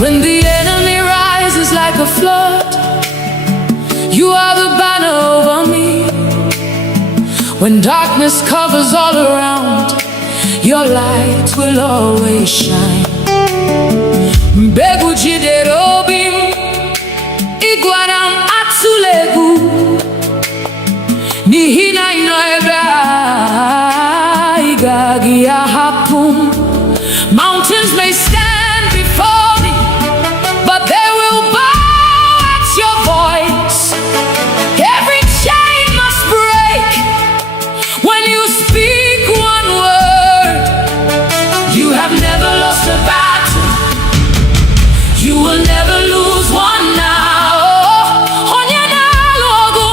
When the enemy rises like a flood, you are the banner over me. When darkness covers all around, your light will always shine. Mbegu jiderobim, iguanam atulegu, nihina inoeba, igagi ahapum. Mountains may stand before me, but they will bow at your voice. Every chain must break when you speak one word. You have never lost a battle. You will never lose one now. Onyena logo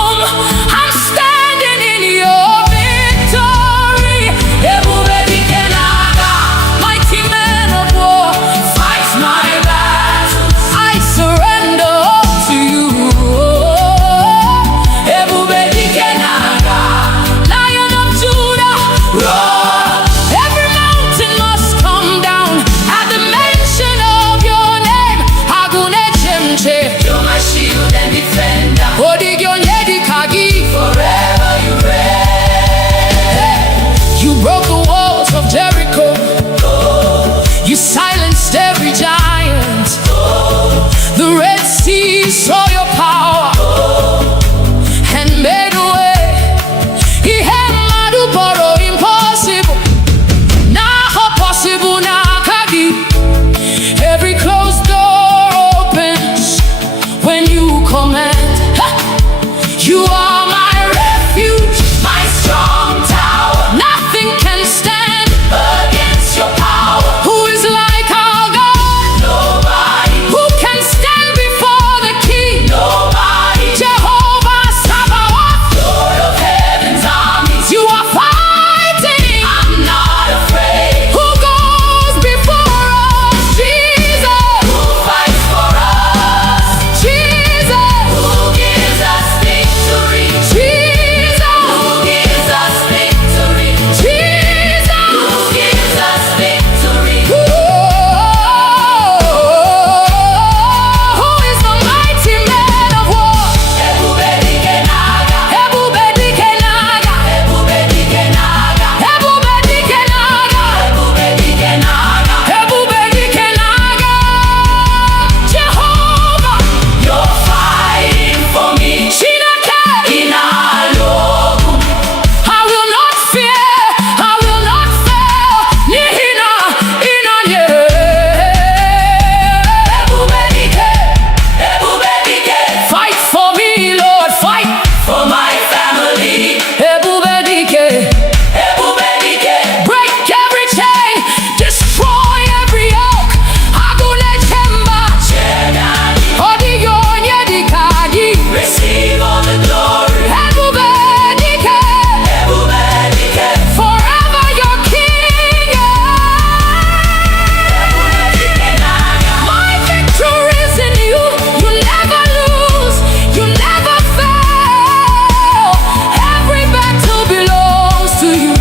The Red Sea saw your power and made a way. Ihe mmadụ kpọrọ impossible, now possible n'aka gị. Every closed door opens when you command. You are my refuge, my strong tower. Nothing can stand against your power. Who is like our God? Nobody. Who can stand before the King? Nobody. Jehovah Sabaoth, Lord of heaven's armies. You are fighting, I'm not afraid. Who goes before us? Jesus. Who fights for us? Jesus. Who gives us victory? Jesus. Who gives us victory? Jesus. Who gives us victory? Who is the mighty man of war? Ebube dike n'agha. Ebube dike n'agha. Ebube dike n'agha. Ebube dike n'agha. Ebube dike n'agha. Ebube dike n'agha. Jehovah, you're fighting for me. Chineke ị na-alụ ọgụ. I will not fear, I will not fail. N'ihi na ị nọnyere. Ebube dike, ebube dike. Fight for me, Lord, fight for my family. Ebube dike, ebube dike. Break every chain, destroy every yoke. Agụ na-eche mba. Ọ dịghị onye dịka gị. Receive all the glory. Ebube dike, ebube dike. Forever your king. Ebube dike n'agha. My victory is in you. You never lose. You never fail. Every battle belongs to you.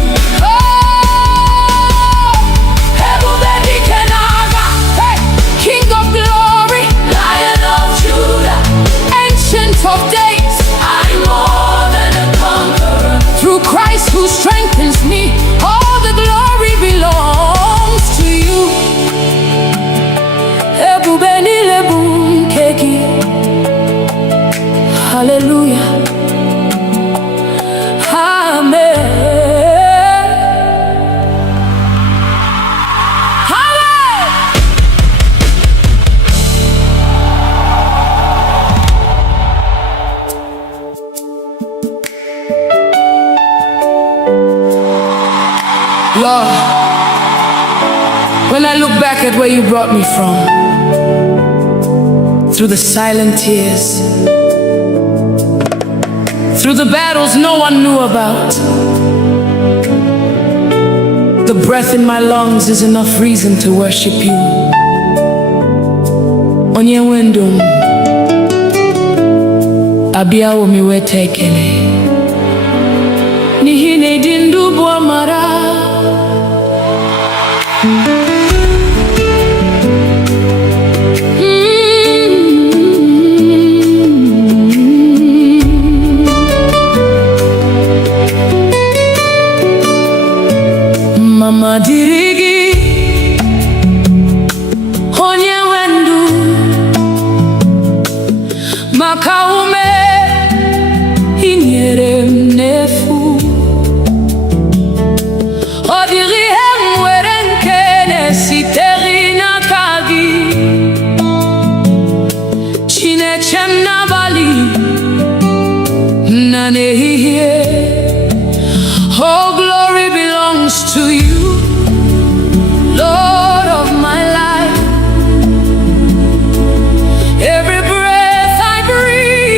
Ebube dike n'agha. Hey, King of glory, Lion of Judah, Ancient of days, I'm more than a conqueror. Through Christ who strengthens me, all the glory belongs to you. Ebube niile bụ nke gị. Hallelujah. Amen. Amen. Lord, when I look back at where you brought me from, through the silent tears, through the battles no one knew about, the breath in my lungs is enough reason to worship you. Onye nwe ndụ m, abịawo m iweta ekele. N'ihi na ịdị ndụ bụ amara. Mama dịrị gị, onye nwe ndụ, maka ume ị nyere m n'efu. Ọ dịrị ihe m nwere nke na-esitere n'aka gị. Chineke m n'abalị na n'ehihie. All glory belongs to you, Lord of my life. Every breath I breathe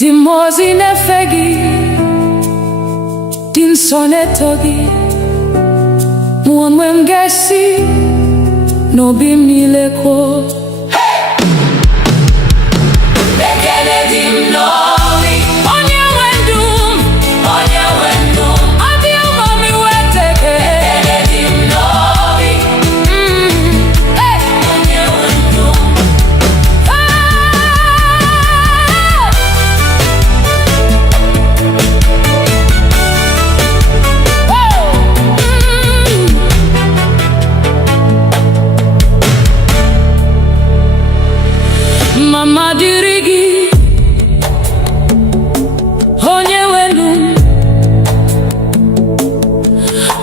dị mmụọ ozi na-efe gị, dị nsọ na-eto gị. Mụ onwe m ga-esi n'obi m niile kwuo, ekele dị m n'obi, onye nwe ndụ m, onye nwe ndụ m. Ọ dị ụmụ m iweta ekele dị m n'obi, onye nwe ndụ m. Mama dịrị gị, onye nwe ndụ m,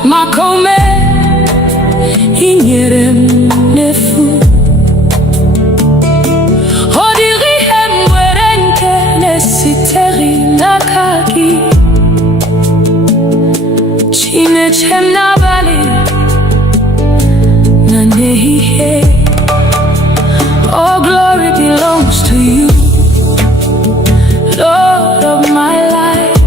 maka ume i nyere m n'efu. Ọ dịghị ihe m nwere nke na-esitere n'aka gị. Chineke m n'abalị na n'ehihie, all glory belongs to you, Lord of my life.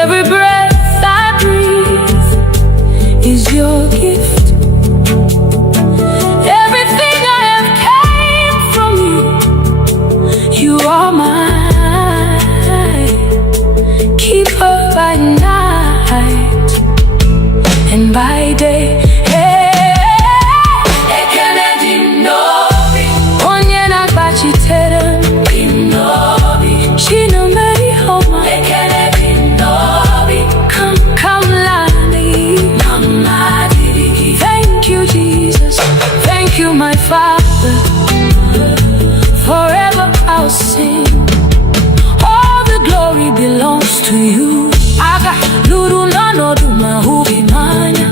Every breath I breathe is your gift. Everything I have came from you. You are mine, keeper by night and by day. My Father, forever I'll sing. All the glory belongs to you. Aga luru nano duma hubi manya,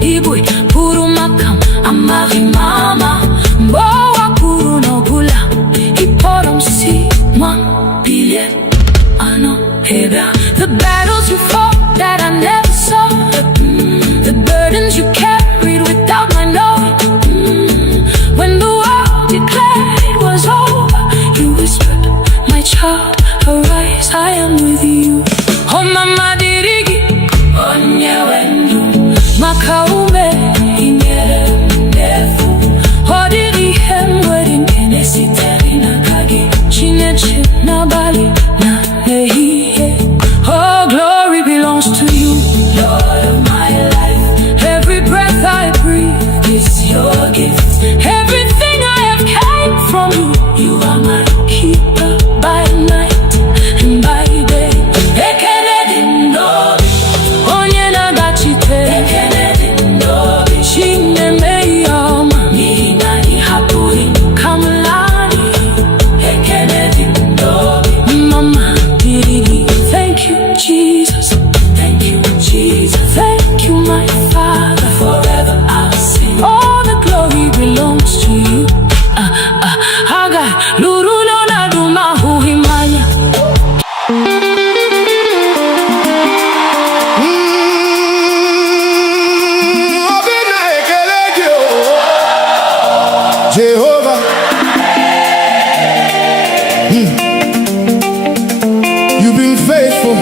Igbo puru makam amari mama, mbowa puru no bula, iporom si man billion ano heba. The battles you fought that I never saw, the burdens you carried without my knowing. When the world declared it was over, you whispered, my child, arise, I am with you. Oh mama dirigi, onye wendu, makaume inyere mnefu. Oh diri hemweri nkene siteri na kagi, chineche na bali na nehiye. Oh glory belongs to you, Lord of my life. Every breath I breathe is your gift. Everything I have came from you. You are my keeper by night and by day. Ekele dị n'obi, onye na-agbachite. Ekele dị n'obi, Chineke ihe ọma, n'ihi na ị hapụghị ka m laa n'iyi. Ekele dị n'obi, mama dịrị gị. Thank you, Jesus. Thank you, Jesus. Thank you, my Father. Forever I'll sing. All the glory belongs to you. Haga luru no na duma huhimanya. Obina ekele gị o, Jehovah. You've been faithful.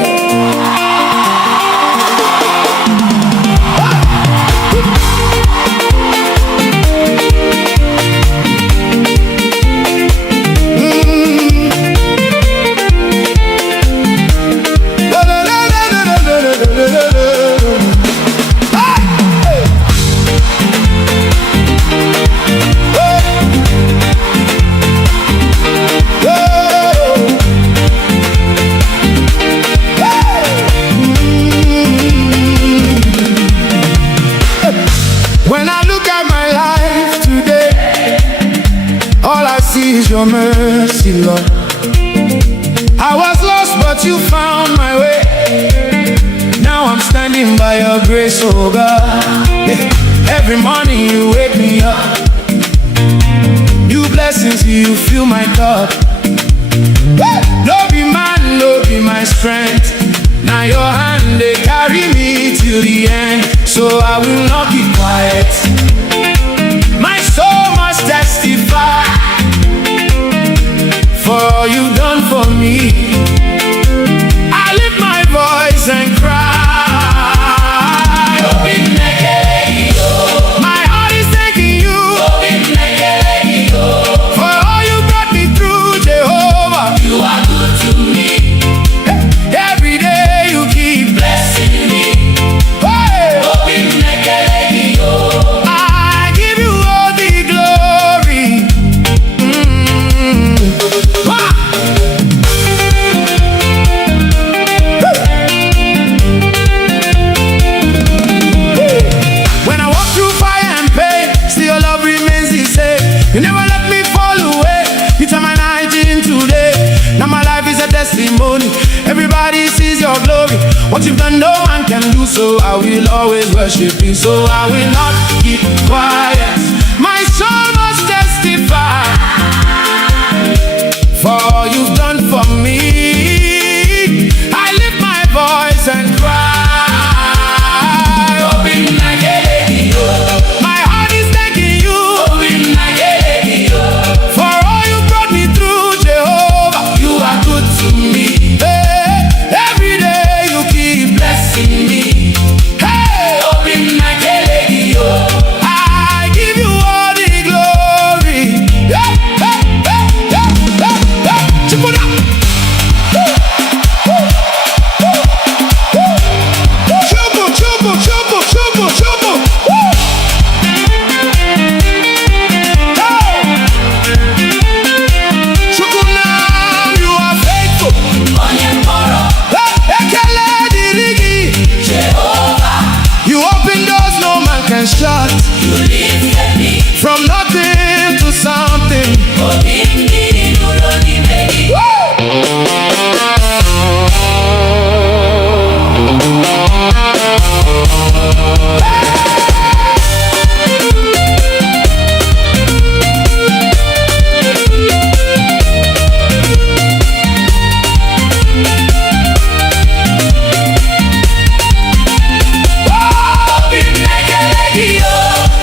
When I look at my life today, all I see is your mercy, Lord. I was lost, but you found my way. Now I'm standing by your grace, oh God. Every morning you wake me up. New blessings, you fill my cup. No be man, no be my strength. Now your hand, they carry me till the end. So I will not be quiet. My soul must testify for all you've done for me. I lift my voice and cry. My heart is thanking you for all you brought me through, Jehovah. You are good to me. Every day you keep Blessing me. Hey! I give you all the glory. Ah! When I walk through fire and pain, still your love remains the same. You never let me fall away. You turn my night into day. Now my life is a testimony. Everybody sees your glory. What you've done, no man can do. So I will always worship you. So I will not keep quiet. My soul must testify for all you've done for me. I lift my voice and cry. My heart is thanking you for all you brought me through, Jehovah. You are good to me. Hey, every day you keep Blessing me. Hey, I give you all the glory. Yeah, hey, hey, yeah, yeah, yeah. Chip it up. Chubu, chubu, chubu, chubu, chubu. Woo! Hey! Chukunam, you are faithful. Hey, ekele dirigi. Jehovah, You open doors no man can shut. you lifted me. From nothing to something. Woo!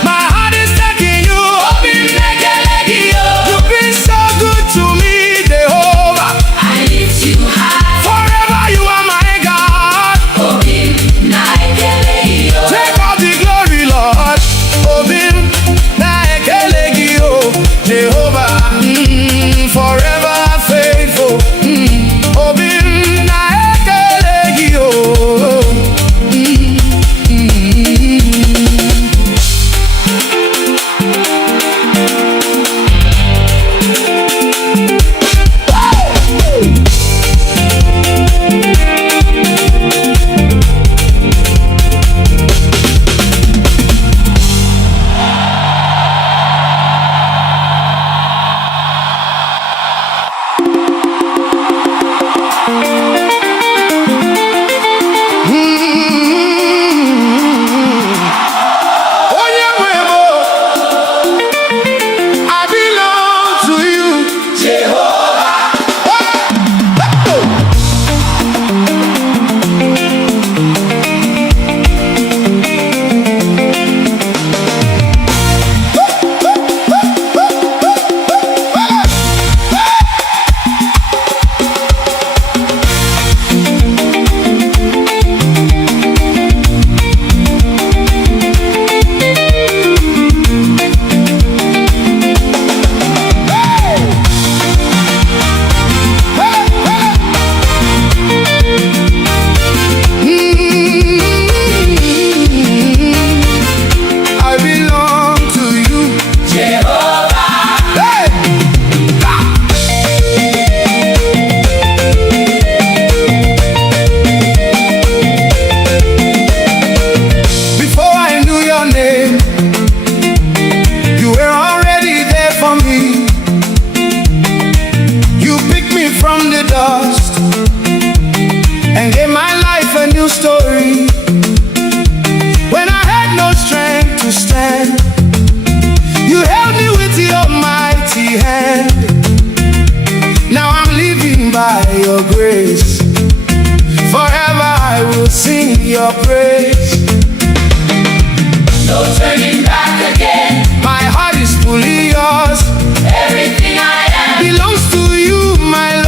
My heart is thanking you. You've been so good to me, Jehovah. I lift you high. Forever you are my God. Take all the glory, Lord. Obim na ekelegio, Jehovah. Forever faithful. Obim na ekelegio. Onye nwe m, I belong to you, Jehovah. I belong to you, Jehovah, hey! Before I knew your name, you were already there for me. You picked me from the dust and gave my life a new story. When I had no strength to stand, you held me with your mighty hand. Now I'm living by your grace. Forever I will sing your praise. no turning back again. My heart is fully yours. Everything I am Belongs to you, my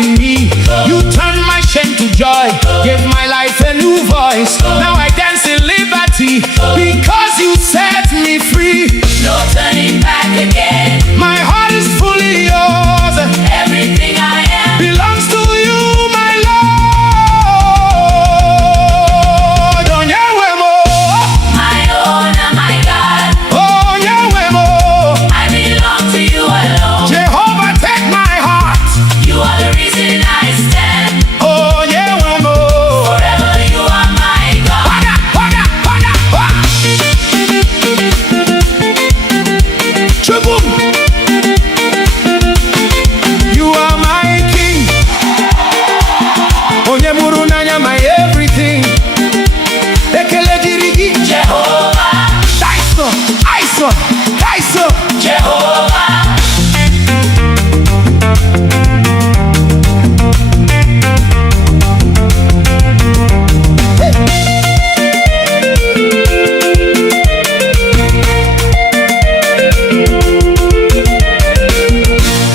in me. You turned my shame to joy, gave my life a new voice. Now I dance in liberty because you set me free. No turning back again. My heart is fully yours. Everything I am Belongs to you, my Lord. Onyewemo, my own and my God. Onyewemo. I belong to you alone. Jehovah, take my heart. You are the reason I stand. Onyewemo. Forever you are my God. Waga, waga, waga, waga. Chubum. You are my king. Onyemuru nanya my everything. Ekele dirigi. Jehovah, Taiso, Aiso, Taiso. Jehovah.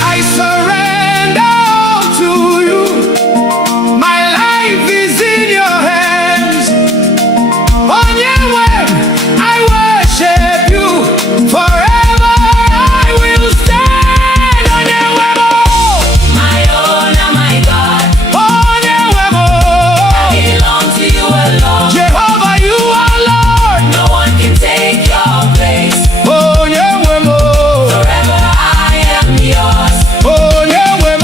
I surrender all to you. My life is in your hands. On your way, I worship you. Forever I will stand. On your way, My own and my God. on your way, Belong to you alone. Jehovah, you are Lord. No one can take your place. On your way, Forever I am yours. on your way,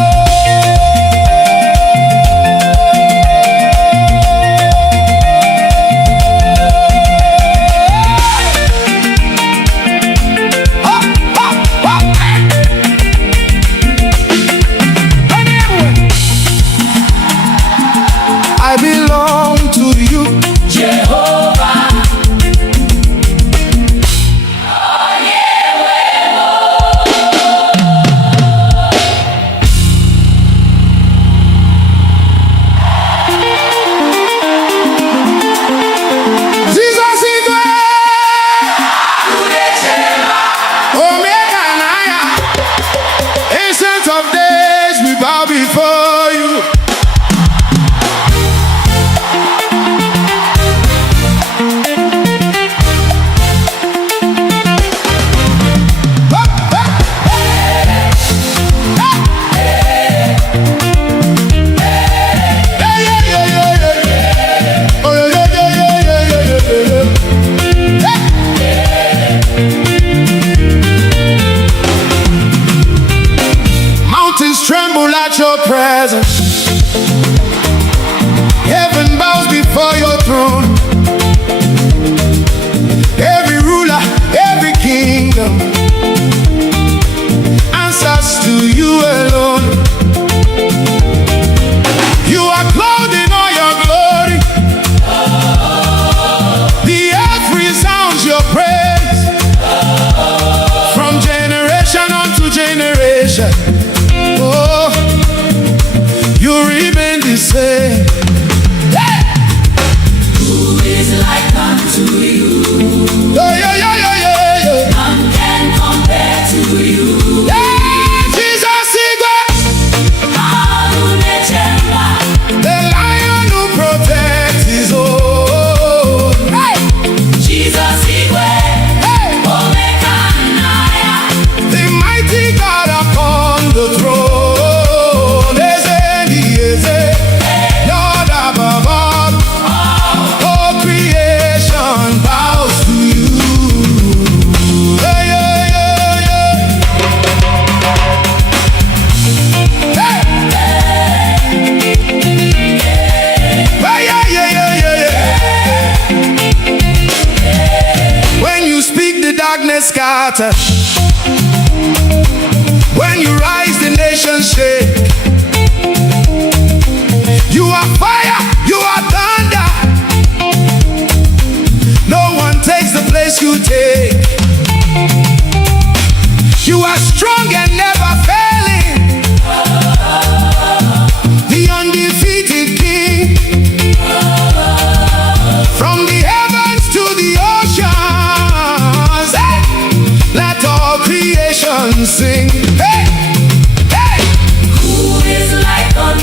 I belong to you. Jehovah. Jesus is Omega and Aya. Ancient of days, we bow before you. Mountains tremble at your presence. Heaven bows before your throne. Every ruler, every kingdom answers to you alone. You are clothed in all your glory. The earth resounds your praise. From generation unto generation. Oh, you remain the same. Hey! Who is like unto you? Yeah, yeah, yeah, yeah, yeah, yeah. None can compare to you. Yeah, Jesus is Alunechemba. the lion who protects his own. Hey! Jesus Igwe. Hey! Omekanaya. The mighty God upon the throne. Eze, Lord above all. All creation bows to you. Hey, yeah, yeah, yeah. Hey! Hey, yeah, yeah, yeah, yeah. When you speak, the darkness scatter. When you rise, the nations shake. You are fire, you are thunder. No one takes the place you take. You are strong and never failing. The undefeated King. From the heavens to the oceans, hey! Let all creation sing. Hey! Hey! Who is like unto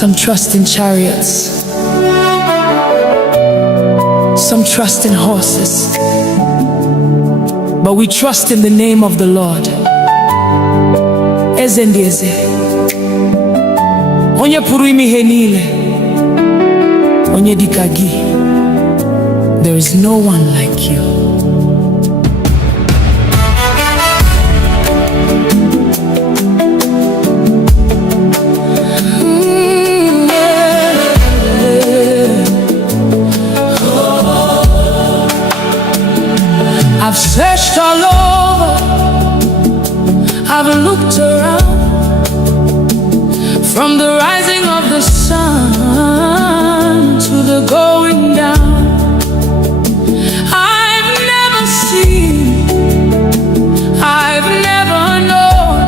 Some trust in chariots, some trust in horses, but we trust in the name of the Lord. Eze ndị eze, onye pụrụ ime ihe niile, onye dịka gị. There is no one like you. I've searched all over, I've looked around, from the rising of the sun to the going down. I've never seen, I've never known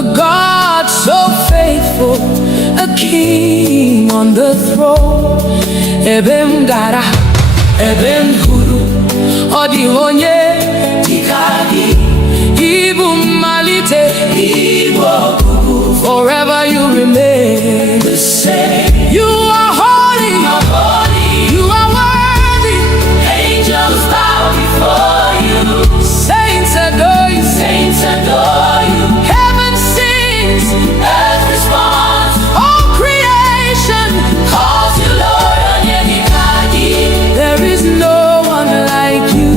a God so faithful, a king on the throne. Ebem gara, ebem huru, odi onye dikagi, Igbo malite, Igbo kuku. Forever you remain the same. You are holy, you are worthy. Angels bow before you. Saints adore you, saints adore you. Heaven sings, earth responds. All creation calls you Lord. There is no one like you.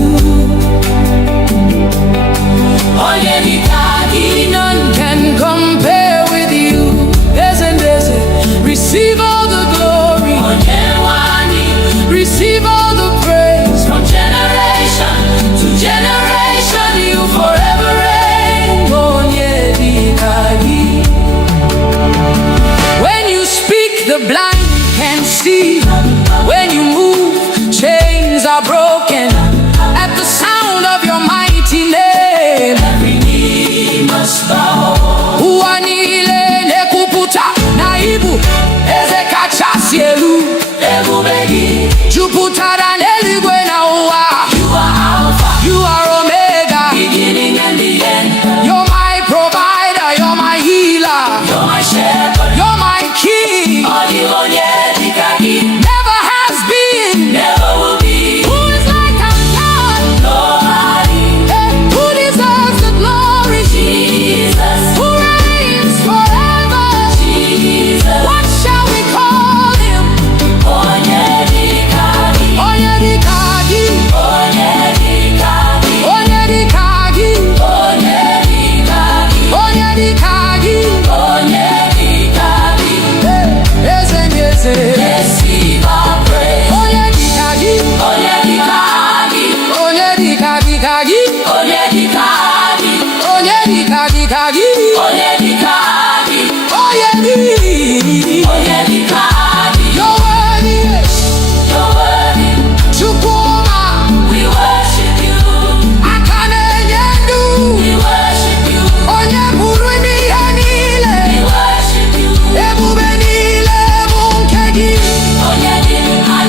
None can compare with you. Receive all the glory, receive all the praise. From generation to generation, you forever reign. When you speak, the blind can see. When you move, chains are broken. At the sound of your mighty name, every knee must bow. Uanile nekuputa naibu ezekachasielu ebubegi juputara neligwe na uwa. You are Alpha, you are Omega, beginning and the end. You're my provider, you're my healer, you're my shepherd, you're my king. Never has been, never will be. Who is like our God? Nobody. Who deserves the glory? Jesus. Who reigns forever? Jesus. What shall we call him? Onyedikagi. Onyedikagi. Onyedikagi. Onyedikagi. Onyedikagi. Onyedikagi. Onyedikagi. Eze eze. Receive our praise. Onyedikagi. Onyedikagi. Onyedikagi. Onyedikagi. Onyedikagi. Onyedikagi. Onyedikagi. You're worthy. You're worthy. Chukwuma. We worship you. Akane yendu. We worship you. Onye pụrụ ime ihe niile. We worship you. Ebube niile bụ nke gị. Onyedikagi.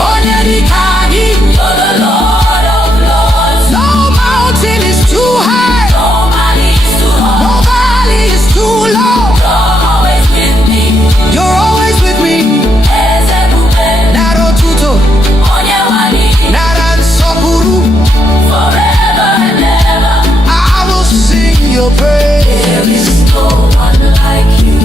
Onyedikagi. You're the Lord of Lords. No mountain is too high. No valley is too high. No valley is too low. You're always with me. You're always with me. Naro tuto. Nara nsopuru. Forever and ever. I will sing your praise. There is no one like you.